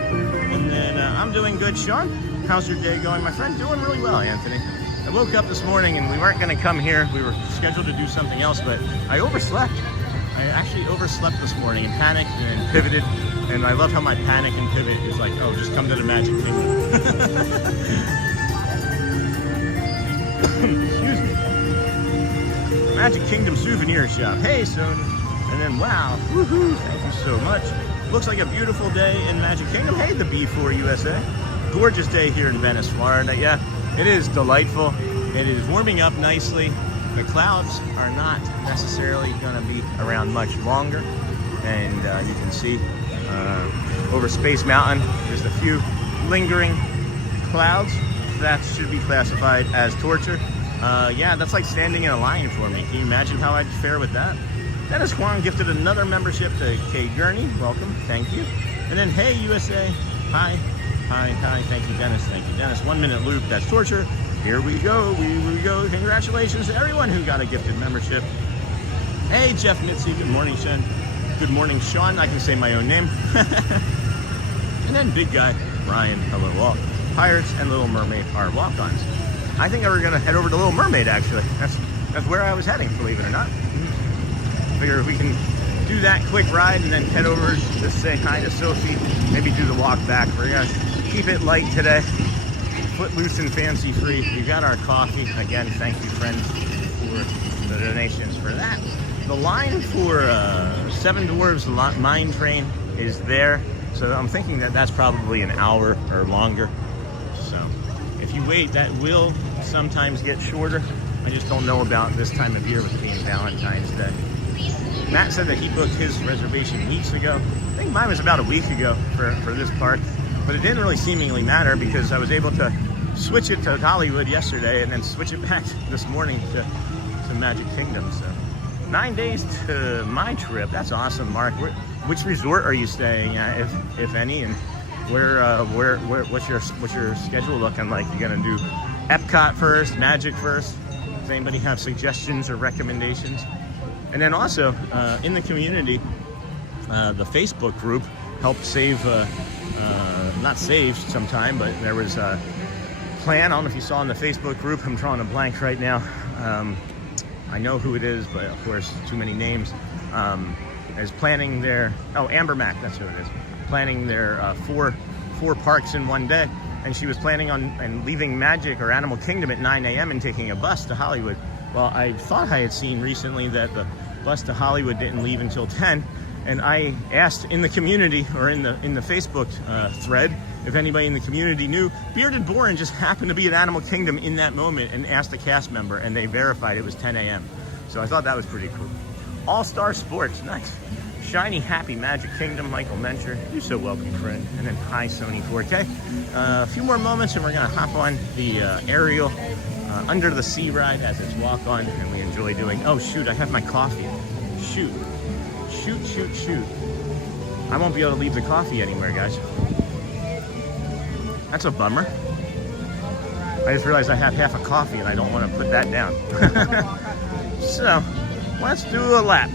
And then I'm doing good. Sean, how's your day going, my friend? Doing really well, Anthony. I woke up this morning and we weren't going to come here. We were scheduled to do something else, but I overslept. I actually overslept this morning and panicked and pivoted. And I love how my panic and pivot is like, oh, just come to the Magic Kingdom. Excuse me. Magic Kingdom souvenir shop. Hey, Sony. And then, wow. Woohoo. Thank you so much. Looks like a beautiful day in Magic Kingdom. Hey, the B4 USA. Gorgeous day here in Venice, Florida. Yeah, it is delightful. It is warming up nicely. The clouds are not necessarily going to be around much longer. And you can see over Space Mountain, there's a few lingering clouds. That should be classified as torture. Yeah, that's like standing in a line for me. Can you imagine how I'd fare with that? Dennis Huang gifted another membership to Kay Gurney. Welcome. Thank you. And then, hey, USA. Hi. Thank you, Dennis. 1 minute loop. That's torture. Here we go. We go. Congratulations to everyone who got a gifted membership. Hey, Jeff Mitzi. Good morning, Sean. Good morning, Sean. I can say my own name. And then big guy, Brian. Hello, Walt. Pirates and Little Mermaid are walk-ons. I think we're going to head over to Little Mermaid, actually. That's where I was heading, believe it or not. Figure if we can do that quick ride and then head over to say hi to Sophie, maybe do the walk back. We're going to keep it light today. Footloose and fancy free. We got our coffee. Again, thank you, friends, for the donations for that. The line for Seven Dwarves Mine Train is there. So I'm thinking that that's probably an hour or longer. So if you wait, that will sometimes get shorter. I just don't know about this time of year with it being Valentine's Day. Matt said that he booked his reservation weeks ago. I think mine was about a week ago for this park, but it didn't really seemingly matter because I was able to switch it to Hollywood yesterday and then switch it back this morning to Magic Kingdom. So 9 days to my trip. That's awesome, Mark. Which resort are you staying at, if any, and what's your schedule looking like? You gonna do Epcot first, Magic first? Does anybody have suggestions or recommendations? And then also in the community, the Facebook group helped save, not save sometime, but there was a plan. I don't know if you saw in the Facebook group. I'm drawing a blank right now. I know who it is, but of course, too many names. Is planning their, Amber Mac, that's who it is, planning their four parks in one day. And she was planning on leaving Magic or Animal Kingdom at 9 a.m. and taking a bus to Hollywood. Well, I thought I had seen recently that the bus to Hollywood didn't leave until 10. And I asked in the community or in the Facebook thread if anybody in the community knew. Bearded Borin just happened to be at Animal Kingdom in that moment and asked a cast member, and they verified it was 10 a.m. So I thought that was pretty cool. All-Star Sports, nice. Shiny Happy Magic Kingdom, Michael Mencher. You're so welcome, friend. And then hi, Sony 4K. A few more moments and we're gonna hop on the aerial Under the Sea ride as it's walk on, and we enjoy doing. Oh shoot, I have my coffee. Shoot. I won't be able to leave the coffee anywhere, guys. That's a bummer. I just realized I have half a coffee and I don't want to put that down. So, let's do a lap.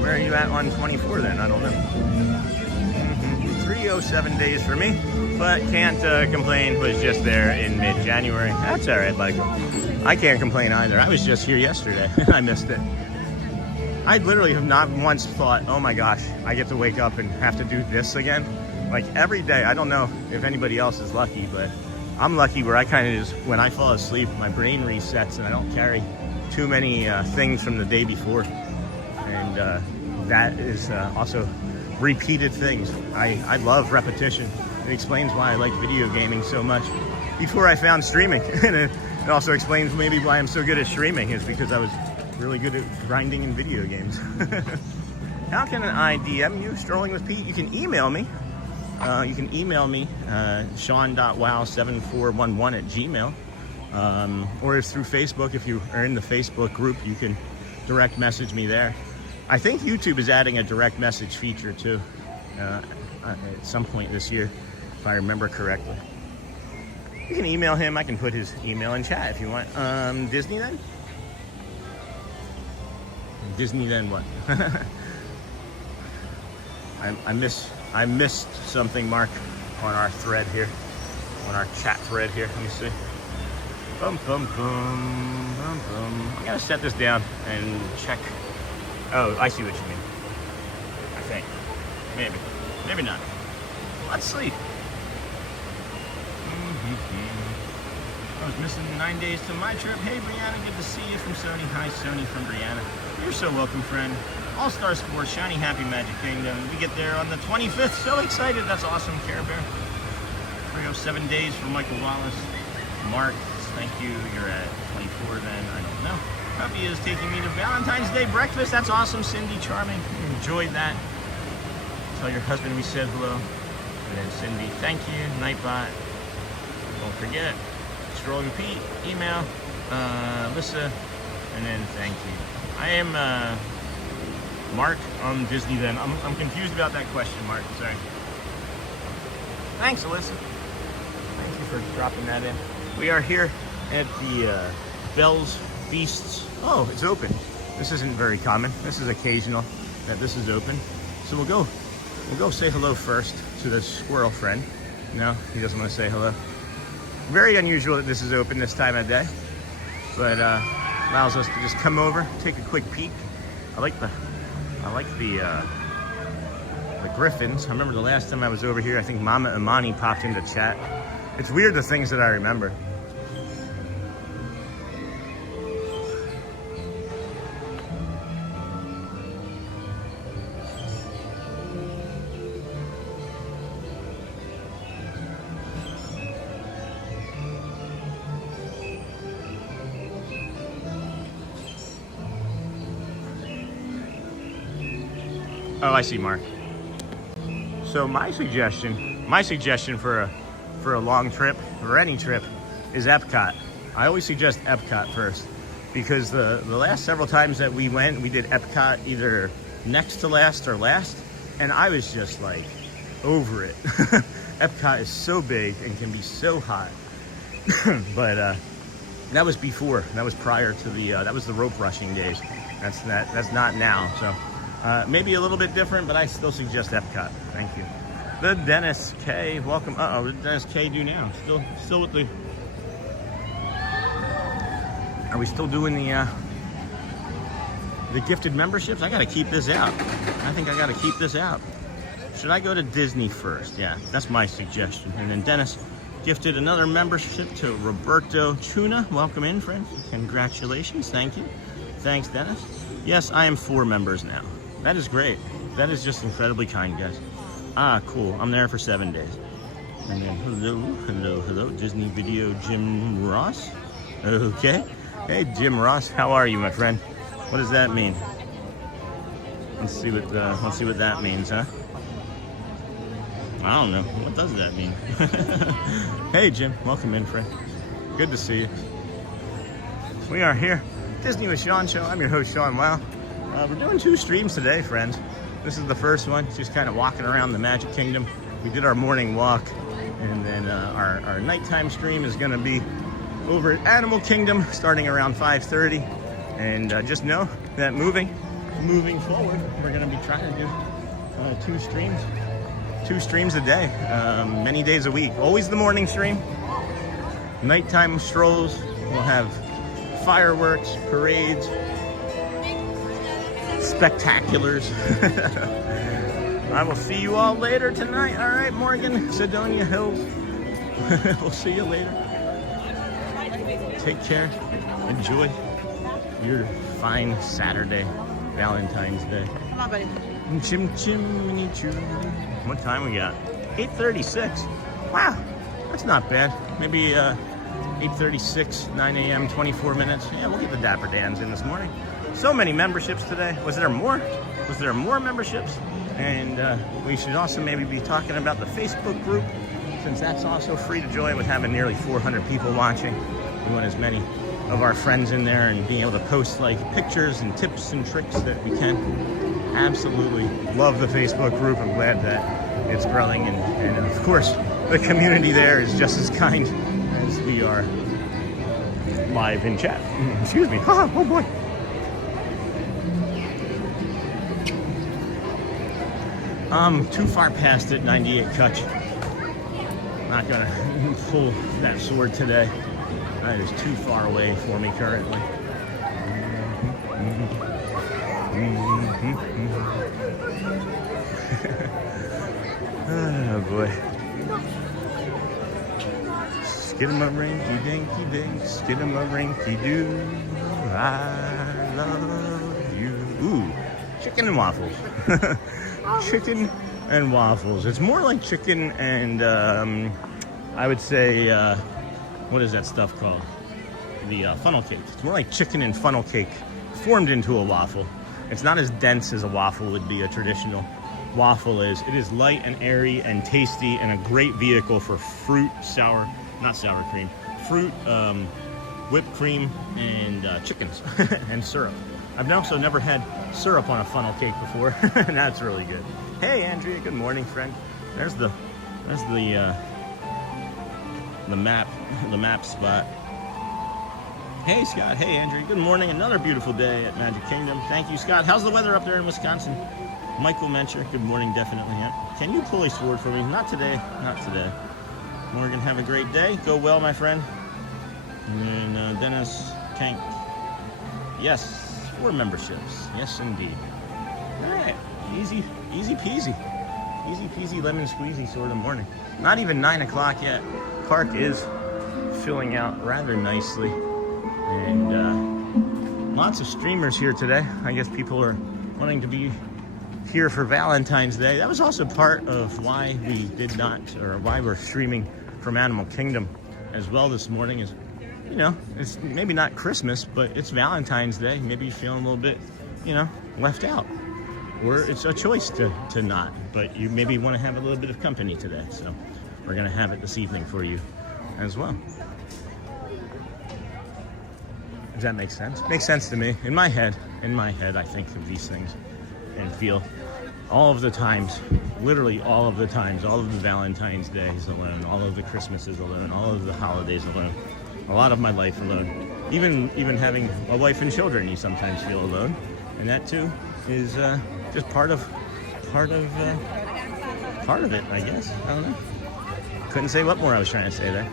Where are you at on 24 then? I don't know. 307 days for me, but can't complain. Was just there in mid-January. That's all right, Michael. I can't complain either. I was just here yesterday and I missed it. I literally have not once thought, oh my gosh, I get to wake up and have to do this again. Like every day. I don't know if anybody else is lucky, but I'm lucky where I kind of just, when I fall asleep, my brain resets and I don't carry too many things from the day before. And that is also repeated things. I love repetition. It explains why I like video gaming so much before I found streaming. And it also explains maybe why I'm so good at streaming, is because I was really good at grinding in video games. How can I DM you, Strolling with Pete? You can email me. Sean.wow7411@gmail. Or it's through Facebook. If you are in the Facebook group, you can direct message me there. I think YouTube is adding a direct message feature too at some point this year, if I remember correctly. You can email him. I can put his email in chat if you want. Disney then? Disney then what? I missed something, Mark, on our thread here, on our chat thread here. Let me see. Bum, bum, bum, bum, bum. I gotta set this down and check. Oh, I see what you mean. I think. Maybe not. Let's see. I was missing 9 days to my trip. Hey, Brianna, good to see you from Sony. Hi, Sony from Brianna. You're so welcome, friend. All-Star Sports, Shiny Happy Magic Kingdom. We get there on the 25th. So excited. That's awesome, Care Bear. 307 days for Michael Wallace. Mark, thank you. You're at 24 then. I don't know. Puppy is taking me to Valentine's Day breakfast. That's awesome, Cindy. Charming. Enjoyed that. Tell your husband we said hello. And then Cindy, thank you. Nightbot. Don't forget, stroll and repeat, email, Alyssa, and then thank you. I am Mark on Disney then. I'm confused about that question, Mark. Sorry. Thanks, Alyssa. Thank you for dropping that in. We are here at the Bells Feasts. Oh, it's open. This isn't very common. This is occasional that this is open. So we'll go say hello first to the squirrel friend. No, he doesn't want to say hello. Very unusual that this is open this time of day, but allows us to just come over, take a quick peek. I like the griffins. I remember the last time I was over here, I think Mama Imani popped into chat. It's weird the things that I remember. Oh, I see, Mark. So my suggestion for a long trip or any trip is Epcot. I always suggest Epcot first because the last several times that we went, we did Epcot either next to last or last, and I was just like over it. Epcot is so big and can be so hot. But that was before. That was prior to the that was the rope rushing days. That's not now. So. Maybe a little bit different, but I still suggest Epcot. Thank you. The Dennis K, welcome. What did Dennis K do now? Still with the. Are we still doing the gifted memberships? I gotta keep this out. I think I gotta keep this out. Should I go to Disney first? Yeah, that's my suggestion. And then Dennis gifted another membership to Roberto Chuna. Welcome in, friend. Congratulations. Thank you. Thanks, Dennis. Yes, I am 4 members now. That is great. That is just incredibly kind, guys. Ah, cool. I'm there for 7 days. And then hello, Disney Video Jim Ross. Okay. Hey, Jim Ross, how are you, my friend? What does that mean? Let's see what that means, huh? I don't know. What does that mean? Hey, Jim. Welcome in, friend. Good to see you. We are here. Disney with Sean Show. I'm your host, Sean Wow. We're doing 2 streams today, friends. This is the first one, just kind of walking around the Magic Kingdom. We did our morning walk, and then our nighttime stream is going to be over at Animal Kingdom starting around 5:30. And just know that moving forward, we're going to be trying to do 2 streams a day, many days a week. Always the morning stream, nighttime strolls. We'll have fireworks, parades, spectaculars. I will see you all later tonight. All right, Morgan, Sedonia Hills. We'll see you later. Take care. Enjoy your fine Saturday, Valentine's Day. Come on, buddy. Chim chimney choo. What time we got? 8:36. Wow, that's not bad. Maybe 8:36, 9 a.m., 24 minutes. Yeah, we'll get the Dapper Dans in this morning. So many memberships today. Was there more? Was there more memberships? And we should also maybe be talking about the Facebook group, since that's also free to join with having nearly 400 people watching. We want as many of our friends in there and being able to post like pictures and tips and tricks that we can. Absolutely love the Facebook group. I'm glad that it's growing, and of course the community there is just as kind as we are live in chat. Excuse me. Oh boy. Too far past it, 98 Kutch. Not gonna pull that sword today. That is too far away for me currently. Oh boy. Skidamarinky dinky, skidamarinky doo. I love you. Ooh, chicken and waffles. Chicken and waffles. It's more like chicken and I would say what is that stuff called? The funnel cake. It's more like chicken and funnel cake formed into a waffle. It's not as dense as a waffle would be, a traditional waffle is. It is light and airy and tasty and a great vehicle for fruit, sour not sour cream, fruit, whipped cream, and chickens and syrup. I've also never had syrup on a funnel cake before. And that's really good. Hey, Andrea. Good morning, friend. There's the map spot. Hey, Scott. Hey, Andrea. Good morning. Another beautiful day at Magic Kingdom. Thank you, Scott. How's the weather up there in Wisconsin? Michael Mencher. Good morning. Definitely. Can you pull a sword for me? Not today. Not today. Morgan, have a great day. Go well, my friend. And then Dennis Kank. Yes, 4 memberships. Yes, indeed. All right. Easy peasy. Easy peasy lemon squeezy sort of morning. Not even 9 o'clock yet. Park is filling out rather nicely. And lots of streamers here today. I guess people are wanting to be here for Valentine's Day. That was also part of why we did not, or why we're streaming from Animal Kingdom as well this morning is, you know, it's maybe not Christmas, but it's Valentine's Day. Maybe you're feeling a little bit, you know, left out. Or it's a choice to not, but you maybe want to have a little bit of company today. So we're going to have it this evening for you as well. Does that make sense? Makes sense to me. In my head, I think of these things and feel all of the times, literally all of the times, all of the Valentine's Days alone, all of the Christmases alone, all of the holidays alone, a lot of my life alone. Even having a wife and children, you sometimes feel alone, and that too is just part of it, I guess. I don't know. Couldn't say what more I was trying to say there.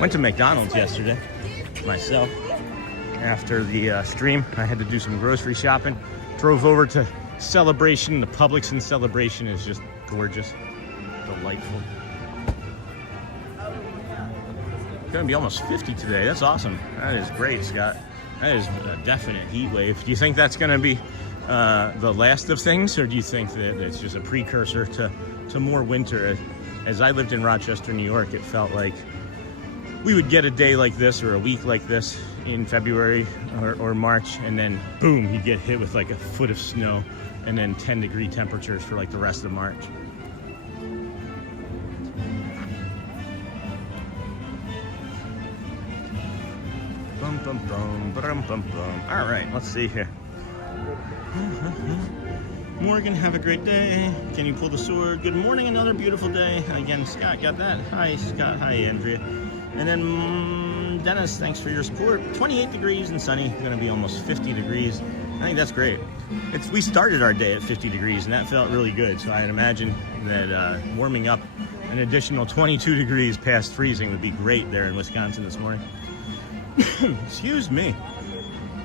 Went to McDonald's yesterday myself after the stream. I had to do some grocery shopping. Drove over to Celebration. The Publix in Celebration is just gorgeous, delightful. It's gonna be almost 50 today. That's awesome. That is great, Scott. That is a definite heat wave. Do you think that's gonna be the last of things, or do you think that it's just a precursor to more winter? As I lived in Rochester, New York, it felt like we would get a day like this or a week like this in February or March, and then boom, you get hit with like a foot of snow and then 10-degree temperatures for like the rest of March. Bum, bum, bum, bum, bum, bum. All right, let's see here. Morgan, have a great day. Can you pull the sword? Good morning, another beautiful day. Again, Scott got that. Hi, Scott. Hi, Andrea. And then Dennis, thanks for your support. 28 degrees and sunny. Going to be almost 50 degrees. I think that's great. We started our day at 50 degrees, and that felt really good. So I'd imagine that warming up an additional 22 degrees past freezing would be great there in Wisconsin this morning. Excuse me.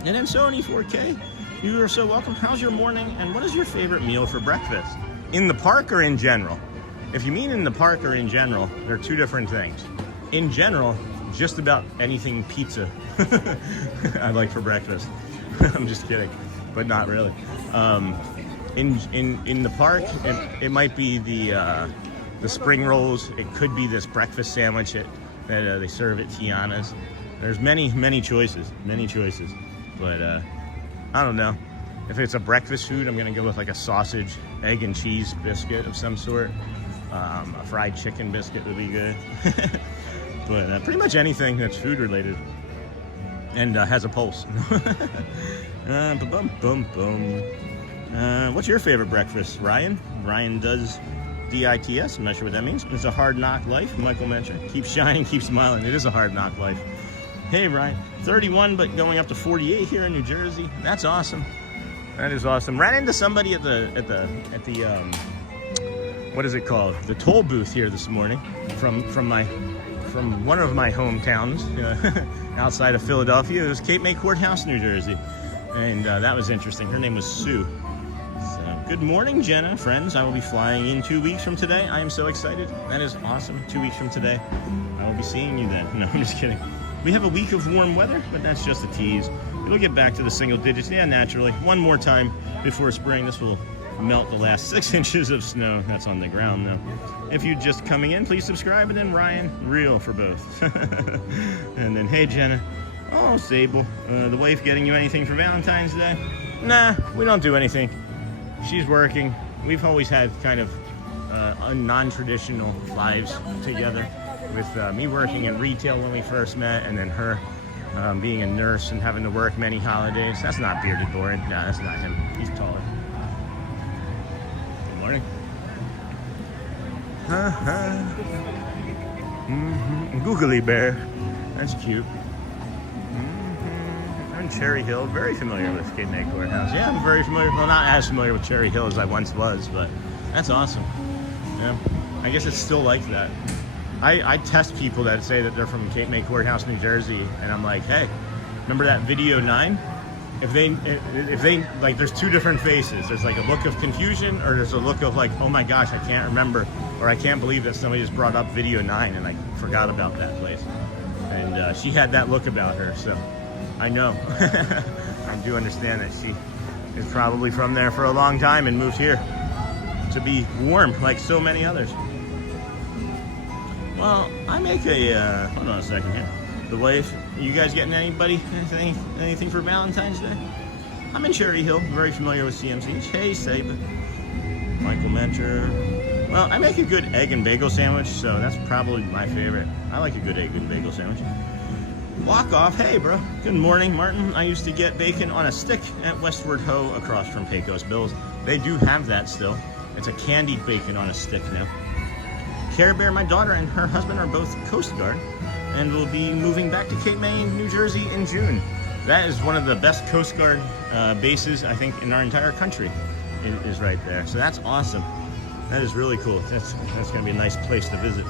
And then Sony 4K, you are so welcome. How's your morning, and what is your favorite meal for breakfast? In the park or in general? If you mean in the park or in general, they're two different things. In general, just about anything pizza I like for breakfast. I'm just kidding, but not really. In the park, it might be the spring rolls. It could be this breakfast sandwich that they serve at Tiana's. There's many choices, but I don't know. If it's a breakfast food, I'm gonna go with like a sausage, egg and cheese biscuit of some sort. A fried chicken biscuit would be good. But pretty much anything that's food related and has a pulse. What's your favorite breakfast, Ryan? Ryan does DITS. I'm not sure what that means. It's a hard knock life. Michael mentioned. Keep shining, keep smiling. It is a hard knock life. Hey, Ryan. 31, but going up to 48 here in New Jersey. That's awesome. That is awesome. Ran into somebody at the what is it called? The toll booth here this morning from one of my hometowns outside of Philadelphia. It was Cape May Courthouse, New Jersey, and that was interesting. Her name was Sue. So, good morning, Jenna, friends. I will be flying in 2 weeks from today. I am so excited. That is awesome. 2 weeks from today, I will be seeing you then. No, I'm just kidding. We have a week of warm weather, but that's just a tease. It'll get back to the single digits, yeah, naturally. One more time before spring. This will melt the last 6 inches of snow. That's on the ground, though. If you're just coming in, please subscribe. And then Ryan, real for both. And then, hey, Jenna. Oh, Sable. The wife getting you anything for Valentine's Day? Nah, we don't do anything. She's working. We've always had kind of non-traditional lives together. with me working in retail when we first met, and then her being a nurse and having to work many holidays. That's not bearded boring. No, that's not him. He's taller. Good morning. Googly bear. That's cute. I'm Cherry Hill. Very familiar with Cape May Courthouse. Yeah, I'm very familiar. Well, not as familiar with Cherry Hill as I once was, but that's awesome. Yeah, I guess it's still like that. I test people that say that they're from Cape May Courthouse, New Jersey, and I'm like, hey, remember that video 9? If they like, there's two different faces. There's like a look of confusion, or there's a look of like, oh my gosh, I can't remember, or I can't believe that somebody just brought up video 9 and I forgot about that place. And she had that look about her, so I know. I do understand that she is probably from there for a long time and moved here to be warm like so many others. Well, I make a, hold on a second here. The wife, you guys getting anybody anything for Valentine's Day? I'm in Cherry Hill, very familiar with CMCs. Hey, Saban. Michael Mentor. Well, I make a good egg and bagel sandwich, so that's probably my favorite. I like a good egg and bagel sandwich. Walk off. Hey, bro. Good morning, Martin. I used to get bacon on a stick at Westward Ho across from Pecos Bills. They do have that still. It's a candied bacon on a stick now. Care Bear, my daughter and her husband are both Coast Guard and will be moving back to Cape May, New Jersey in June. That is one of the best Coast Guard bases, I think, in our entire country is right there. So that's awesome. That is really cool. That's going to be a nice place to visit.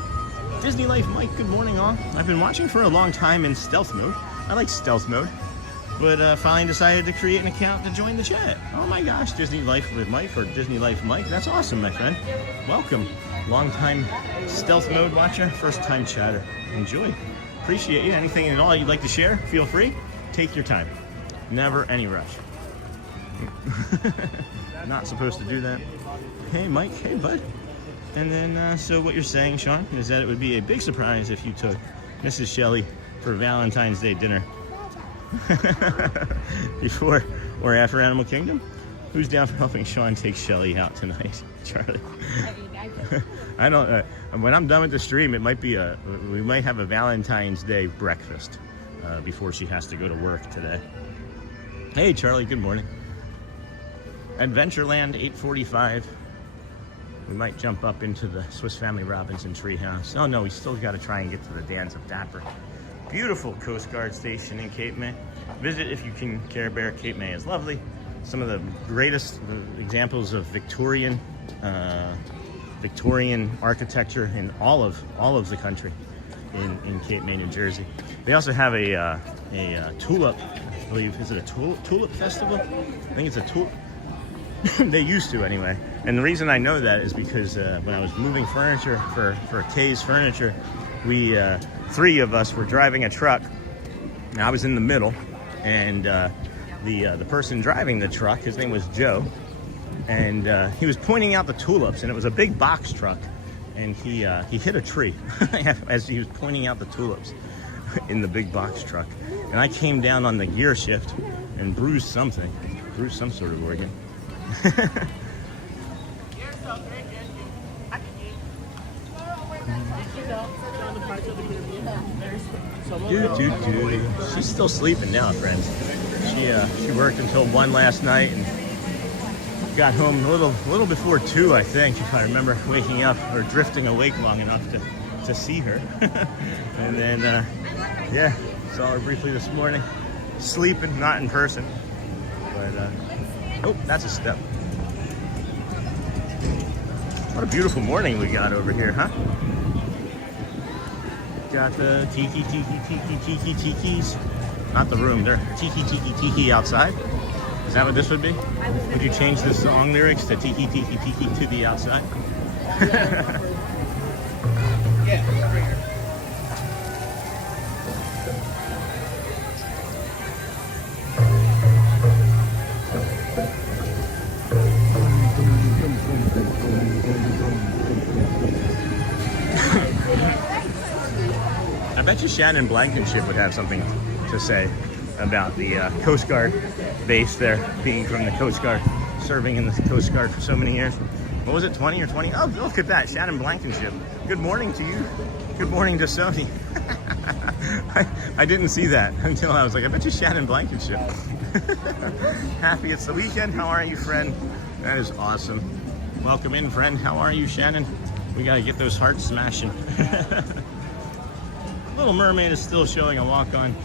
Disney Life Mike, good morning all. I've been watching for a long time in stealth mode. I like stealth mode, but finally decided to create an account to join the chat. Oh my gosh, Disney Life with Mike, or Disney Life Mike. That's awesome, my friend. Welcome. Long time stealth mode watcher, first time chatter. Enjoy. Appreciate you. Anything at all you'd like to share, feel free. Take your time. Never any rush. Not supposed to do that. Hey Mike, hey bud. And then, so what you're saying, Sean, is that it would be a big surprise if you took Mrs. Shelley for Valentine's Day dinner. Before or after Animal Kingdom? Who's down for helping Sean take Shelley out tonight? Charlie. I don't, when I'm done with the stream, it might be we might have a Valentine's Day breakfast before she has to go to work today. Hey Charlie, good morning. Adventureland 8:45. We might jump up into the Swiss Family Robinson treehouse. Oh no, we still got to try and get to the Dans of Dapper. Beautiful Coast Guard station in Cape May. Visit if you can, Care Bear. Cape May is lovely. Some of the greatest examples of Victorian architecture in all of the country in Cape May, New Jersey. They also have a tulip, I believe. Is it a tulip festival? I think it's a tulip. They used to anyway. And the reason I know that is because when I was moving furniture for Kay's Furniture, we three of us were driving a truck. And I was in the middle, and the person driving the truck, his name was Joe, and he was pointing out the tulips, and it was a big box truck, and he hit a tree as he was pointing out the tulips in the big box truck. And I came down on the gear shift and bruised some sort of organ. She's still sleeping now, friends. She worked until 1 last night and got home a little before 2, I think, if I remember waking up or drifting awake long enough to see her. And then yeah, saw her briefly this morning, sleeping, not in person, but oh, that's a step. What a beautiful morning we got over here, huh? Got the tikis. Not the room, they're tiki outside. Is that what this would be? Would you change the song lyrics to tiki to the outside? Yeah, bring her. I bet you Shannon Blankenship would have something to say about the Coast Guard base there, being from the Coast Guard, serving in the Coast Guard for so many years. what was it, 20 or 20? Oh, look at that, Shannon Blankenship. Good morning to you. Good morning to Sony. I didn't see that until I was like, I bet you Shannon Blankenship. Happy it's the weekend. How are you, friend? That is awesome. Welcome in, friend. How are you, Shannon? We gotta get those hearts smashing. Little Mermaid is still showing a walk-on.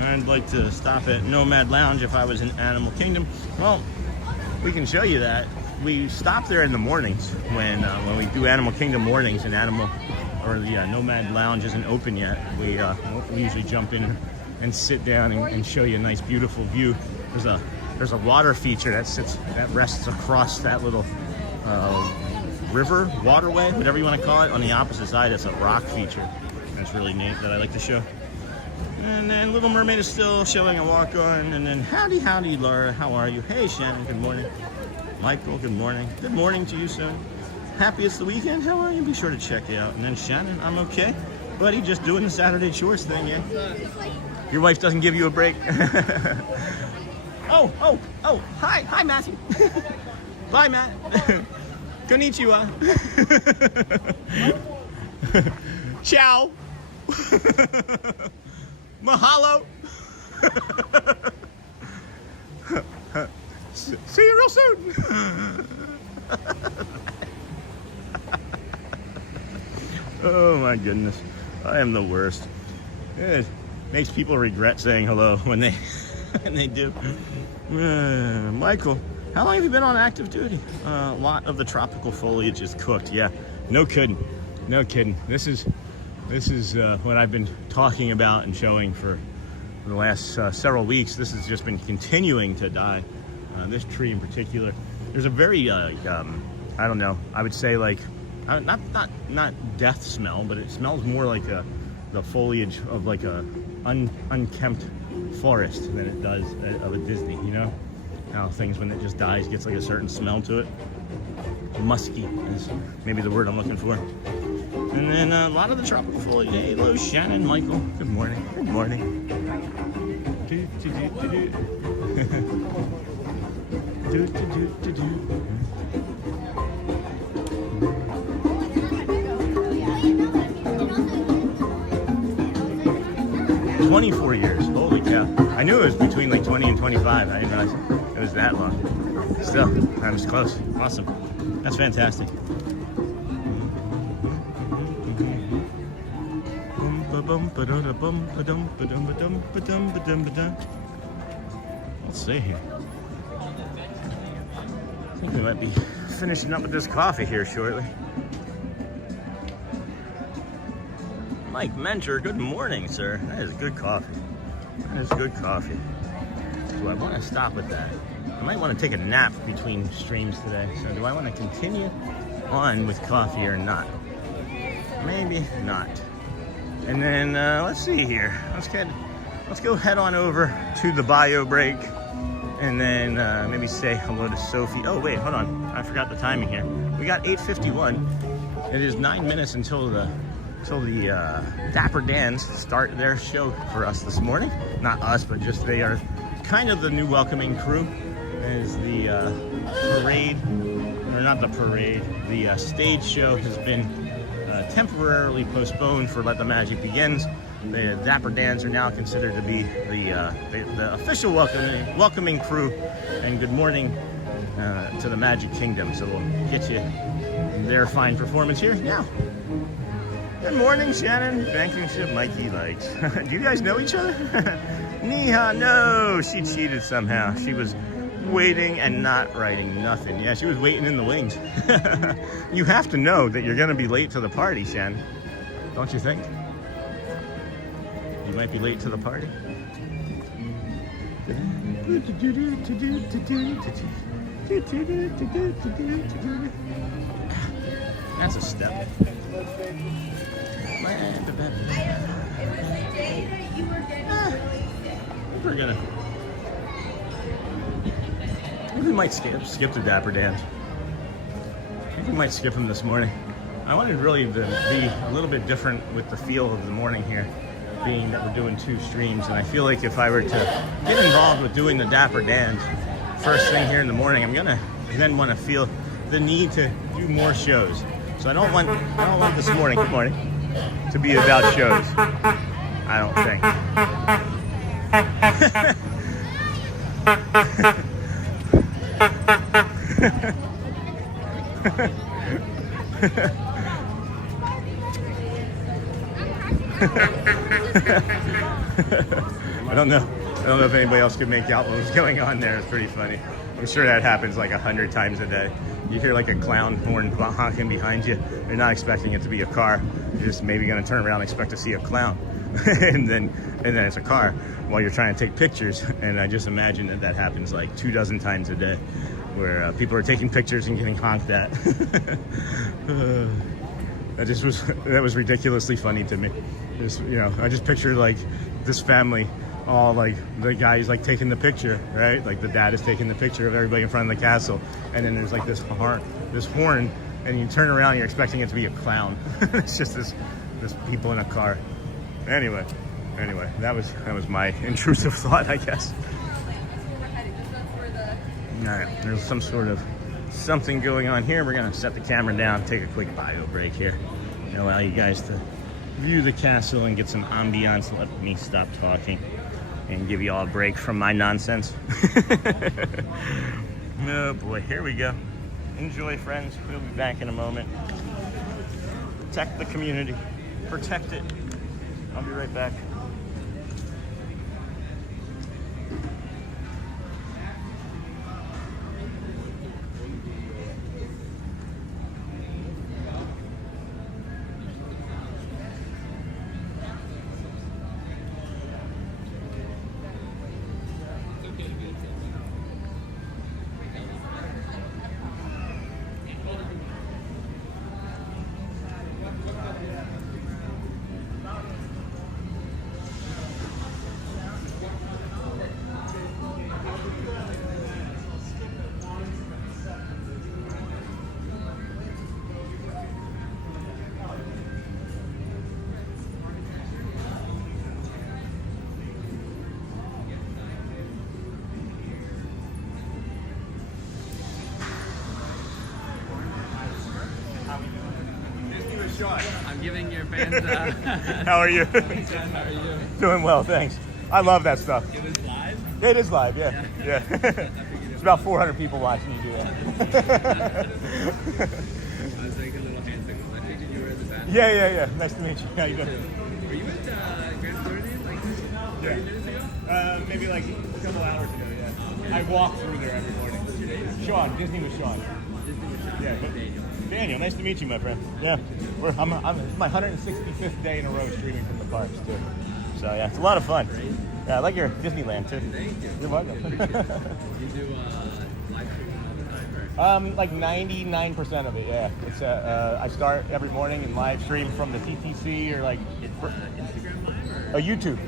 I'd like to stop at Nomad Lounge if I was in Animal Kingdom. Well, we can show you that. We stop there in the mornings when we do Animal Kingdom mornings, and the Nomad Lounge isn't open yet. We usually jump in and sit down and show you a nice, beautiful view. There's a water feature that rests across that little river, waterway, whatever you want to call it. On the opposite side, it's a rock feature. That's really neat that I like to show. And then Little Mermaid is still showing a walk-on. And then howdy, Laura. How are you? Hey, Shannon. Good morning. Michael. Good morning. Good morning to you, son. Happy it's the weekend. How are you? Be sure to check it out. And then Shannon, I'm okay, buddy. Just doing the Saturday chores thing, yeah. Your wife doesn't give you a break. Oh. Hi, Matthew. Bye, Matt. Konnichiwa. Ciao. Mahalo. See you real soon. Oh my goodness, I am the worst. It makes people regret saying hello when they do. Michael, how long have you been on active duty? A lot of the tropical foliage is cooked. Yeah, no kidding. This is what I've been talking about and showing for the last several weeks. This has just been continuing to die. This tree in particular, there's a very I don't know, I would say like not death smell, but it smells more like the foliage of like a unkempt forest than it does of a Disney. You know how things, when it just dies, gets like a certain smell to it. Musky is maybe the word I'm looking for. And then a lot of the tropical foliage. Hey, hello, Shannon, Michael. Good morning. Good morning. 24 years. Holy cow. I knew it was between like 20 and 25. I didn't realize it was that long. Still, I was close. Awesome. That's fantastic. Let's see here. I think we might be finishing up with this coffee here shortly. Mike Mentor, good morning, sir. That is good coffee. That is good coffee. Do I want to stop with that? I might want to take a nap between streams today. So do I want to continue on with coffee or not? Maybe not. And then let's see here. Let's go head on over to the bio break, and then maybe say hello to Sophie. Oh wait, hold on. I forgot the timing here. We got 8:51. It is 9 minutes until the Dapper Dans start their show for us this morning. Not us, but just they are kind of the new welcoming crew. As the parade, or not the parade, the stage show has been temporarily postponed for Let the Magic Begins. The Dapper Dans are now considered to be the official welcoming crew. And good morning to the Magic Kingdom. So we'll get you their fine performance here now. Good morning, Shannon. Blankenship, Mikey likes. Do you guys know each other? Neha, no, she cheated somehow. She was waiting and not writing nothing. Yeah, she was waiting in the wings. You have to know that you're going to be late to the party, Shannon. Don't you think? You might be late to the party. That's a step. We're gonna. We might skip the Dapper Dans. I think we might skip him this morning. I wanted really to be a little bit different with the feel of the morning here, being that we're doing 2 streams, and I feel like if I were to get involved with doing the Dapper Dans first thing here in the morning, I'm gonna then want to feel the need to do more shows. So I don't want this morning, good morning, to be about shows. I don't think. I don't know if anybody else could make out what was going on there. It's pretty funny. I'm sure that happens like 100 times a day. You hear like a clown horn honking behind you. You're not expecting it to be a car. You're just maybe gonna turn around and expect to see a clown. and then it's a car while you're trying to take pictures. And I just imagine that happens like 24 times a day, where people are taking pictures and getting honked at. That was ridiculously funny to me. Just, I just pictured like this family, all like the guy's like taking the picture, right? Like the dad is taking the picture of everybody in front of the castle, and then there's like this horn, and you turn around and you're expecting it to be a clown. It's just this people in a car. Anyway, that was my intrusive thought, I guess. All right, there's some sort of something going on here. We're gonna set the camera down, take a quick bio break here, and allow you guys to view the castle and get some ambiance. Let me stop talking and give you all a break from my nonsense. Oh boy, here we go. Enjoy, friends. We'll be back in a moment. Protect the community. Protect it. I'll be right back. I'm giving your fans How are you? How are you? Doing well, thanks. I love that stuff. It was live? It is live, yeah. It's about 400 people watching you do that. I was like a little hand signal. I figured you were in the bathroom. Yeah. Nice to meet you. How you doing? Were you at Grand Floridian like 30 minutes ago? Maybe like a couple hours ago, yeah. I walk through there every morning. Sean, Disney with Sean. Disney with Sean. Yeah. Daniel, nice to meet you, my friend. Yeah. I'm it's my 165th day in a row streaming from the parks, too. So, yeah, it's a lot of fun. Yeah, I like your Disneyland, too. Thank you. You're welcome. You do live streaming all the time, or? Like 99% of it, yeah. It's I start every morning and live stream from the TTC or like Instagram Live or? YouTube.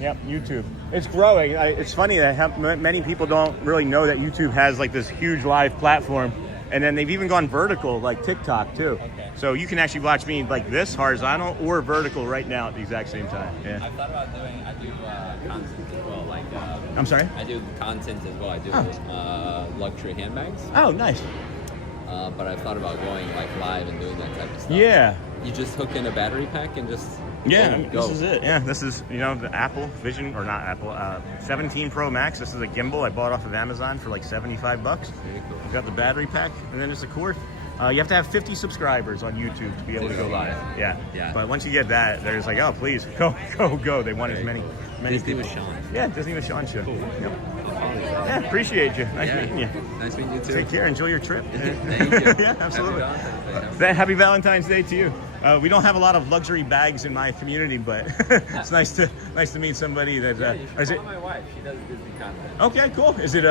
Yep, YouTube. It's growing. It's funny that many people don't really know that YouTube has like this huge live platform, and then they've even gone vertical like TikTok too. Okay. So you can actually watch me like this horizontal or vertical right now at the exact same time. Yeah. I thought about I do content as well. Like I'm sorry? I do content as well. I do luxury handbags. Oh, nice. But I've thought about going like live and doing that type of stuff. Yeah. You just hook in a battery pack and just This is it. Yeah, this is, the Apple Vision, or not Apple, 17 Pro Max. This is a gimbal I bought off of Amazon for like $75. Very cool. Got the battery pack, and then just a cord. You have to have 50 subscribers on YouTube to be able to go live. Yeah. But once you get that, they're just like, oh, please, go. They want as many Disney people. with Sean. Yeah, Disney with Sean show. Cool. Yep. I'll follow you. Yeah, appreciate you. Nice meeting you. Nice meeting you too. Take care. Enjoy your trip. Thank you. Yeah, absolutely. Happy Happy Valentine's Valentine's Day. Day to you. We don't have a lot of luxury bags in my community, but it's nice to meet somebody that. You should follow my wife. She does Disney content. Okay, cool. Is it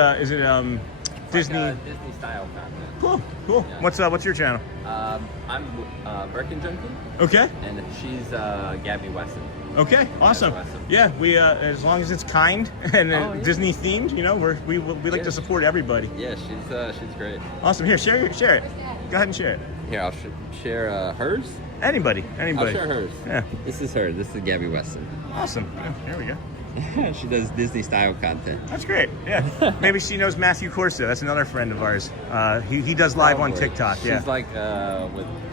Disney? Like, Disney style content. Cool. Yeah. What's your channel? I'm Birkin Junkie. Okay. And she's Gabby Weston. Okay, awesome. Yeah, we as long as it's kind and Disney themed, we like to support everybody. Yeah, she's great. Awesome. Here, share it. Go ahead and share it. Here, I'll share hers. Anybody. I'll share hers. Yeah. This is her. This is Gabby Weston. Awesome. Yeah, here we go. She does Disney style content. That's great. Yeah. Maybe she knows Matthew Corso. That's another friend of ours. He does live on TikTok. She's Yeah. like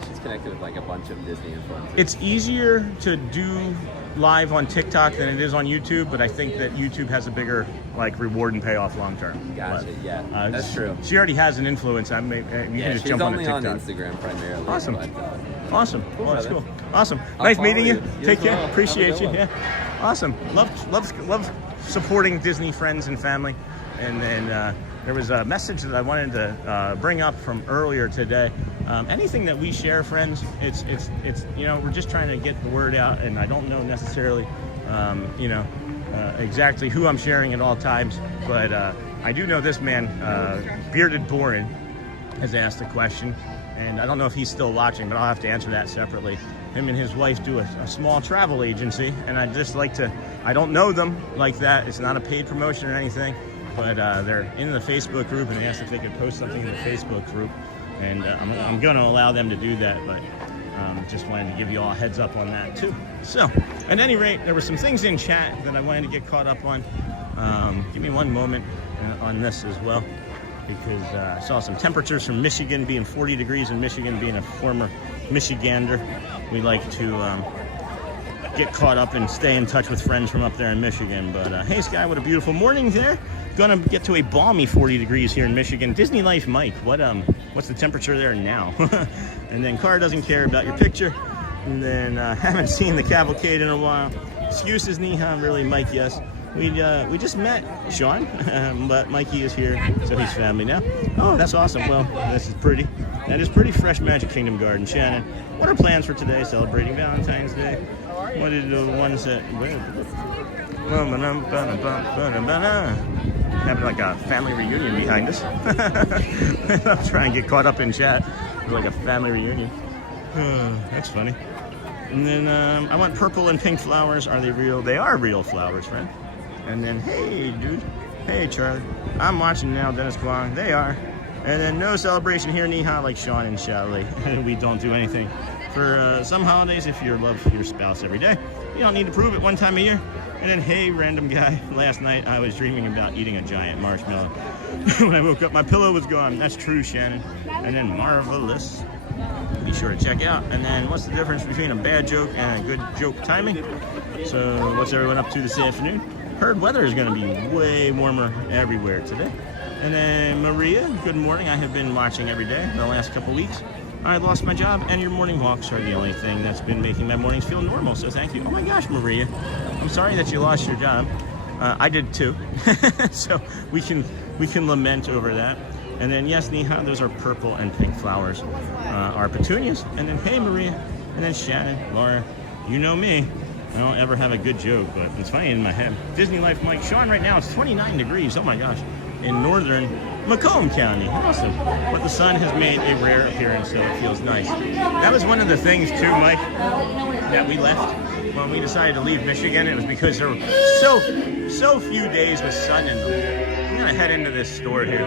she's connected with like a bunch of Disney influencers. It's easier to do live on TikTok than it is on YouTube, but I think that YouTube has a bigger like reward and payoff long term. Gotcha. Yeah, that's true. She already has an influence. You can just she's jump on only the on TikTok. Instagram primarily. Awesome. But, Awesome. Cool, Well, that's brother. cool. Awesome. I'll Nice follow meeting you. you. You Take as care. well. Have a Appreciate good you. one. Yeah. Awesome. Love supporting Disney friends and family. And then there was a message that I wanted to bring up from earlier today. Anything that we share, friends, it's we're just trying to get the word out, and I don't know necessarily exactly who I'm sharing at all times, but I do know this man, Bearded Borin, has asked a question, and I don't know if he's still watching, but I'll have to answer that separately. Him and his wife do a small travel agency, and I'd just like to, I don't know them like that, it's not a paid promotion or anything, but they're in the Facebook group, and they asked if they could post something in the Facebook group, and I'm going to allow them to do that, but just wanted to give you all a heads up on that too. So, at any rate, there were some things in chat that I wanted to get caught up on. Give me one moment on this as well, because I saw some temperatures from Michigan, being 40 degrees in Michigan, being a former Michigander. We like to get caught up and stay in touch with friends from up there in Michigan. But hey, Sky, what a beautiful morning there. Gonna get to a balmy 40 degrees here in Michigan. Disney Life Mike, what's the temperature there now? And then Car doesn't care about your picture. And then haven't seen the cavalcade in a while. Excuses, Neha, really, Mike, yes. We just met Sean, but Mikey is here, so he's family now. Oh, that's awesome. Well, this is pretty. That is pretty. Fresh Magic Kingdom Garden. Shannon, what are plans for today? Celebrating Valentine's Day. What are the ones that... Having like a family reunion behind us. I'm trying to get caught up in chat. Like a family reunion. That's funny. And then I want purple and pink flowers. Are they real? They are real flowers, friend. And then, hey, dude. Hey, Charlie. I'm watching now, Dennis Kwong. They are. And then no celebration here, Neha, like Sean and Chalet. We don't do anything for some holidays if you love your spouse every day. You don't need to prove it one time a year. And then, hey, random guy, last night I was dreaming about eating a giant marshmallow. When I woke up, my pillow was gone. That's true, Shannon. And then marvelous. Be sure to check out. And then what's the difference between a bad joke and a good joke timing? So what's everyone up to this afternoon? Heard weather is going to be way warmer everywhere today. And then Maria, good morning. I have been watching every day the last couple weeks. I lost my job, and your morning walks are the only thing that's been making my mornings feel normal, so thank you. Oh my gosh, Maria, I'm sorry that you lost your job. I did too. So we can lament over that. And then yes, Neha, those are purple and pink flowers. Our petunias. And then hey, Maria. And then Shannon, Laura, you know me. I don't ever have a good joke, but it's funny in my head. Disney Life Mike. Sean, right now it's 29 degrees. Oh my gosh. In northern Macomb County. Awesome. But the sun has made a rare appearance, so it feels nice. That was one of the things too, Mike, that we left when we decided to leave Michigan. It was because there were so few days with sun in them. I'm gonna head into this store here.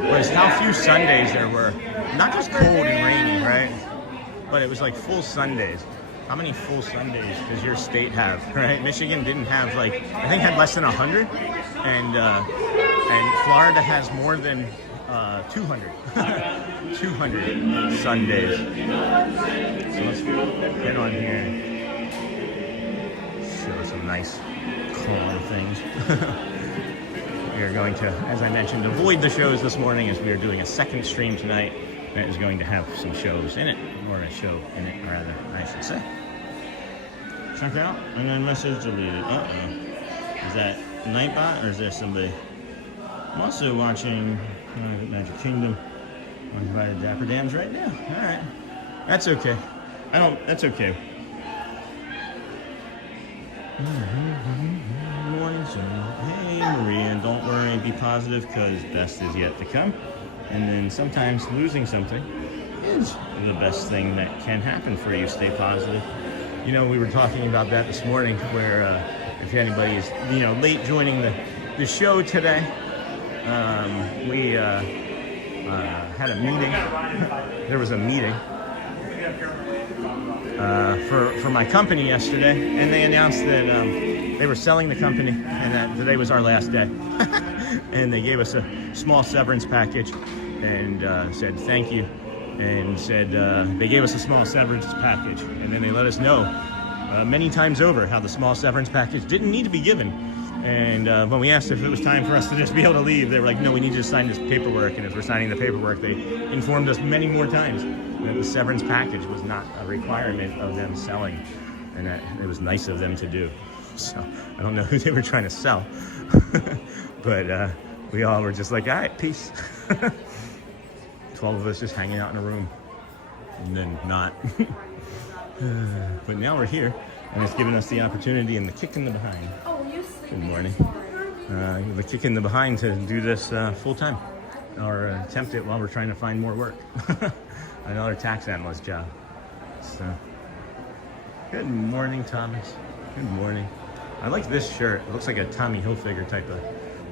Was how few Sundays there were. Not just cold and rainy, right? But it was like full Sundays. How many full Sundays does your state have, right? Michigan didn't have I think had less than 100, and Florida has more than 200. 200 Sundays. So let's get on here and show some nice calm things. We are going to, as I mentioned, avoid the shows this morning as we are doing a second stream tonight that is going to have some shows in it, or a show in it, rather, I should say. Check out, and then message deleted. Uh-oh. Is that Nightbot, or is there somebody? I'm also watching Magic Kingdom. I'm invited Dapper Dans right now. All right. That's okay. That's okay. Morning, hey Maria, don't worry, be positive because best is yet to come. And then sometimes losing something is the best thing that can happen for you. Stay positive. You know, we were talking about that this morning where if anybody is, late joining the show today. We had a meeting. There was a meeting for my company yesterday, and they announced that they were selling the company and that today was our last day. And they gave us a small severance package and said thank you, and said they gave us a small severance package, and then they let us know many times over how the small severance package didn't need to be given. And when we asked if it was time for us to just be able to leave, they were like, no, we need you to sign this paperwork. And as we're signing the paperwork, they informed us many more times that the severance package was not a requirement of them selling, and that it was nice of them to do. So I don't know who they were trying to sell, but we all were just like, all right, peace. 12 of us just hanging out in a room, and then not. But now we're here, and it's given us the opportunity and the kick in the behind. Good morning. The kick in the behind to do this full time, or attempt it while we're trying to find more work. Another tax analyst job. So, good morning, Thomas. Good morning. I like this shirt. It looks like a Tommy Hilfiger type of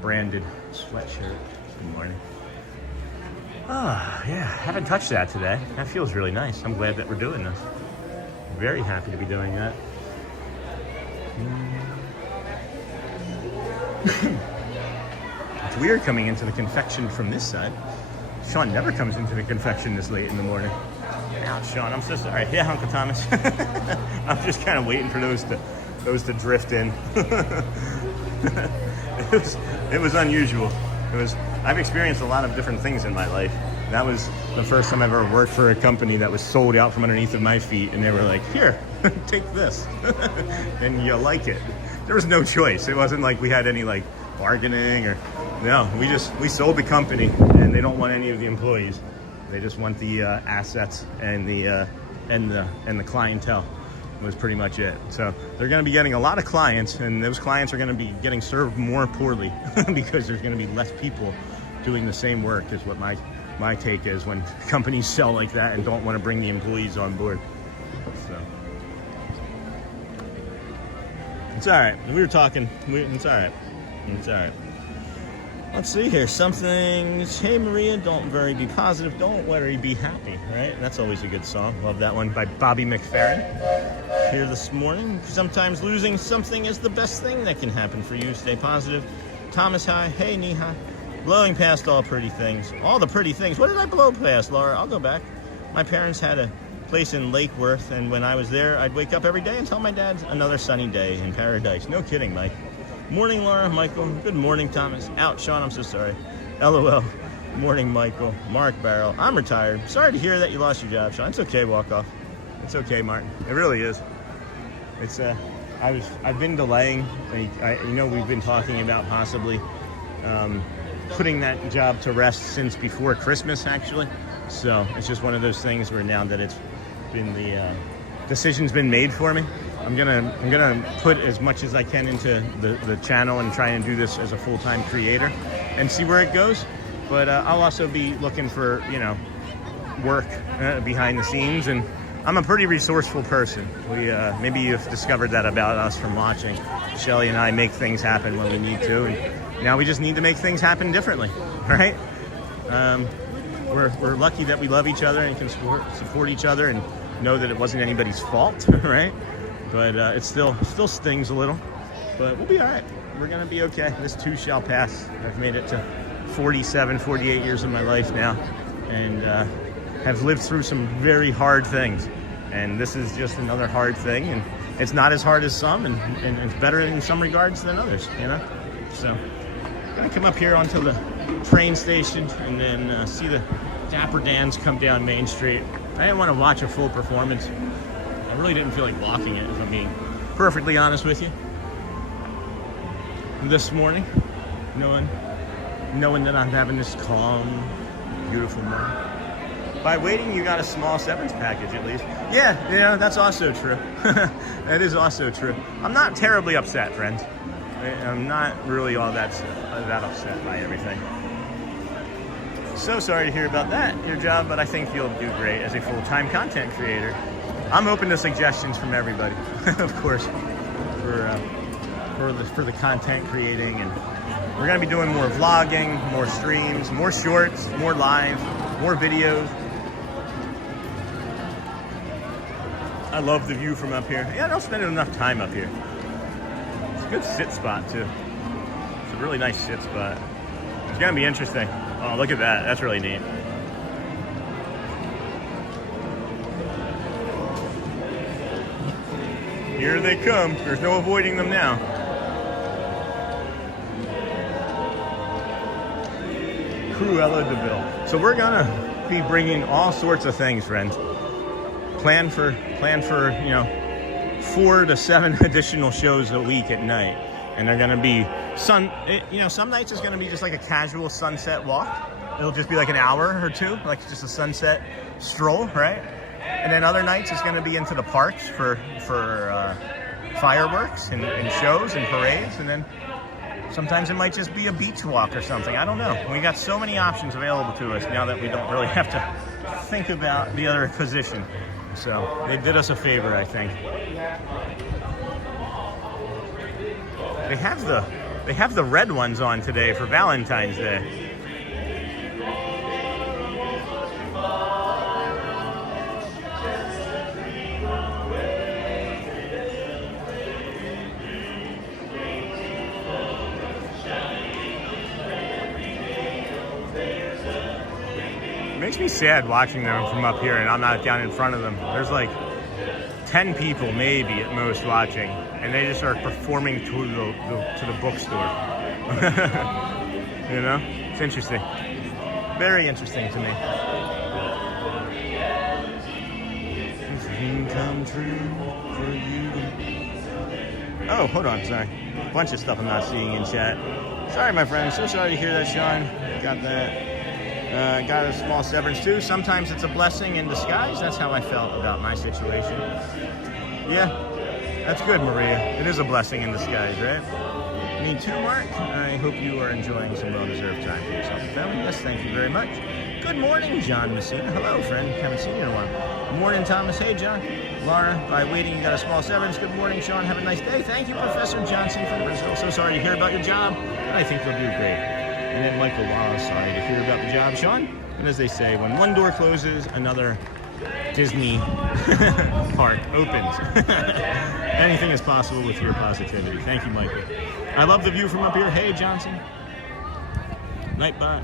branded sweatshirt. Good morning. Oh, yeah, haven't touched that today. That feels really nice. I'm glad that we're doing this. Very happy to be doing that. It's weird coming into the confection from this side. Sean never comes into the confection this late in the morning. Ouch, Sean, I'm so sorry. Yeah, Uncle Thomas. I'm just kind of waiting for those to drift in. It was unusual. I've experienced a lot of different things in my life. That was the first time I've ever worked for a company that was sold out from underneath of my feet, and they were like, here, take this. And you like it. There was no choice. It wasn't like we had any like bargaining or no. We sold the company, and they don't want any of the employees. They just want the assets and the clientele. Was pretty much it. So they're going to be getting a lot of clients, and those clients are going to be getting served more poorly because there's going to be less people doing the same work. Is what my take is when companies sell like that and don't want to bring the employees on board. So it's all right. We were talking. It's all right. It's all right. Let's see here. Some things. Hey Maria, don't worry, be positive. Don't worry, be happy. Right? That's always a good song. Love that one by Bobby McFerrin. Here this morning. Sometimes losing something is the best thing that can happen for you. Stay positive. Thomas, hi. Hey Neha. Blowing past all pretty things. All the pretty things. What did I blow past, Laura? I'll go back. My parents had a place in Lake Worth, and when I was there, I'd wake up every day and tell my dad another sunny day in paradise. No kidding, Mike. Morning, Laura. Michael. Good morning, Thomas. Out, Sean. I'm so sorry. LOL. Morning, Michael. Mark Barrel. I'm retired. Sorry to hear that you lost your job, Sean. It's okay, walk off. It's okay, Martin. It really is. It's I've been delaying. We've been talking about possibly putting that job to rest since before Christmas, actually. So it's just one of those things where now that it's been the decision's been made for me, I'm gonna put as much as I can into the channel and try and do this as a full-time creator and see where it goes. But I'll also be looking for work behind the scenes, and I'm a pretty resourceful person. We maybe you've discovered that about us from watching. Shelly and I make things happen when we need to, and now we just need to make things happen differently, right? We're lucky that we love each other and can support each other and know that it wasn't anybody's fault, right? But it still stings a little, but we'll be all right. We're gonna be okay. This too shall pass. I've made it to 47, 48 years of my life now, and have lived through some very hard things. And this is just another hard thing, and it's not as hard as some, and it's better in some regards than others, So I'm gonna come up here onto the train station and then see the Dapper Dans come down Main Street. I didn't want to watch a full performance. I really didn't feel like walking it, if I'm being perfectly honest with you. This morning, knowing that I'm having this calm, beautiful morning. By waiting, you got a small severance package at least. Yeah, that's also true. That is also true. I'm not terribly upset, friends. I'm not really all that upset by everything. So sorry to hear about that, your job, but I think you'll do great as a full-time content creator. I'm open to suggestions from everybody, of course, for for the content creating, and we're gonna be doing more vlogging, more streams, more shorts, more live, more videos. I love the view from up here. Yeah, I don't spend enough time up here. It's a good sit spot too. It's a really nice sit spot. It's gonna be interesting. Oh, look at that. That's really neat. Here they come. There's no avoiding them now. Cruella de Vil. So we're gonna be bringing all sorts of things, friends. Plan for 4 to 7 additional shows a week at night, and they're gonna be some nights it's gonna be just like a casual sunset walk. It'll just be like an hour or two, like just a sunset stroll, right? And then other nights it's gonna be into the parks for fireworks and shows and parades, and then sometimes it might just be a beach walk or something. I don't know. We got so many options available to us now that we don't really have to think about the other position. So they did us a favor, I think. They have the red ones on today for Valentine's Day. It makes me sad watching them from up here and I'm not down in front of them. There's like 10 people maybe at most watching, and they just are performing to the bookstore. You know? It's interesting. Very interesting to me. Dream come true for you. Oh, hold on, sorry. A bunch of stuff I'm not seeing in chat. Sorry, my friend. So sorry to hear that, Sean. Got that. Got a small severance too. Sometimes it's a blessing in disguise. That's how I felt about my situation. Yeah, that's good, Maria. It is a blessing in disguise, right? Me too, Mark. I hope you are enjoying some well-deserved time for yourself and family. Yes, thank you very much. Good morning, John Messina. Hello, friend. Haven't seen you in a while. Morning, Thomas. Hey, John. Laura, by waiting, you got a small severance. Good morning, Sean. Have a nice day. Thank you, Professor Johnson from Brazil. So sorry to hear about your job, but I think you'll do great. And then Michael Wallace, sorry to hear about the job, Sean. And as they say, when one door closes, another Disney park opens. Anything is possible with your positivity. Thank you, Michael. I love the view from up here. Hey, Johnson. Nightbot.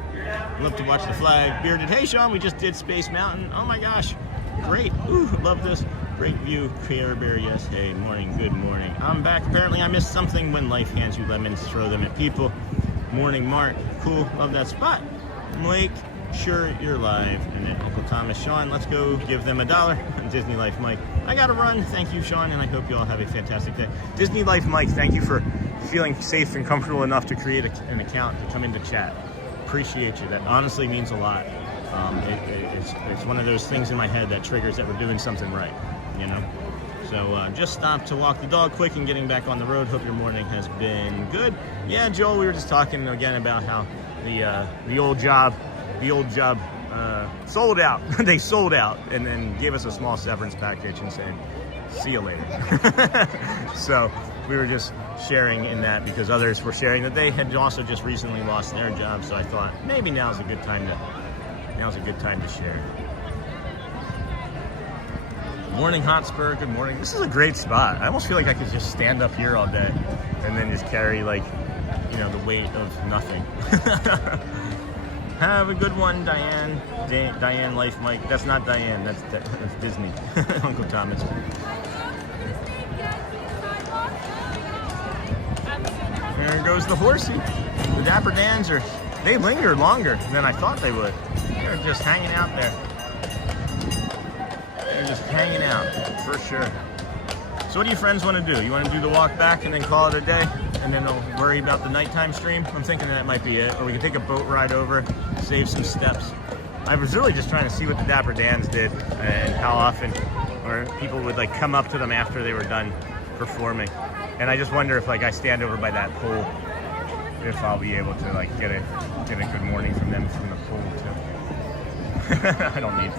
Love to watch the flag. Bearded. Hey, Sean, we just did Space Mountain. Oh my gosh. Great. Ooh, love this. Great view. Care Bear, yes. Hey, morning. Good morning. I'm back. Apparently I missed something. When life hands you lemons, throw them at people. Morning, Mark. Cool. Love that spot. Blake. Sure, you're live. And then Uncle Thomas, Sean, let's go give them $1. Disney Life Mike, I gotta run. Thank you, Sean, and I hope you all have a fantastic day. Disney Life Mike, thank you for feeling safe and comfortable enough to create an account to come into chat. Appreciate you. That honestly means a lot. It's one of those things in my head that triggers that we're doing something right, you know? So just stopped to walk the dog quick and getting back on the road. Hope your morning has been good. Yeah, Joel, we were just talking again about how the old job sold out. They sold out and then gave us a small severance package and said, see you later. So we were just sharing in that because others were sharing that they had also just recently lost their job. So I thought maybe now's a good time to share. Morning, Hotspur. Good morning. This is a great spot. I almost feel like I could just stand up here all day and then just carry the weight of nothing. Have a good one, Diane. Diane Life Mike. That's not Diane. That's Disney. Uncle Thomas. There goes the horsey. The Dapper Dans they linger longer than I thought they would. They're just hanging out there. They're just hanging out, for sure. So what do you friends want to do? You want to do the walk back and then call it a day? And then they'll worry about the nighttime stream? I'm thinking that might be it. Or we can take a boat ride over, save some steps. I was really just trying to see what the Dapper Dans did and how often or people would come up to them after they were done performing. And I just wonder if I stand over by that pole, if I'll be able to get a good morning from them from the pole too. I don't need.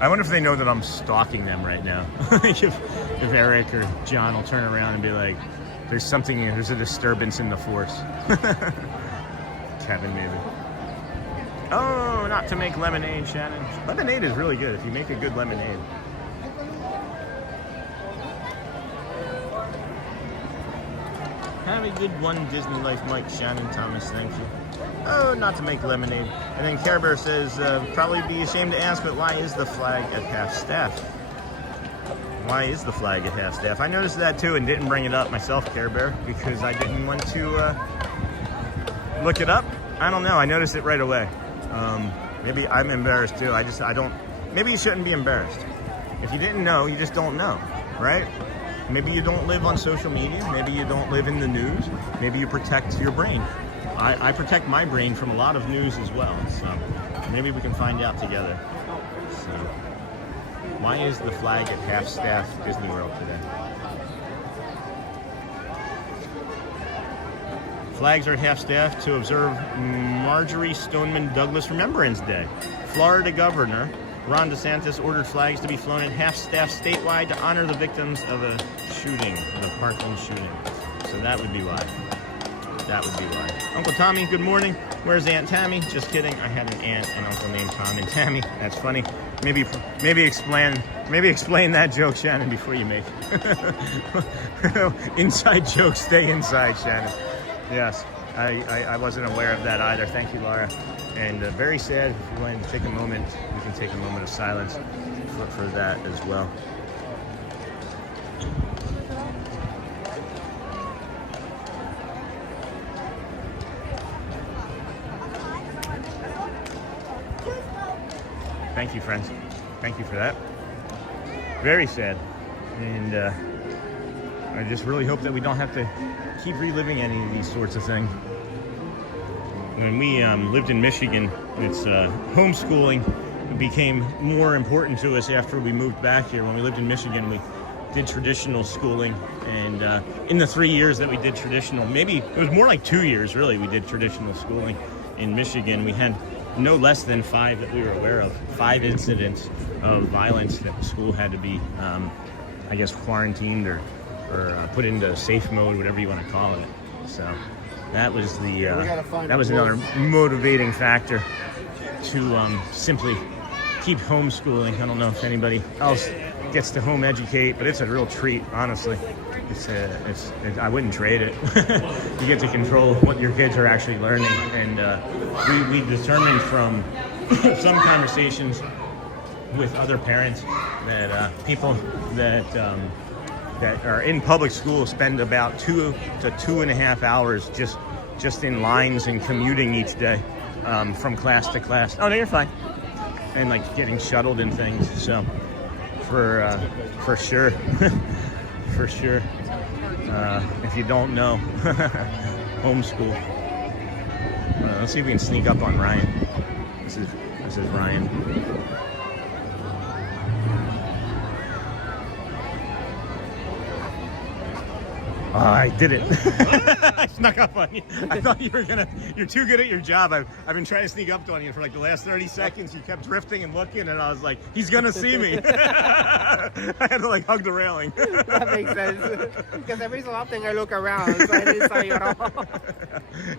I wonder if they know that I'm stalking them right now. if Eric or John will turn around and be like, there's a disturbance in the force. Kevin, maybe. Oh, not to make lemonade, Shannon. Lemonade is really good if you make a good lemonade. Have a good one, Disney Life, Mike, Shannon, Thomas, thank you. Oh, not to make lemonade. And then Care Bear says, probably be ashamed to ask, but why is the flag at half-staff? Why is the flag at half-staff? I noticed that too and didn't bring it up myself, Care Bear, because I didn't want to look it up. I don't know, I noticed it right away. Maybe I'm embarrassed too. Maybe you shouldn't be embarrassed. If you didn't know, you just don't know, right? Maybe you don't live on social media. Maybe you don't live in the news. Maybe you protect your brain. I protect my brain from a lot of news as well. So maybe we can find out together. So why is the flag at half-staff Disney World today? Flags are at half-staff to observe Marjorie Stoneman Douglas Remembrance Day. Florida Governor Ron DeSantis ordered flags to be flown at half-staff statewide to honor the victims of a shooting, the Parkland shooting. So that would be why. That would be why. Uncle Tommy, good morning. Where's Aunt Tammy? Just kidding. I had an aunt and uncle named Tom and Tammy. That's funny. Maybe explain that joke, Shannon, before you make it. Inside jokes, stay inside, Shannon. Yes, I wasn't aware of that either. Thank you, Laura. And very sad. If you wanted to take a moment, we can take a moment of silence for that as well. Thank you, friends. Thank you for that. Very sad. And I just really hope that we don't have to keep reliving any of these sorts of things. When we lived in Michigan, it's homeschooling became more important to us after we moved back here. When we lived in Michigan, we did traditional schooling, and in the 3 years that we did traditional, maybe it was more like 2 years really, we did traditional schooling in Michigan. We had no less than 5 that we were aware of, 5 incidents of violence that the school had to be, I guess, quarantined or put into safe mode, whatever you want to call it. So that was another motivating factor to simply keep homeschooling. I don't know if anybody else gets to home educate, but it's a real treat, honestly. I wouldn't trade it. You get to control what your kids are actually learning, and we determined from some conversations with other parents that people that are in public school spend about 2 to 2.5 hours just in lines and commuting each day from class to class. Oh no, you're fine. And like getting shuttled and things. So for sure, for sure. If you don't know, homeschool. Let's see if we can sneak up on Ryan. This is Ryan. Oh, I did it. I snuck up on you. I thought you're too good at your job. I've been trying to sneak up on you for like the last 30 seconds. You kept drifting and looking, and I was like, he's gonna see me. I had to like hug the railing. That makes sense. Because every so often I look around, so I didn't saw you at all.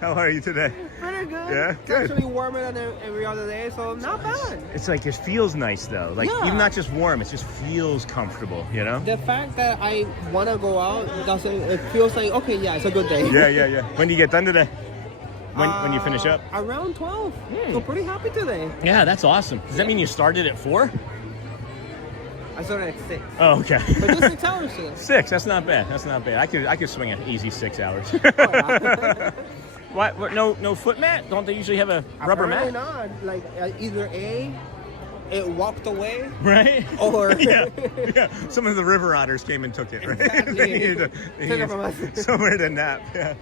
How are you today? Pretty good. Yeah, good. It's actually warmer than every other day, so not bad. It's like, it feels nice though. Like, even not just warm, it just feels comfortable, you know? The fact that I want to go out it feels like, okay, yeah, it's a good day. Yeah. When do you get done today? When you finish up? Around 12. So pretty happy today. Yeah, that's awesome. Does that mean you started at 4? I started at 6. Oh, okay. But just 6 hours today. 6, that's not bad. That's not bad. I could swing an easy 6 hours. What? No foot mat? Don't they usually have a rubber mat? Not. Like either it walked away, right? Or yeah. Some of the river otters came and took it, right? Exactly. Took it from us. Somewhere to nap. Yeah.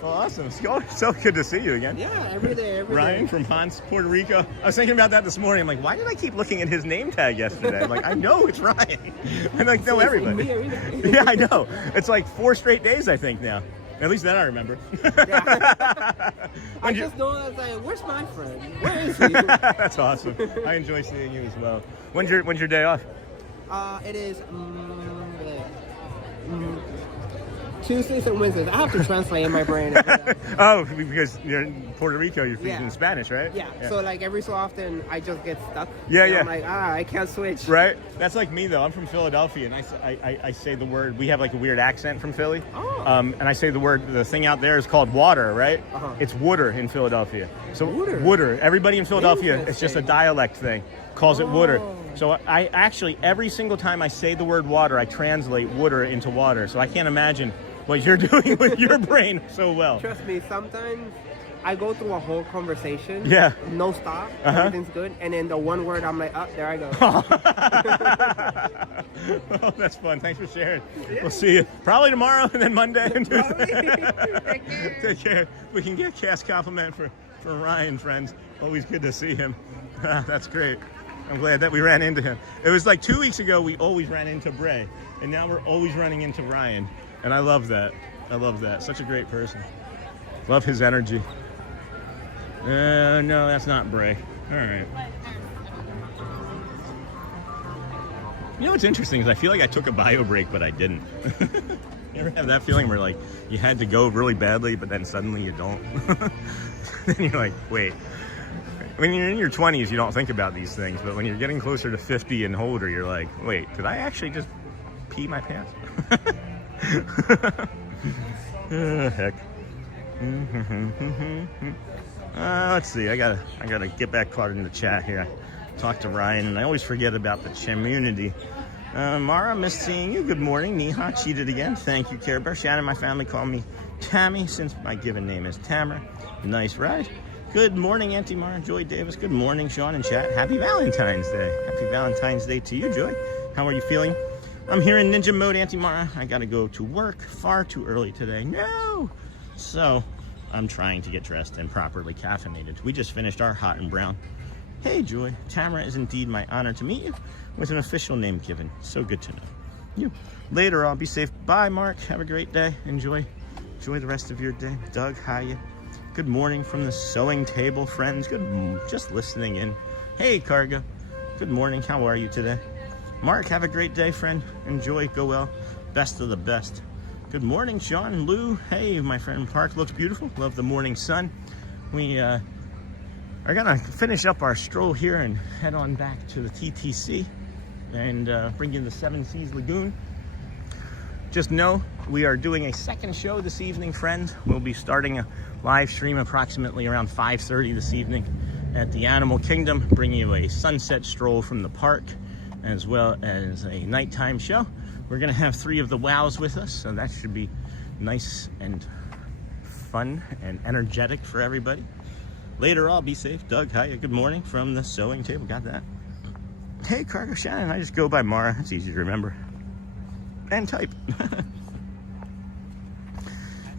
Well, awesome. So good to see you again. Yeah, every day. Ryan from Ponce, Puerto Rico. I was thinking about that this morning. I'm like, why did I keep looking at his name tag yesterday? I'm like, I know it's Ryan. I like know everybody. Yeah, I know. It's like 4 straight days, I think now. At least that I remember. Yeah. I just know that where's my friend? Where is he? That's awesome. I enjoy seeing you as well. When's your day off? It is Tuesdays and Wednesdays. I have to translate in my brain. Oh, because you're in Puerto Rico, you're speaking Yeah. Spanish, right? Yeah. So like every so often, I just get stuck. Yeah, And yeah. I'm like, I can't switch. Right? That's like me, though. I'm from Philadelphia, and I say the word, we have like a weird accent from Philly. Oh. And I say the thing out there is called water, right? Uh-huh. It's water in Philadelphia. So Water. Everybody in Philadelphia, it's just a Interesting. dialect thing, calls it water. Oh. So I actually, every single time I say the word water, I translate water into water. So I can't imagine what you're doing with your brain so well. Trust me, sometimes I go through a whole conversation. Yeah. No stop. Uh-huh. Everything's good. And then the one word, I'm like, there I go. Oh, that's fun. Thanks for sharing. We'll see you probably tomorrow and then Monday and Tuesday. Take care. We can get a cast compliment for Ryan, friends. Always good to see him. That's great. I'm glad that we ran into him. It was like 2 weeks ago we always ran into Bray, and now we're always running into Ryan. And I love that. I love that. Such a great person. Love his energy. No, that's not Bray. All right. You know what's interesting is I feel like I took a bio break, but I didn't. You ever have that feeling where like you had to go really badly, but then suddenly you don't? Then you're like, wait. When you're in your 20s, you don't think about these things, but when you're getting closer to 50 and older, you're like, wait, did I actually just pee my pants? Heck. Let's see. I gotta get back caught in the chat here. I talked to Ryan, and I always forget about the community. Mara, miss seeing you. Good morning. Neha cheated again. Thank you, Care Bear. Shannon, my family call me Tammy since my given name is Tamara. Nice ride. Good morning, Auntie Mara. Joy Davis. Good morning, Sean and chat. Happy Valentine's Day. Happy Valentine's Day to you, Joy. How are you feeling? I'm here in ninja mode, Auntie Mara. I gotta go to work far too early today. No! So, I'm trying to get dressed and properly caffeinated. We just finished our hot and brown. Hey, Joy. Tamara, is indeed my honor to meet you with an official name given. So good to know you. Later, I'll be safe. Bye, Mark. Have a great day. Enjoy the rest of your day. Doug, hiya. Good morning from the sewing table, friends. Just listening in. Hey, Cargo. Good morning. How are you today? Mark, have a great day, friend. Enjoy. Go well. Best of the best. Good morning, Sean. Lou. Hey, my friend. Park looks beautiful. Love the morning sun. We are gonna finish up our stroll here and head on back to the TTC and bring in the Seven Seas Lagoon. Just know we are doing a second show this evening, friends. We'll be starting a live stream approximately around 5:30 this evening at the Animal Kingdom, bringing you a sunset stroll from the park as well as a nighttime show. We're gonna have 3 of the wows with us, so that should be nice and fun and energetic for everybody. Later, I'll be safe. Doug, hiya. Good morning from the sewing table. Got that. Hey, Cargo Shannon. I just go by Mara. It's easy to remember. And type.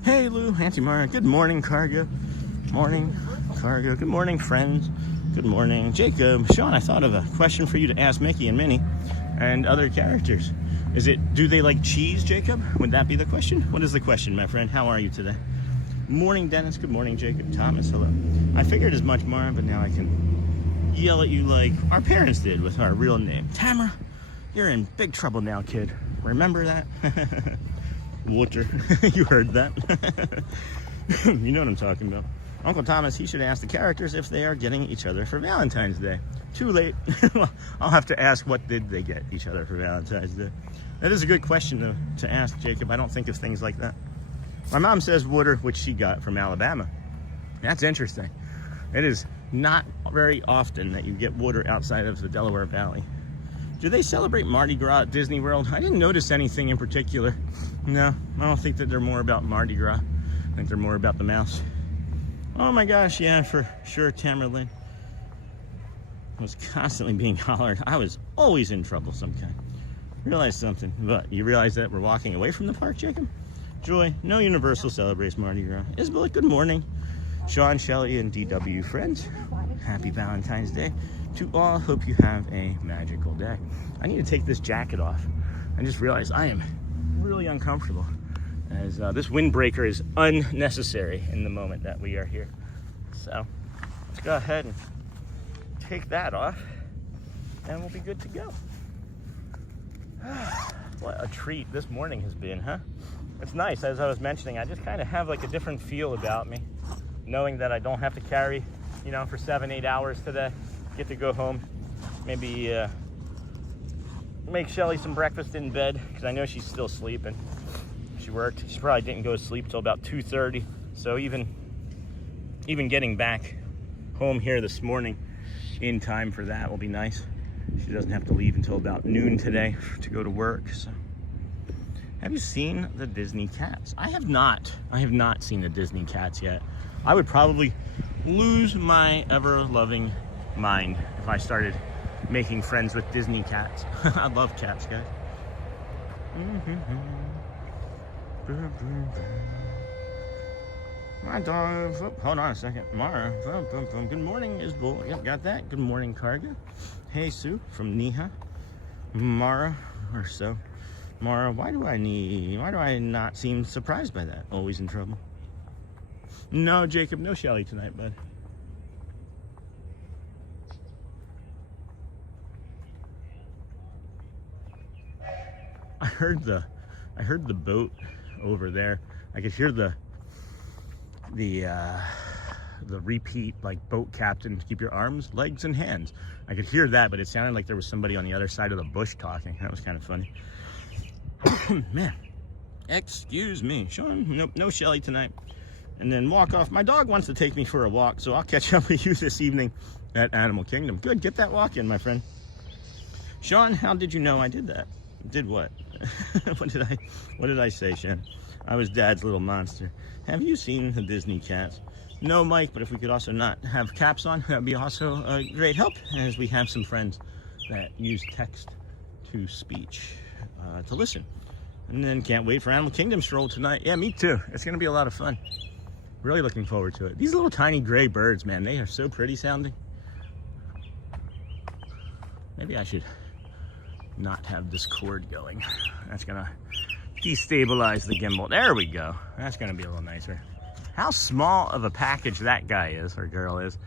Hey, Lou. Auntie Mara. Good morning, Cargo. Morning, Cargo. Good morning, friends. Good morning, Jacob. Sean, I thought of a question for you to ask Mickey and Minnie and other characters. Do they like cheese, Jacob? Would that be the question? What is the question, my friend? How are you today? Morning, Dennis. Good morning, Jacob. Thomas, hello. I figured as much, Mara, but now I can yell at you like our parents did with our real name. Tamara, you're in big trouble now, kid. Remember that? Water. You heard that. You know what I'm talking about. Uncle Thomas, he should ask the characters if they are getting each other for Valentine's Day. Too late. I'll have to ask what did they get each other for Valentine's Day. That is a good question to ask, Jacob. I don't think of things like that. My mom says water, which she got from Alabama. That's interesting. It is not very often that you get water outside of the Delaware Valley. Do they celebrate Mardi Gras at Disney World? I didn't notice anything in particular. No, I don't think that they're more about Mardi Gras. I think they're more about the mouse. Oh my gosh, yeah, for sure, Tamara Lynn. I was constantly being hollered. I was always in trouble some kind. Realize something, but you realize that we're walking away from the park, Jacob? Joy, no Universal celebrates Mardi Gras. Isabel, good morning. Sean, Shelley, and DW friends, happy Valentine's Day to all. Hope you have a magical day. I need to take this jacket off. I just realized I am really uncomfortable as this windbreaker is unnecessary in the moment that we are here. So let's go ahead and take that off and we'll be good to go. What a treat this morning has been, huh? it's nice, as I was mentioning, I just kind of have like a different feel about me, knowing that I don't have to carry, you know, for 7-8 hours today. Get to go home, maybe make Shelly some breakfast in bed, because I know she's still sleeping. She worked. She probably didn't go to sleep till about 2:30. So even getting back home here this morning in time for that will be nice. She doesn't have to leave until about noon today to go to work. So, have you seen the Disney cats? I have not. I have not seen the Disney cats yet. I would probably lose my ever-loving mind if I started making friends with Disney cats. I love cats, guys. My dog. Oh, hold on a second. Mara. Good morning, Isbel. Yep, got that. Good morning, Karga. Hey, Sue from Neha. Mara, or so. Mara, why do I not seem surprised by that? Always in trouble. No, Jacob, no Shelly tonight, bud. I heard the boat over there. I could hear the repeat, like, boat captain, keep your arms, legs, and hands. I could hear that, but it sounded like there was somebody on the other side of the bush talking. That was kind of funny. Man, excuse me. Sean, nope, no Shelly tonight. And then walk off. My dog wants to take me for a walk, so I'll catch up with you this evening at Animal Kingdom. Good, get that walk in, my friend. Sean, how did you know I did that? Did what? What did I say, Sean? I was Dad's little monster. Have you seen the Disney cats? No, Mike, but if we could also not have caps on, that would be also a great help, as we have some friends that use text to speech to listen. And then can't wait for Animal Kingdom stroll tonight. Yeah, me too. It's going to be a lot of fun. Really looking forward to it. These little tiny gray birds, man, they are so pretty sounding. Maybe I should not have this cord going. That's going to destabilize the gimbal. There we go. That's going to be a little nicer. How small of a package that guy is, or girl is.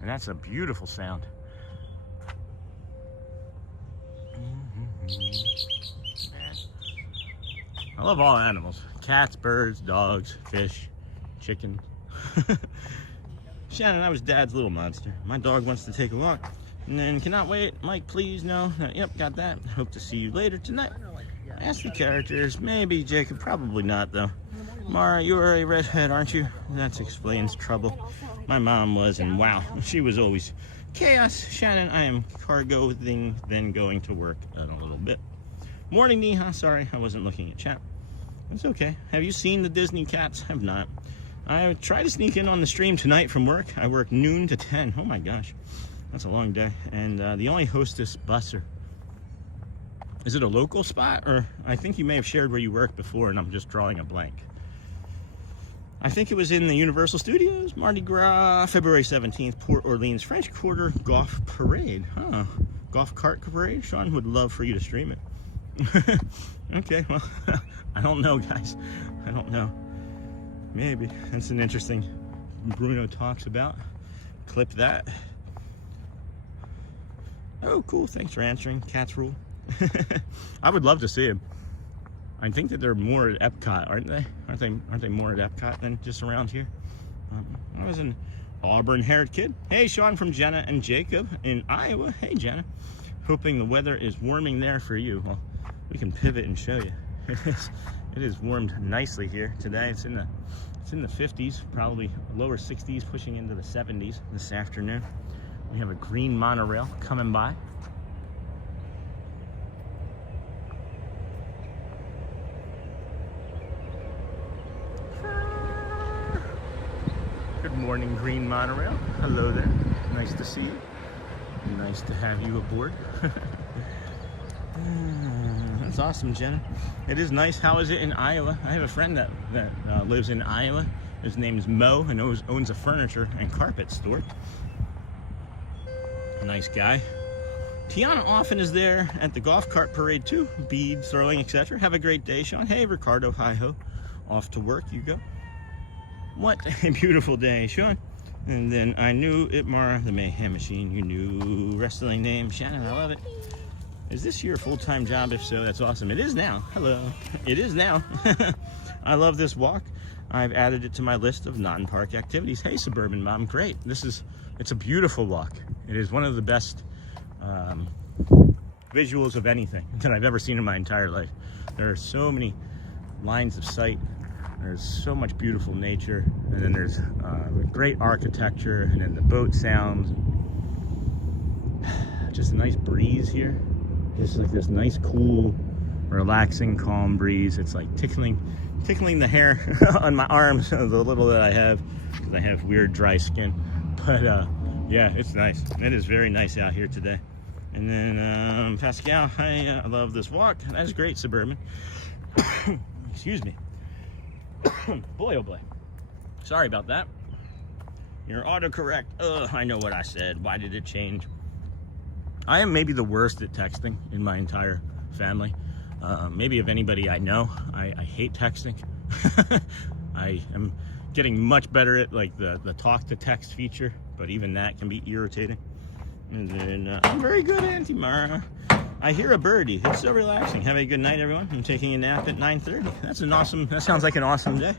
And that's a beautiful sound. I love all animals. Cats, birds, dogs, fish, chicken. Shannon, I was Dad's little monster. My dog wants to take a walk. And then cannot wait. Mike, please, no. Yep, got that. Hope to see you later tonight. Ask the characters. Maybe Jacob. Probably not, though. Mara, you are a redhead, aren't you? That explains trouble. My mom was, and wow, she was always chaos. Shannon, I am cargo thing, then going to work in a little bit. Morning, Neha. Sorry, I wasn't looking at chat. It's okay. Have you seen the Disney cats? Have not. I try to sneak in on the stream tonight from work. I work noon to 10. Oh my gosh. That's a long day. And the only hostess busser. Is it a local spot? Or I think you may have shared where you worked before and I'm just drawing a blank. I think it was in the Universal Studios, Mardi Gras, February 17th, Port Orleans, French Quarter Golf Parade. Huh. Golf cart parade? Sean would love for you to stream it. Okay, well, I don't know, guys. I don't know. Maybe. That's an interesting Bruno talks about. Clip that. Oh, cool. Thanks for answering. Cats rule. I would love to see him. I think that they're more at Epcot, aren't they? Aren't they more at Epcot than just around here? I was an Auburn-haired kid. Hey, Sean from Jenna and Jacob in Iowa. Hey, Jenna. Hoping the weather is warming there for you. Well, we can pivot and show you. It is warmed nicely here today. It's in the 50s, probably lower 60s, pushing into the 70s this afternoon. We have a green monorail coming by. Good morning, green monorail. Hello there. Nice to see you. Nice to have you aboard. That's awesome, Jenna. It is nice. How is it in Iowa? I have a friend that lives in Iowa. His name is Mo and owns a furniture and carpet store. Nice guy. Tiana often is there at the golf cart parade too. Bead throwing, etc. Have a great day, Sean. Hey, Ricardo. Hi-ho. Off to work you go. What a beautiful day, Sean. And then I knew it, Mara, the Mayhem Machine. You knew wrestling name. Shannon, I love it. Is this your full-time job? If so, that's awesome. It is now. Hello. It is now. I love this walk. I've added it to my list of non-park activities. Hey, Suburban Mom, great. It's a beautiful walk. It is one of the best visuals of anything that I've ever seen in my entire life. There are so many lines of sight. There's so much beautiful nature, and then there's great architecture, and then the boat sounds. Just a nice breeze here. Just like this nice, cool, relaxing, calm breeze. It's like tickling the hair on my arms, the little that I have, because I have weird dry skin. But yeah, it's nice. It is very nice out here today. And then Pascal, I love this walk. That is great, Suburban. Excuse me. Boy, oh boy. Sorry about that. Your autocorrect. Ugh, I know what I said. Why did it change? I am maybe the worst at texting in my entire family. Maybe of anybody I know. I hate texting. I am getting much better at like the talk to text feature, but even that can be irritating. And then I'm very good, Auntie Mara. I hear a birdie. It's so relaxing. Have a good night, everyone. I'm taking a nap at 9:30. That sounds like an awesome day.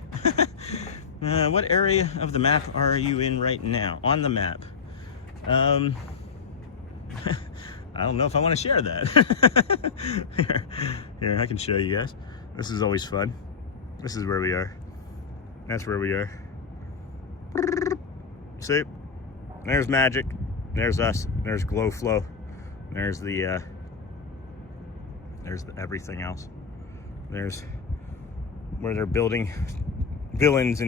What area of the map are you in right now? On the map. I don't know if I want to share that. Here, I can show you guys. This is always fun. This is where we are. That's where we are. See? There's Magic. There's us. There's Glow Flow. There's the everything else. There's where they're building villains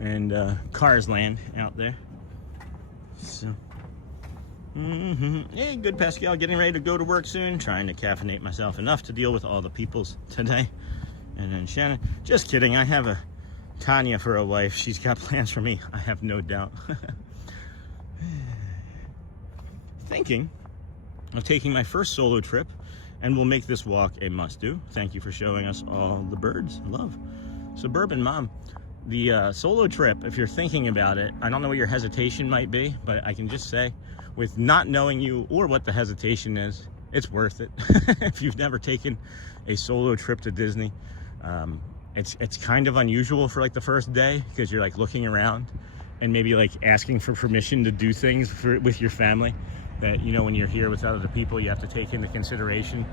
and Cars Land out there. So hey, good Pascal, getting ready to go to work soon, trying to caffeinate myself enough to deal with all the peoples today. And then Shannon, just kidding, I have a Tanya for a wife. She's got plans for me, I have no doubt. Thinking of taking my first solo trip, and we'll make this walk a must-do. Thank you for showing us all the birds. Love. Suburban Mom, the solo trip, if you're thinking about it, I don't know what your hesitation might be, but I can just say, with not knowing you or what the hesitation is, it's worth it. If you've never taken a solo trip to Disney, it's kind of unusual for like the first day, because you're like looking around and maybe like asking for permission to do things with your family that, you know, when you're here with other people, you have to take into consideration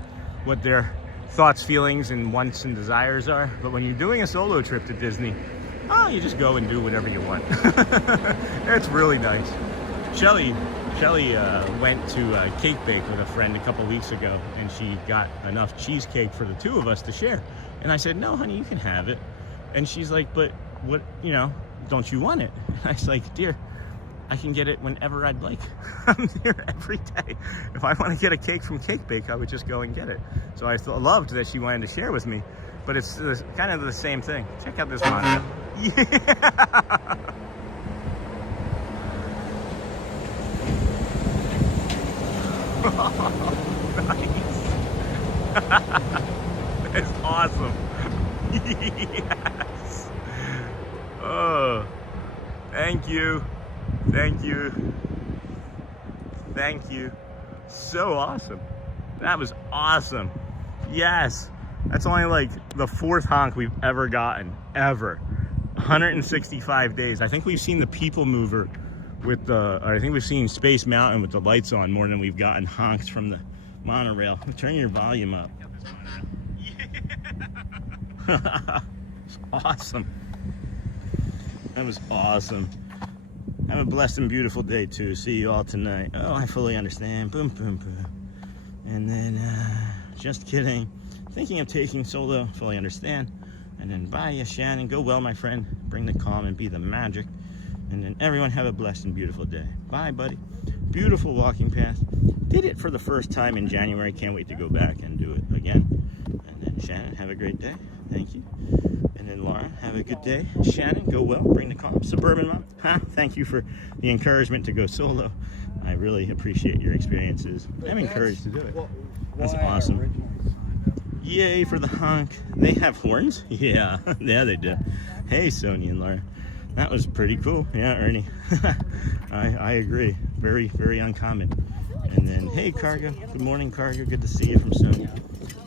what their thoughts, feelings, and wants and desires are. But when you're doing a solo trip to Disney, you just go and do whatever you want. It's really nice. Shelly went to Cake Bake with a friend a couple weeks ago, and she got enough cheesecake for the two of us to share. And I said, no, honey, you can have it. And she's like, but what, you know, don't you want it? And I was like, dear, I can get it whenever I'd like. I'm here every day. If I want to get a cake from Cake Bake, I would just go and get it. So I loved that she wanted to share with me, but it's kind of the same thing. Check out this monorail. Yeah. Nice. That's awesome. Yes. Oh, thank you. Thank you. Thank you. So awesome. That was awesome. Yes. That's only like the 4th honk we've ever gotten, ever. 165 days. I think we've seen the People Mover with I think we've seen Space Mountain with the lights on more than we've gotten honks from the monorail. Turn your volume up. Yeah. It's awesome. That was awesome. Have a blessed and beautiful day too. See you all tonight. Oh, I fully understand. Boom, boom, boom. And then, just kidding. Thinking of taking solo. Fully understand. And then bye, Shannon. Go well, my friend. Bring the calm and be the magic. And then everyone have a blessed and beautiful day. Bye, buddy. Beautiful walking path. Did it for the first time in January. Can't wait to go back and do it again. And then Shannon, have a great day. Thank you. And then Laura, have a good day. Shannon, go well. Bring the calm. Suburban Mom, thank you for the encouragement to go solo. I really appreciate your experiences. I'm encouraged to do it. That's awesome. Yay for the honk. They have horns? Yeah, yeah, they do. Hey, Sonia and Laura. That was pretty cool. Yeah, Ernie. I agree. Very, very uncommon. And then, hey, Cargo. Good morning, Cargo. Good to see you from Sonia.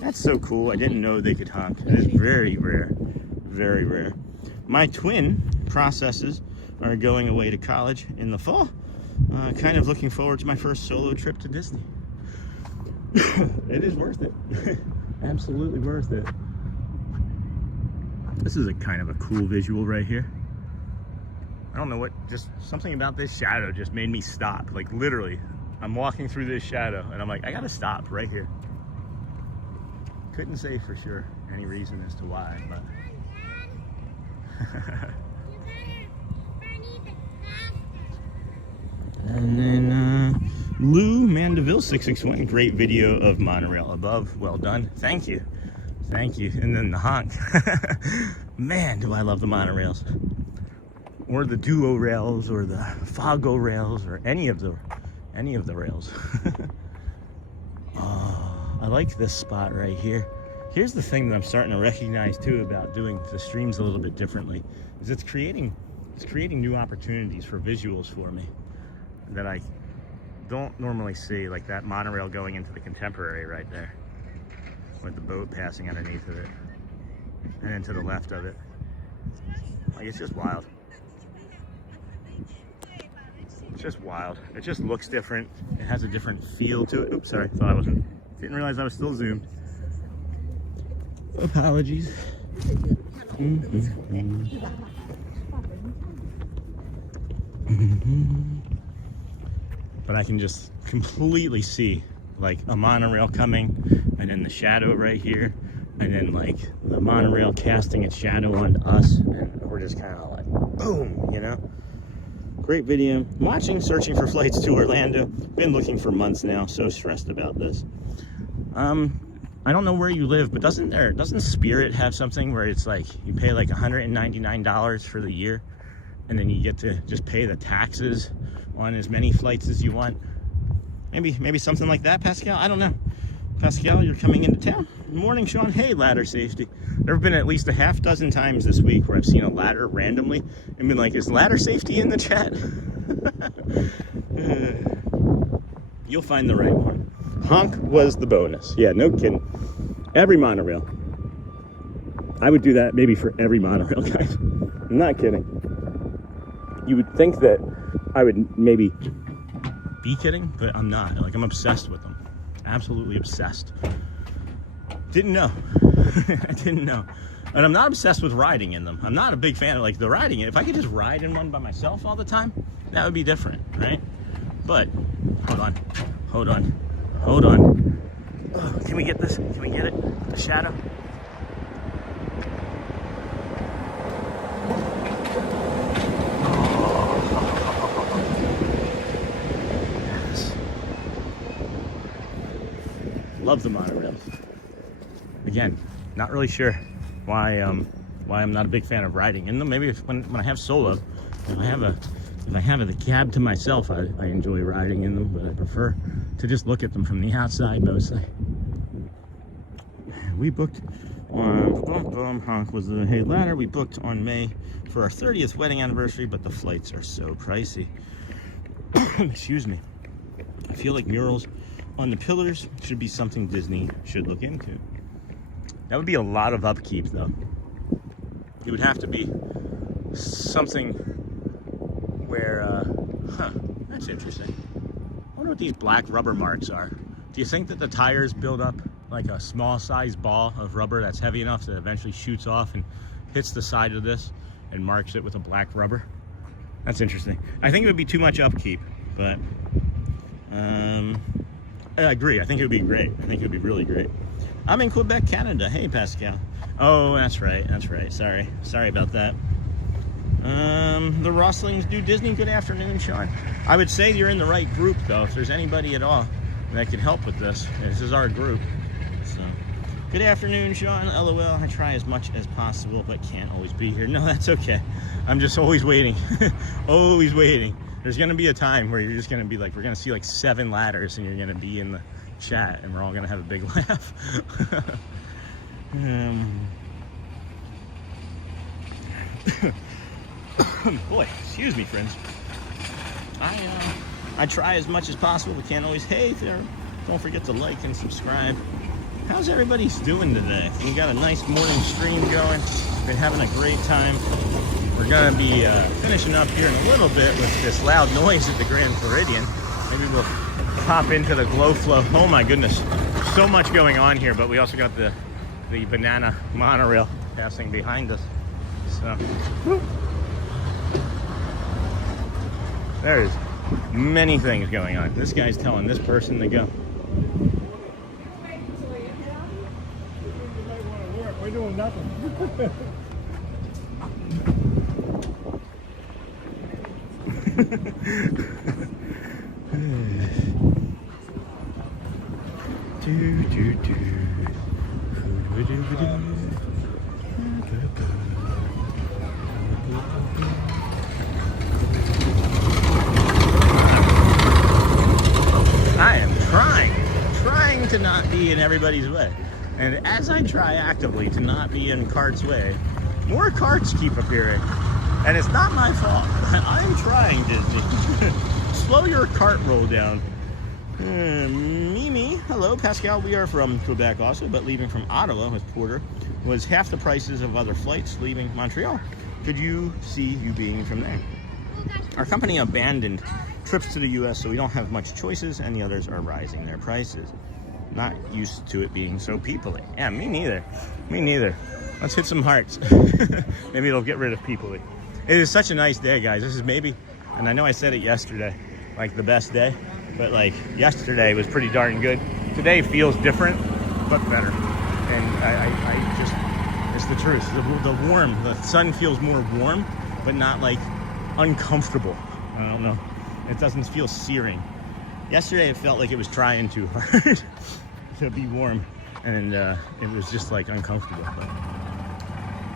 That's so cool. I didn't know they could honk. It is very rare. Very rare. My twin processes are going away to college in the fall. Kind of looking forward to my first solo trip to Disney. It is worth it. Absolutely worth it. This is a kind of a cool visual right here. I don't know what, just something about this shadow just made me stop. Like literally, I'm walking through this shadow and I'm like, I gotta stop right here. Couldn't say for sure any reason as to why, but. And then Lou Mandeville 661, great video of Monorail above. Well done. Thank you. Thank you. And then the honk. Man, do I love the monorails. Or the duo rails or the Fago rails or any of the rails. Oh, I like this spot right here. Here's the thing that I'm starting to recognize too about doing the streams a little bit differently, is it's creating new opportunities for visuals for me that I don't normally see, like that monorail going into the Contemporary right there, with the boat passing underneath of it, and then to the left of it. Like, it's just wild. It's just wild. It just looks different. It has a different feel to it. Oops, sorry. Didn't realize I was still zoomed. Apologies. But I can just completely see like a monorail coming, and then the shadow right here, and then like the monorail casting its shadow onto us, and we're just kind of like boom, you know. Great video. I'm searching for flights to Orlando. Been looking for months now. So stressed about this. I don't know where you live, but doesn't Spirit have something where it's like you pay like $199 for the year, and then you get to just pay the taxes on as many flights as you want? Maybe something like that, Pascal. I don't know. Pascal, you're coming into town. Good morning, Sean. Hey, ladder safety. There have been at least a half dozen times this week where I've seen a ladder randomly and been like, is ladder safety in the chat? You'll find the right one. Honk was the bonus. Yeah, no kidding. Every monorail. I would do that maybe for every monorail, guys. I'm not kidding. You would think that I would maybe be kidding, but I'm not. Like, I'm obsessed with them. Absolutely obsessed. Didn't know. I didn't know. And I'm not obsessed with riding in them. I'm not a big fan of like the riding it. If I could just ride in one by myself all the time, that would be different, right? But hold on. Oh, can we get this? Can we get it? The shadow. Yes. Love the monorails. Again, not really sure why I'm not a big fan of riding in them. Maybe if when I have solo, if I have the cab to myself, I enjoy riding in them, but I prefer to just look at them from the outside mostly. We booked on Honk was the Hey Ladder. We booked on May for our 30th wedding anniversary, but the flights are so pricey. Excuse me. I feel like murals on the pillars should be something Disney should look into. That would be a lot of upkeep, though. It would have to be something where, that's interesting. I wonder what these black rubber marks are. Do you think that the tires build up like a small size ball of rubber that's heavy enough that eventually shoots off and hits the side of this and marks it with a black rubber? That's interesting. I think it would be too much upkeep, but I agree. I think it would be great. I think it would be really great. I'm in Quebec, Canada. Hey, Pascal. Oh, that's right. Sorry about that. The Rosslings do Disney. Good afternoon, Sean. I would say you're in the right group, though. If there's anybody at all that could help with this is our group. So, good afternoon, Sean. LOL. I try as much as possible, but can't always be here. No, that's okay. I'm just always waiting. Always waiting. There's going to be a time where you're just going to be like, we're going to see like 7 ladders, and you're going to be in the chat, and we're all going to have a big laugh. Boy, excuse me, friends. I try as much as possible, but can't always. Hey there, don't forget to like and subscribe. how's everybody's doing today? We got a nice morning stream going. Been having a great time. We're gonna be finishing up here in a little bit with this loud noise at the Grand Floridian. Maybe we'll pop into the Glow Flow. Oh my goodness, so much going on here, but we also got the banana monorail passing behind us. So there's many things going on. This guy's telling this person to go. We're doing nothing. I am trying to not be in everybody's way. And as I try actively to not be in carts' way, more carts keep appearing. And it's not my fault. I'm trying, Disney. Slow your cart roll down. Mimi, hello. Pascal, we are from Quebec also, but leaving from Ottawa with Porter was half the prices of other flights leaving Montreal. Could you see you being from there? Our company abandoned trips to the US, so we don't have much choices, and the others are rising their prices. Not used to it being so peoply. Yeah, me neither. Me neither. Let's hit some hearts. Maybe it'll get rid of peoply. It is such a nice day, guys. This is maybe, and I know I said it yesterday, like the best day, but like yesterday was pretty darn good. Today feels different, but better. And I just, it's the truth. The warm, the sun feels more warm, but not like uncomfortable. I don't know. It doesn't feel searing. Yesterday it felt like it was trying too hard to be warm, and it was just like uncomfortable. But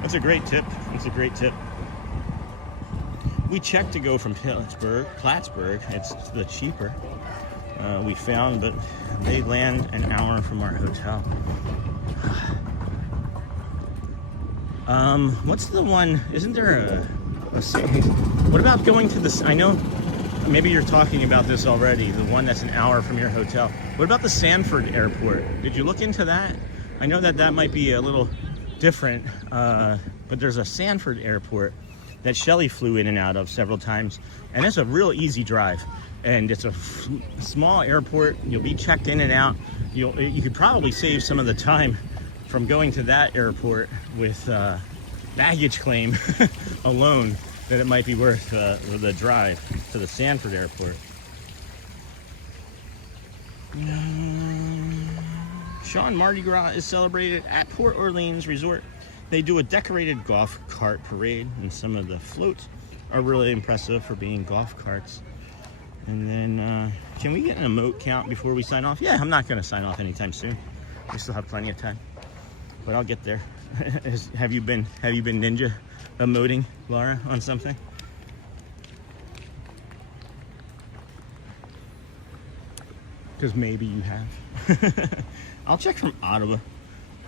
that's a great tip. It's a great tip. We checked to go from Plattsburgh. It's the cheaper we found, but they land an hour from our hotel. What's the one? Isn't there what about going to the? I know. Maybe you're talking about this already, the one that's an hour from your hotel. What about the Sanford Airport? Did you look into that? I know that might be a little different, but there's a Sanford Airport that Shelley flew in and out of several times, and it's a real easy drive. And it's a small airport. You'll be checked in and out. You could probably save some of the time from going to that airport with baggage claim alone, that it might be worth the drive to the Sanford Airport. Sean, Mardi Gras is celebrated at Port Orleans Resort. They do a decorated golf cart parade, and some of the floats are really impressive for being golf carts. And then, can we get an emote count before we sign off? Yeah, I'm not going to sign off anytime soon. We still have plenty of time, but I'll get there. Have you been ninja emoting, Laura, on something? Because maybe you have. I'll check from Ottawa.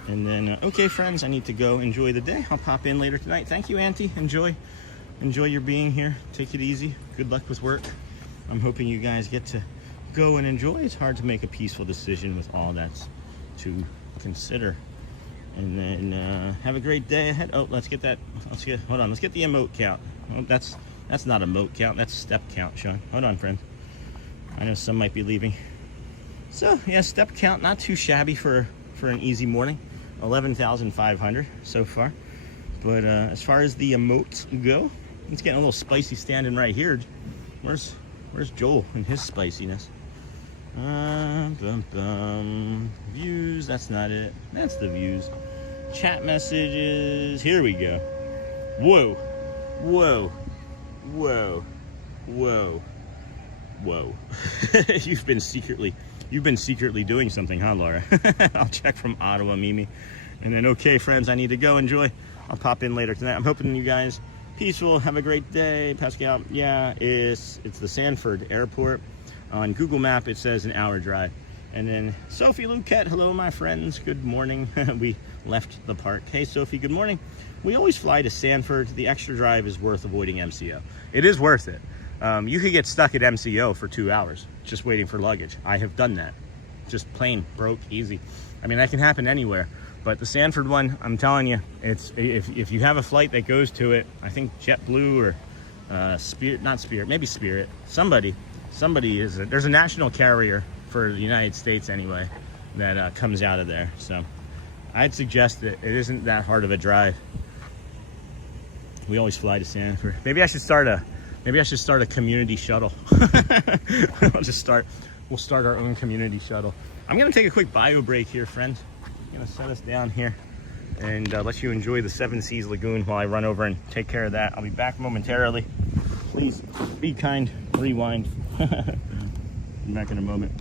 And then, okay, friends, I need to go enjoy the day. I'll pop in later tonight. Thank you, Auntie. Enjoy your being here. Take it easy. Good luck with work. I'm hoping you guys get to go and enjoy. It's hard to make a peaceful decision with all that's to consider. And then have a great day ahead. Oh, let's get the emote count. Oh, that's not emote count, that's step count, Sean. Hold on, friend. I know some might be leaving. So yeah, step count, not too shabby for an easy morning. 11,500 so far. But as far as the emotes go, it's getting a little spicy standing right here. Where's Joel and his spiciness? Views, that's not it. That's the views. Chat messages, here we go. Whoa, whoa, whoa, whoa, whoa. You've been secretly doing something, huh, Laura? I'll check from Ottawa, Mimi. And then, okay, friends, I need to go enjoy. I'll pop in later tonight. I'm hoping you guys peaceful, have a great day. Pascal, yeah, it's the Sanford Airport. On Google Map, it says an hour drive. And then Sophie Luquette, hello, my friends. Good morning. We left the park. Hey, Sophie, good morning. We always fly to Sanford. The extra drive is worth avoiding MCO. It is worth it. You could get stuck at MCO for 2 hours just waiting for luggage. I have done that. Just plain broke, easy. I mean, that can happen anywhere. But the Sanford one, I'm telling you, it's if you have a flight that goes to it, I think JetBlue or Spirit, not Spirit, maybe Spirit. Somebody is. There's a national carrier for the United States anyway that comes out of there. So I'd suggest that it isn't that hard of a drive. We always fly to Sanford. Maybe I should start a community shuttle. We'll start our own community shuttle. I'm gonna take a quick bio break here, friends. I'm gonna set us down here and let you enjoy the Seven Seas Lagoon while I run over and take care of that. I'll be back momentarily. Please be kind, rewind. I'm back in a moment.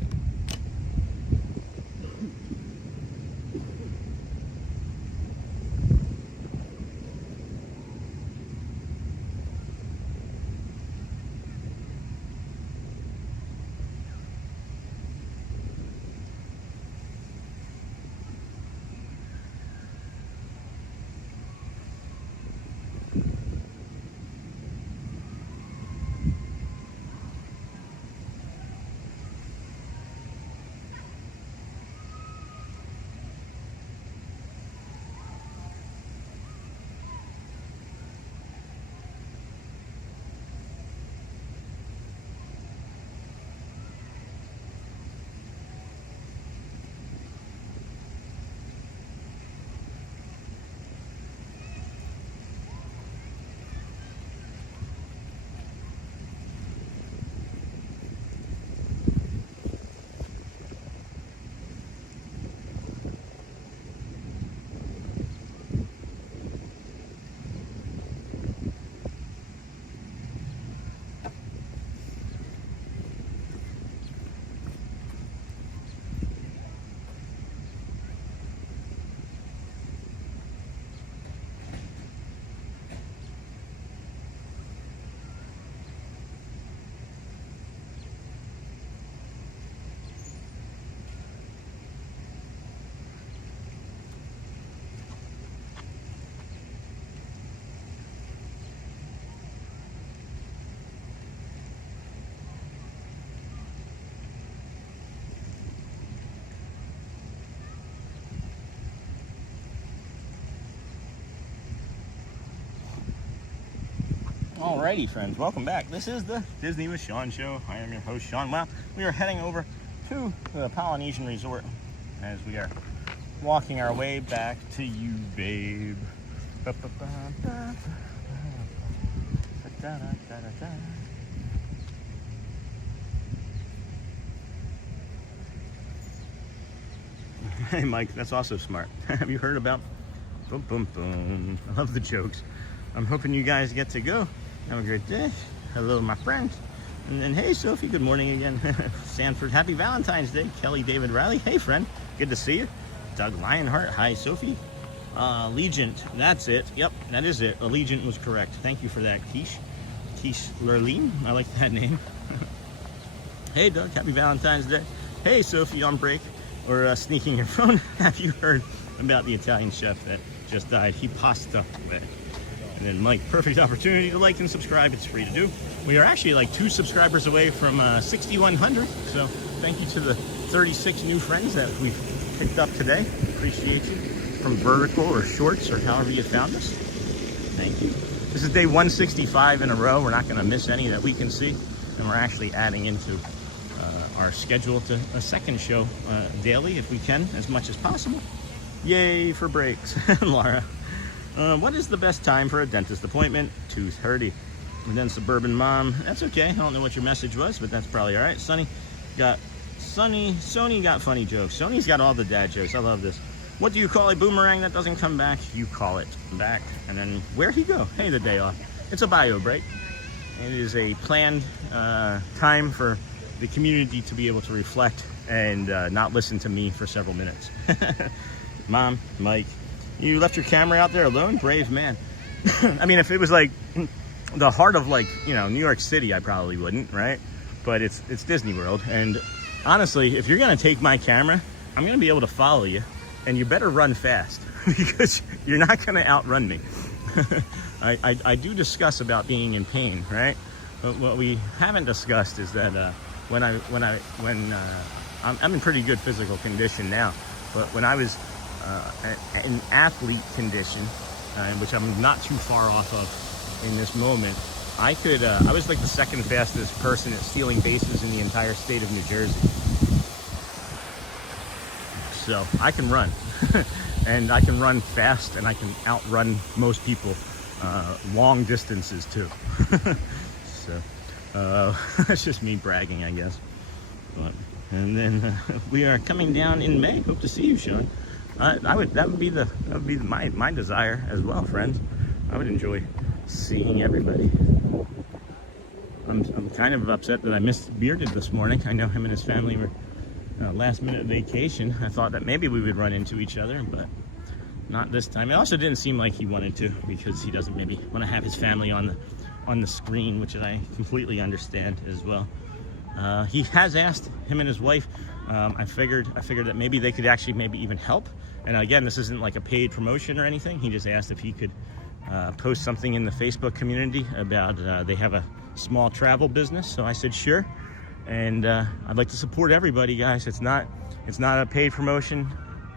Alrighty, friends, welcome back. This is the Disney with Sean show. I am your host, Sean. Well, we are heading over to the Polynesian Resort as we are walking our way back to you, babe. Hey, Mike, that's also smart. Have you heard about boom, boom, boom? I love the jokes. I'm hoping you guys get to go. Have a great day. Hello, my friends. And then, hey, Sophie, good morning again. Sanford, happy Valentine's Day. Kelly David Riley, hey, friend, good to see you. Doug Lionheart, hi, Sophie. Allegiant, that's it. Yep, that is it. Allegiant was correct. Thank you for that, Quiche. Quiche Lurleen, I like that name. Hey, Doug, happy Valentine's Day. Hey, Sophie, on break or sneaking your phone. Have you heard about the Italian chef that just died? He pasta with. And then Mike, perfect opportunity to like and subscribe. It's free to do. We are actually like 2 subscribers away from 6,100. So thank you to the 36 new friends that we've picked up today. Appreciate you. From vertical or shorts or however you found us. Thank you. This is day 165 in a row. We're not going to miss any that we can see. And we're actually adding into our schedule to a second show daily if we can, as much as possible. Yay for breaks. Laura. What is the best time for a dentist appointment? 2:30. And then Suburban Mom. That's okay. I don't know what your message was, but that's probably all right. Sony got funny jokes. Sony's got all the dad jokes. I love this. What do you call a boomerang that doesn't come back? You call it back. And then where'd he go? Hey, the day off. It's a bio break. It is a planned time for the community to be able to reflect and not listen to me for several minutes. Mom, Mike. You left your camera out there alone? Brave man. I mean, if it was like the heart of like, you know, New York City, I probably wouldn't, right? But it's Disney World. And honestly, if you're going to take my camera, I'm going to be able to follow you. And you better run fast because you're not going to outrun me. I do discuss about being in pain, right? But what we haven't discussed is that when I'm in pretty good physical condition now. but when I was in athlete condition, which I'm not too far off of in this moment, I was like the second fastest person at stealing bases in the entire state of New Jersey. So I can run, and I can run fast, and I can outrun most people long distances too. So that's just me bragging, I guess. But, and then we are coming down in May. Hope to see you, Sean. That would be my desire as well, friends. I would enjoy seeing everybody. I'm kind of upset that I missed Bearded this morning. I know him and his family were last minute vacation. I thought that maybe we would run into each other, but not this time. It also didn't seem like he wanted to, because he doesn't maybe want to have his family on the screen, which I completely understand as well. He has asked, him and his wife, I figured that maybe they could actually maybe even help. And again, this isn't like a paid promotion or anything. He just asked if he could post something in the Facebook community about they have a small travel business. So I said sure, and I'd like to support everybody, guys. It's not a paid promotion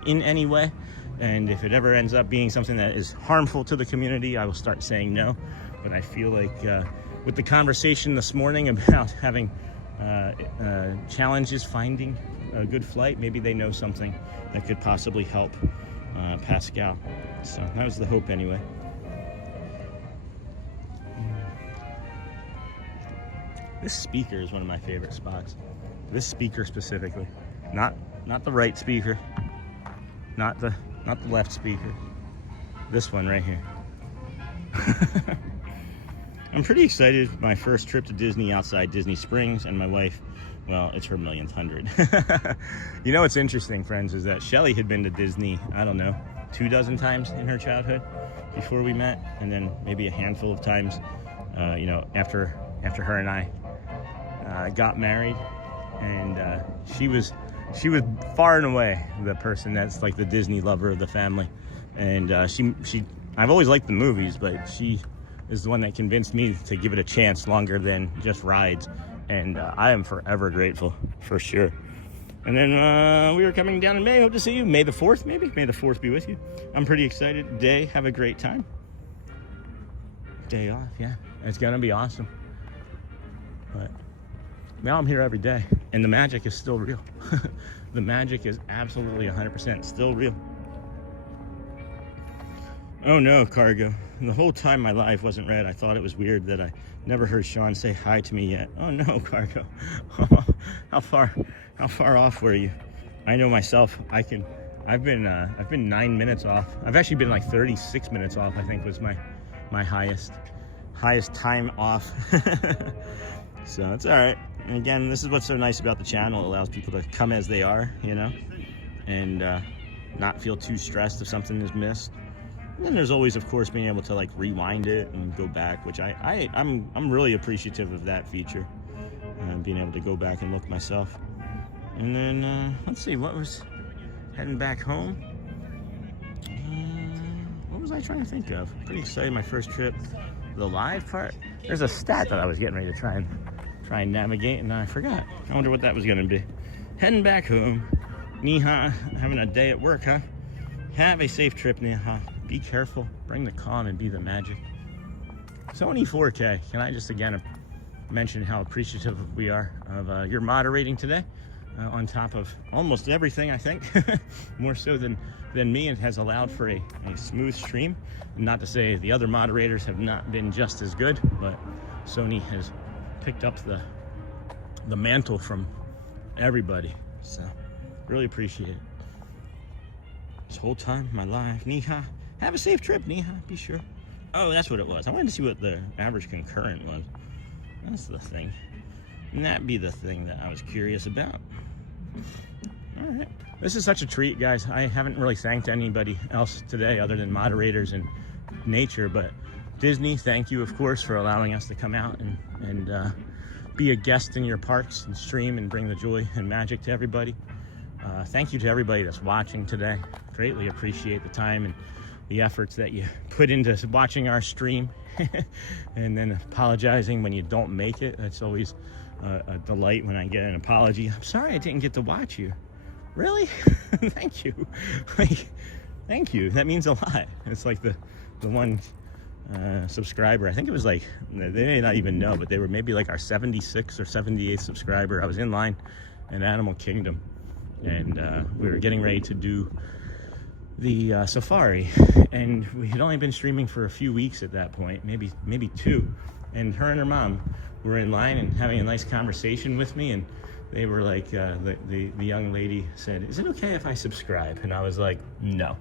in any way, and if it ever ends up being something that is harmful to the community, I will start saying no. But I feel like with the conversation this morning about having challenges finding a good flight, maybe they know something that could possibly help Pascal. So that was the hope anyway. This speaker is one of my favorite spots. This speaker specifically, not the right speaker, not the left speaker. This one right here. I'm pretty excited. My first trip to Disney outside Disney Springs, and my wife, well, it's her millionth hundred. You know what's interesting, friends, is that Shelly had been to Disney, I don't know, 24 times in her childhood before we met, and then maybe a handful of times, you know, after her and I got married. And she was far and away the person that's like the Disney lover of the family. And I've always liked the movies, but she is the one that convinced me to give it a chance longer than just rides. And I am forever grateful, for sure. And then we were coming down in May. Hope to see you. May the 4th, maybe. May the 4th be with you. I'm pretty excited. Day, have a great time. Day off, yeah. It's gonna be awesome. But now I'm here every day, and the magic is still real. The magic is absolutely 100% still real. Oh no, Cargo. The whole time my live wasn't red, I thought it was weird that I never heard Sean say hi to me yet. Oh no, Cargo. How far off were you? I know myself, I've been 9 minutes off. I've actually been like 36 minutes off, I think was my highest time off. So it's all right. And again, this is what's so nice about the channel. It allows people to come as they are, you know, and not feel too stressed if something is missed. And then there's always, of course, being able to like rewind it and go back, which I'm really appreciative of that feature, being able to go back and look myself. And then let's see, what was heading back home? What was I trying to think of? Pretty excited, my first trip. The live part. There's a stat that I was getting ready to try and navigate, and I forgot. I wonder what that was gonna be. Heading back home. Neha, having a day at work, huh? Have a safe trip, Neha. Be careful. Bring the calm and be the magic. Sony 4K. Can I just again mention how appreciative we are of your moderating today? On top of almost everything, I think. More so than me. It has allowed for a smooth stream. Not to say the other moderators have not been just as good, but Sony has picked up the mantle from everybody. So really appreciate it. This whole time, my life. Neha, have a safe trip, Neha. Be sure. Oh, that's what it was. I wanted to see what the average concurrent was. That's the thing. And that'd be the thing that I was curious about. All right. This is such a treat, guys. I haven't really thanked anybody else today other than moderators and nature, but Disney, thank you, of course, for allowing us to come out and be a guest in your parks and stream and bring the joy and magic to everybody. Thank you to everybody that's watching today. Greatly appreciate the time and the efforts that you put into watching our stream and then apologizing when you don't make it. That's always a delight when I get an apology. I'm sorry I didn't get to watch you. Really? Thank you. Like, thank you. That means a lot. It's like the one subscriber. I think it was like, they may not even know, but they were maybe like our 76th or 78th subscriber. I was in line in Animal Kingdom, and we were getting ready to do the safari, and we had only been streaming for a few weeks at that point, maybe 2, and her and her mom were in line and having a nice conversation with me, and they were like, the young lady said, "Is it okay if I subscribe?" And I was like, "No,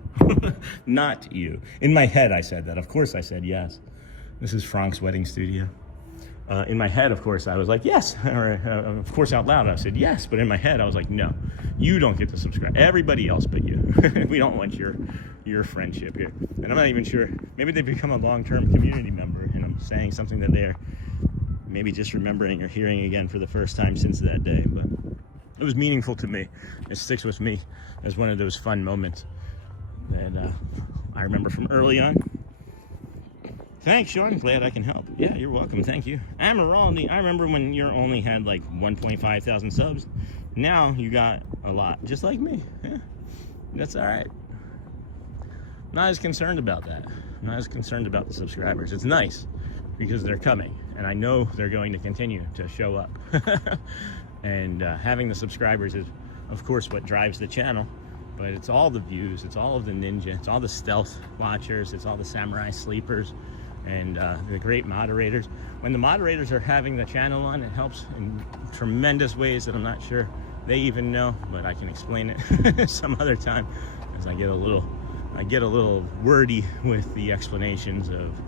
not you." In my head, I said that. Of course, I said yes. This is Frank's wedding studio. In my head, of course, I was like, yes. Or, of course, out loud, I said yes. But in my head, I was like, no, you don't get to subscribe. Everybody else but you. We don't want your friendship here. And I'm not even sure. Maybe they become a long-term community member, and I'm saying something that they're maybe just remembering or hearing again for the first time since that day. But it was meaningful to me. It sticks with me as one of those fun moments that I remember from early on. Thanks, Sean. Glad I can help. Yeah, you're welcome. Thank you. Amaraldi, I remember when you only had like 1.5 thousand subs. Now you got a lot, just like me. Yeah, that's all right. Not as concerned about that. Not as concerned about the subscribers. It's nice because they're coming, and I know they're going to continue to show up. And having the subscribers is, of course, what drives the channel. But it's all the views, it's all of the ninja, it's all the stealth watchers, it's all the samurai sleepers, and the great moderators. When the moderators are having the channel on, it helps in tremendous ways that I'm not sure they even know, but I can explain it some other time, as I get a little wordy with the explanations of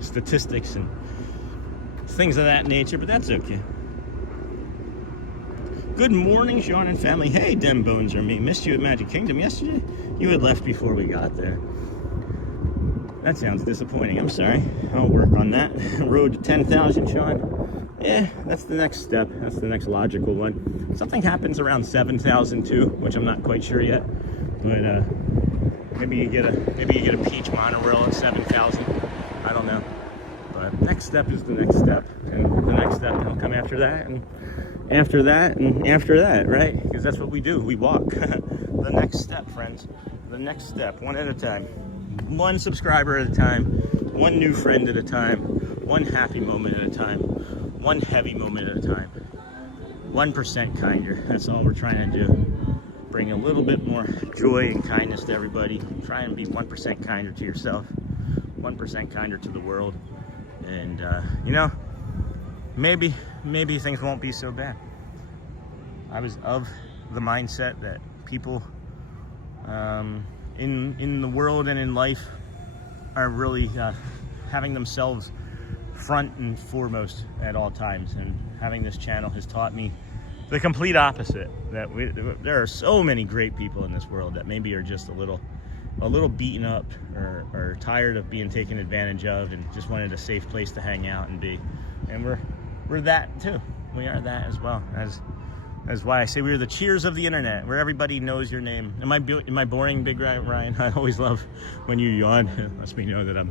statistics and things of that nature, but that's okay. Good morning, Sean and family. Hey, Dem Bones or me. Missed you at Magic Kingdom yesterday. You had left before we got there. That sounds disappointing. I'm sorry. I'll work on that. Road to 10,000, Sean. Yeah, that's the next step. That's the next logical one. Something happens around 7,000 too, which I'm not quite sure yet. But maybe you get a peach monorail at 7,000. I don't know. But next step is the next step, and the next step will come after that, and after that, and after that, right? Because that's what we do. We walk. The next step, friends. The next step, one at a time. One subscriber at a time. One new friend at a time. One happy moment at a time. One heavy moment at a time. 1% kinder. That's all we're trying to do. Bring a little bit more joy and kindness to everybody. Try and be 1% kinder to yourself. 1% kinder to the world. And, you know, maybe things won't be so bad. I was of the mindset that people in the world and in life are really having themselves front and foremost at all times, and having this channel has taught me the complete opposite, that there are so many great people in this world that maybe are just a little beaten up or tired of being taken advantage of, and just wanted a safe place to hang out and be. And we're that too. We are that as well. That's why I say we're the cheers of the internet, where everybody knows your name. Am I boring, Big Ryan? I always love when you yawn. It lets me know that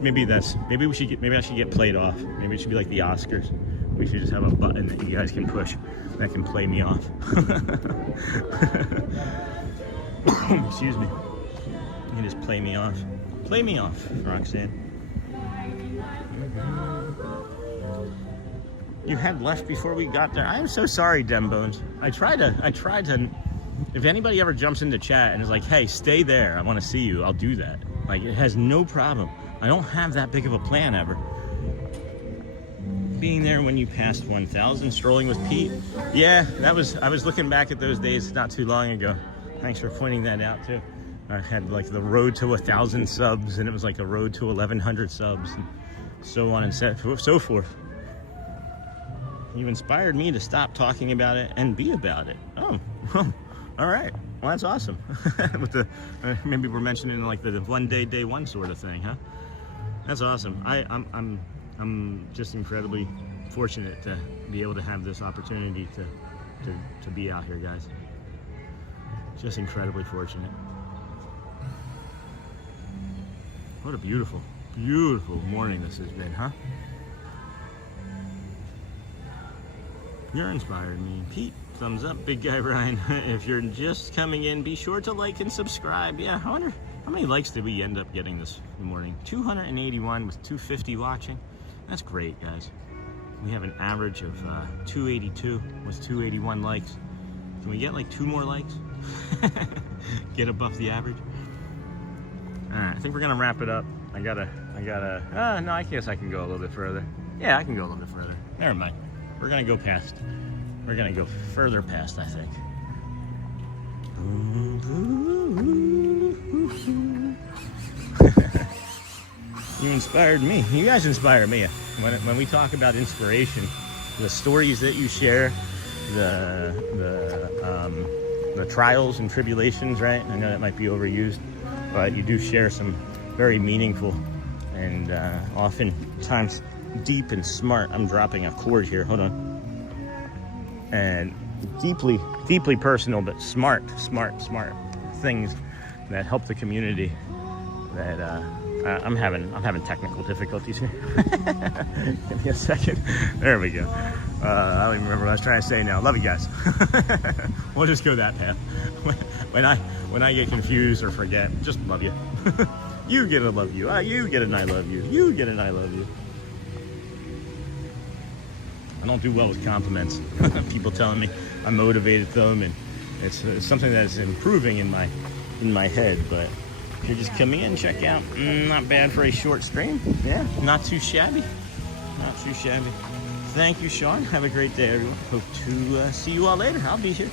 maybe I should get played off. Maybe it should be like the Oscars. We should just have a button that you guys can push that can play me off. Excuse me. You can just play me off. Play me off, Roxanne. You had left before we got there. I am so sorry, Dembones. I tried to, if anybody ever jumps into chat and is like, hey, stay there, I want to see you, I'll do that. Like, it has no problem. I don't have that big of a plan ever. Being there when you passed 1,000, strolling with Pete. Yeah, I was looking back at those days not too long ago. Thanks for pointing that out too. I had like the road to 1,000 subs, and it was like a road to 1,100 subs, and so on and so forth. You inspired me to stop talking about it and be about it. Oh, all right. Well, that's awesome. With the maybe we're mentioning like the day one sort of thing, huh? That's awesome. I'm just incredibly fortunate to be able to have this opportunity to be out here, guys. Just incredibly fortunate. What a beautiful, beautiful morning this has been, huh? You're inspired me. Pete, thumbs up. Big guy Ryan. If you're just coming in, be sure to like and subscribe. Yeah, I wonder how many likes did we end up getting this morning? 281 with 250 watching. That's great, guys. We have an average of 282 with 281 likes. Can we get like 2 more likes? Get above the average. All right, I think we're gonna wrap it up. I gotta, no, I guess I can go a little bit further. Yeah, I can go a little bit further. Never mind. We're gonna go past. We're gonna go further past, I think. You inspired me. You guys inspire me. When we talk about inspiration, the stories that you share, the trials and tribulations, right? I know that might be overused, but you do share some very meaningful and oftentimes deep and smart. I'm dropping a chord here. Hold on. And deeply personal, but smart things that help the community. That I'm having technical difficulties here. Give me a second. There we go. I don't even remember what I was trying to say now. Love you guys. We'll just go that path. When I get confused or forget, just love you. You get a love you. You get an I love you. You get an I love you. I don't do well with compliments. People telling me I motivated them, and it's something that's improving in my head. But if you're just coming in, check out. Not bad for a short stream. Yeah, not too shabby. Not too shabby. Thank you, Sean. Have a great day, everyone. Hope to see you all later. I'll be here.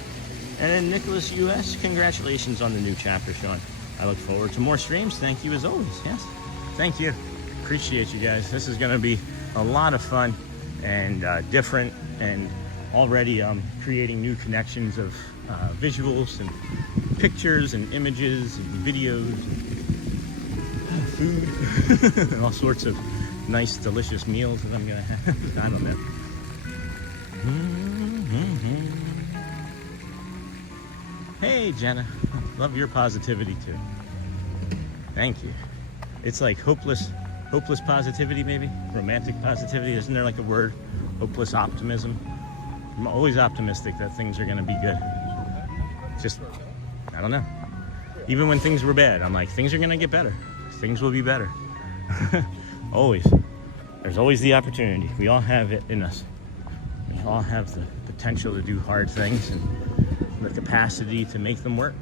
And then Nicholas US, congratulations on the new chapter, Sean. I look forward to more streams. Thank you as always. Yes. Thank you. Appreciate you guys. This is going to be a lot of fun and different, and already creating new connections of visuals and pictures and images and videos and food and all sorts of nice, delicious meals that I'm gonna have. I don't know. Hey, Jenna. Love your positivity too. Thank you. It's like hopeless positivity, maybe? Romantic positivity, isn't there like a word? Hopeless optimism. I'm always optimistic that things are gonna be good. Just, I don't know. Even when things were bad, I'm like, things are gonna get better. Things will be better. Always. There's always the opportunity. We all have it in us. We all have the potential to do hard things and the capacity to make them work.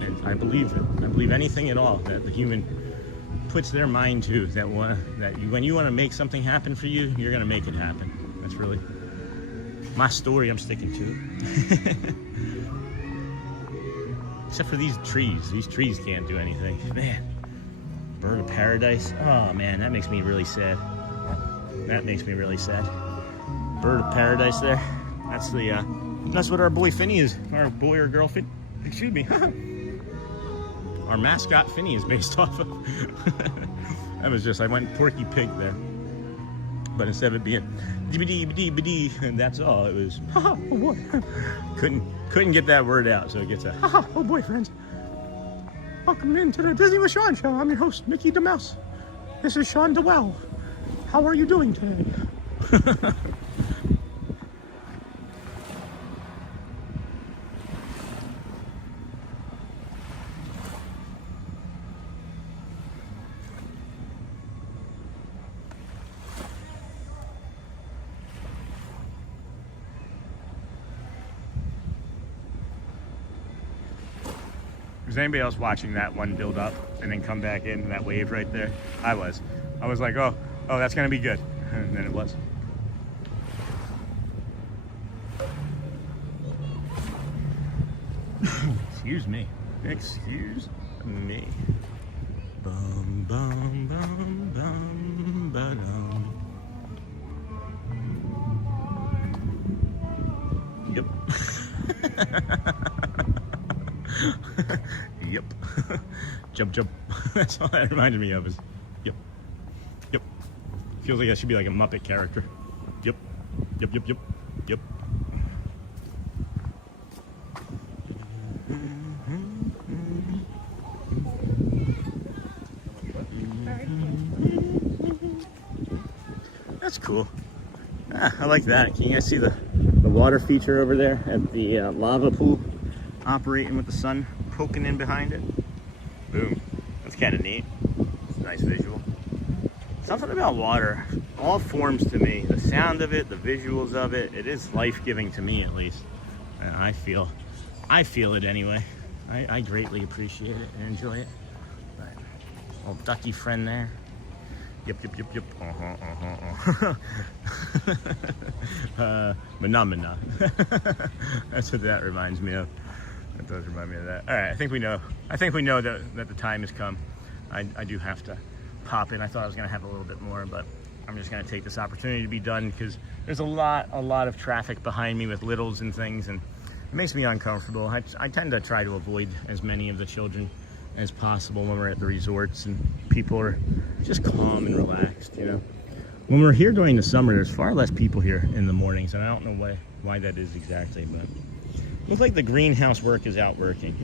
And I believe it. I believe anything at all that the human puts their mind to, when you want to make something happen for you, you're going to make it happen. That's really my story. I'm sticking to it. Except for these trees. These trees can't do anything. Man, bird of paradise. Oh man, that makes me really sad. That makes me really sad. Bird of paradise there. That's what our boy Finny is. Our boy or girl Finny. Excuse me. Our mascot Finny is based off of. That was just, I went Porky Pig there. But instead of it being dee-ba-dee-ba-dee-ba-dee, and that's all, it was, ha-ha, oh boy. Couldn't get that word out, so it gets a, ha-ha, oh boy, friends. Welcome into the Disney with Sean show. I'm your host, Mickey the Mouse. This is Sean DeWell. How are you doing today? Was anybody else watching that one build up and then come back in that wave right there? I was like, oh, that's gonna be good. And then it was. Excuse me. Excuse me. Bum bum bum bum ba-dum. Yep. Yep. Jump, jump. That's all that reminded me of is, yep. Yep. Feels like that should be like a Muppet character. Yep. Yep, yep, yep. Yep. That's cool. I like that. Can you guys see the water feature over there at the lava pool operating with the sun poking in behind it? Boom. That's kind of neat. It's a nice visual. Something about water, all forms to me, the sound of it, the visuals of it, it is life-giving to me at least. And I feel it anyway. I greatly appreciate it and enjoy it. But, old ducky friend there. Yep. Phenomena. That's what that reminds me of. That does remind me of that. All right, I think we know that the time has come. I do have to pop in. I thought I was gonna have a little bit more, but I'm just gonna take this opportunity to be done because there's a lot of traffic behind me with littles and things, and it makes me uncomfortable. I tend to try to avoid as many of the children as possible when we're at the resorts and people are just calm and relaxed, you know. When we're here during the summer, there's far less people here in the mornings, and I don't know why that is exactly, but it looks like the greenhouse work is out working.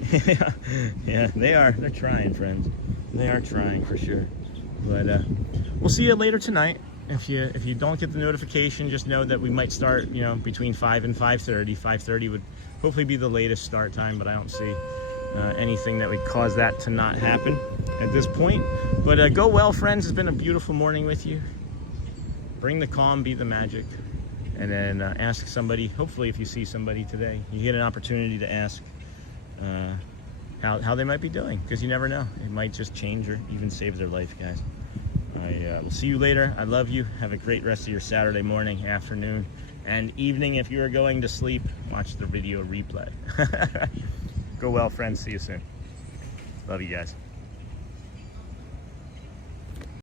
Yeah, they're trying, friends. They are trying for sure. But we'll see you later tonight. If you don't get the notification, just know that we might start, you know, between 5 and 5:30. 5:30 would hopefully be the latest start time, but I don't see anything that would cause that to not happen at this point. But go well, friends. It's been a beautiful morning with you. Bring the calm, be the magic, and then ask somebody. Hopefully, if you see somebody today, you get an opportunity to ask how they might be doing, because you never know. It might just change or even save their life, guys. I will see you later. I love you. Have a great rest of your Saturday morning, afternoon, and evening. If you are going to sleep, watch the video replay. Go well, friends. See you soon. Love you guys.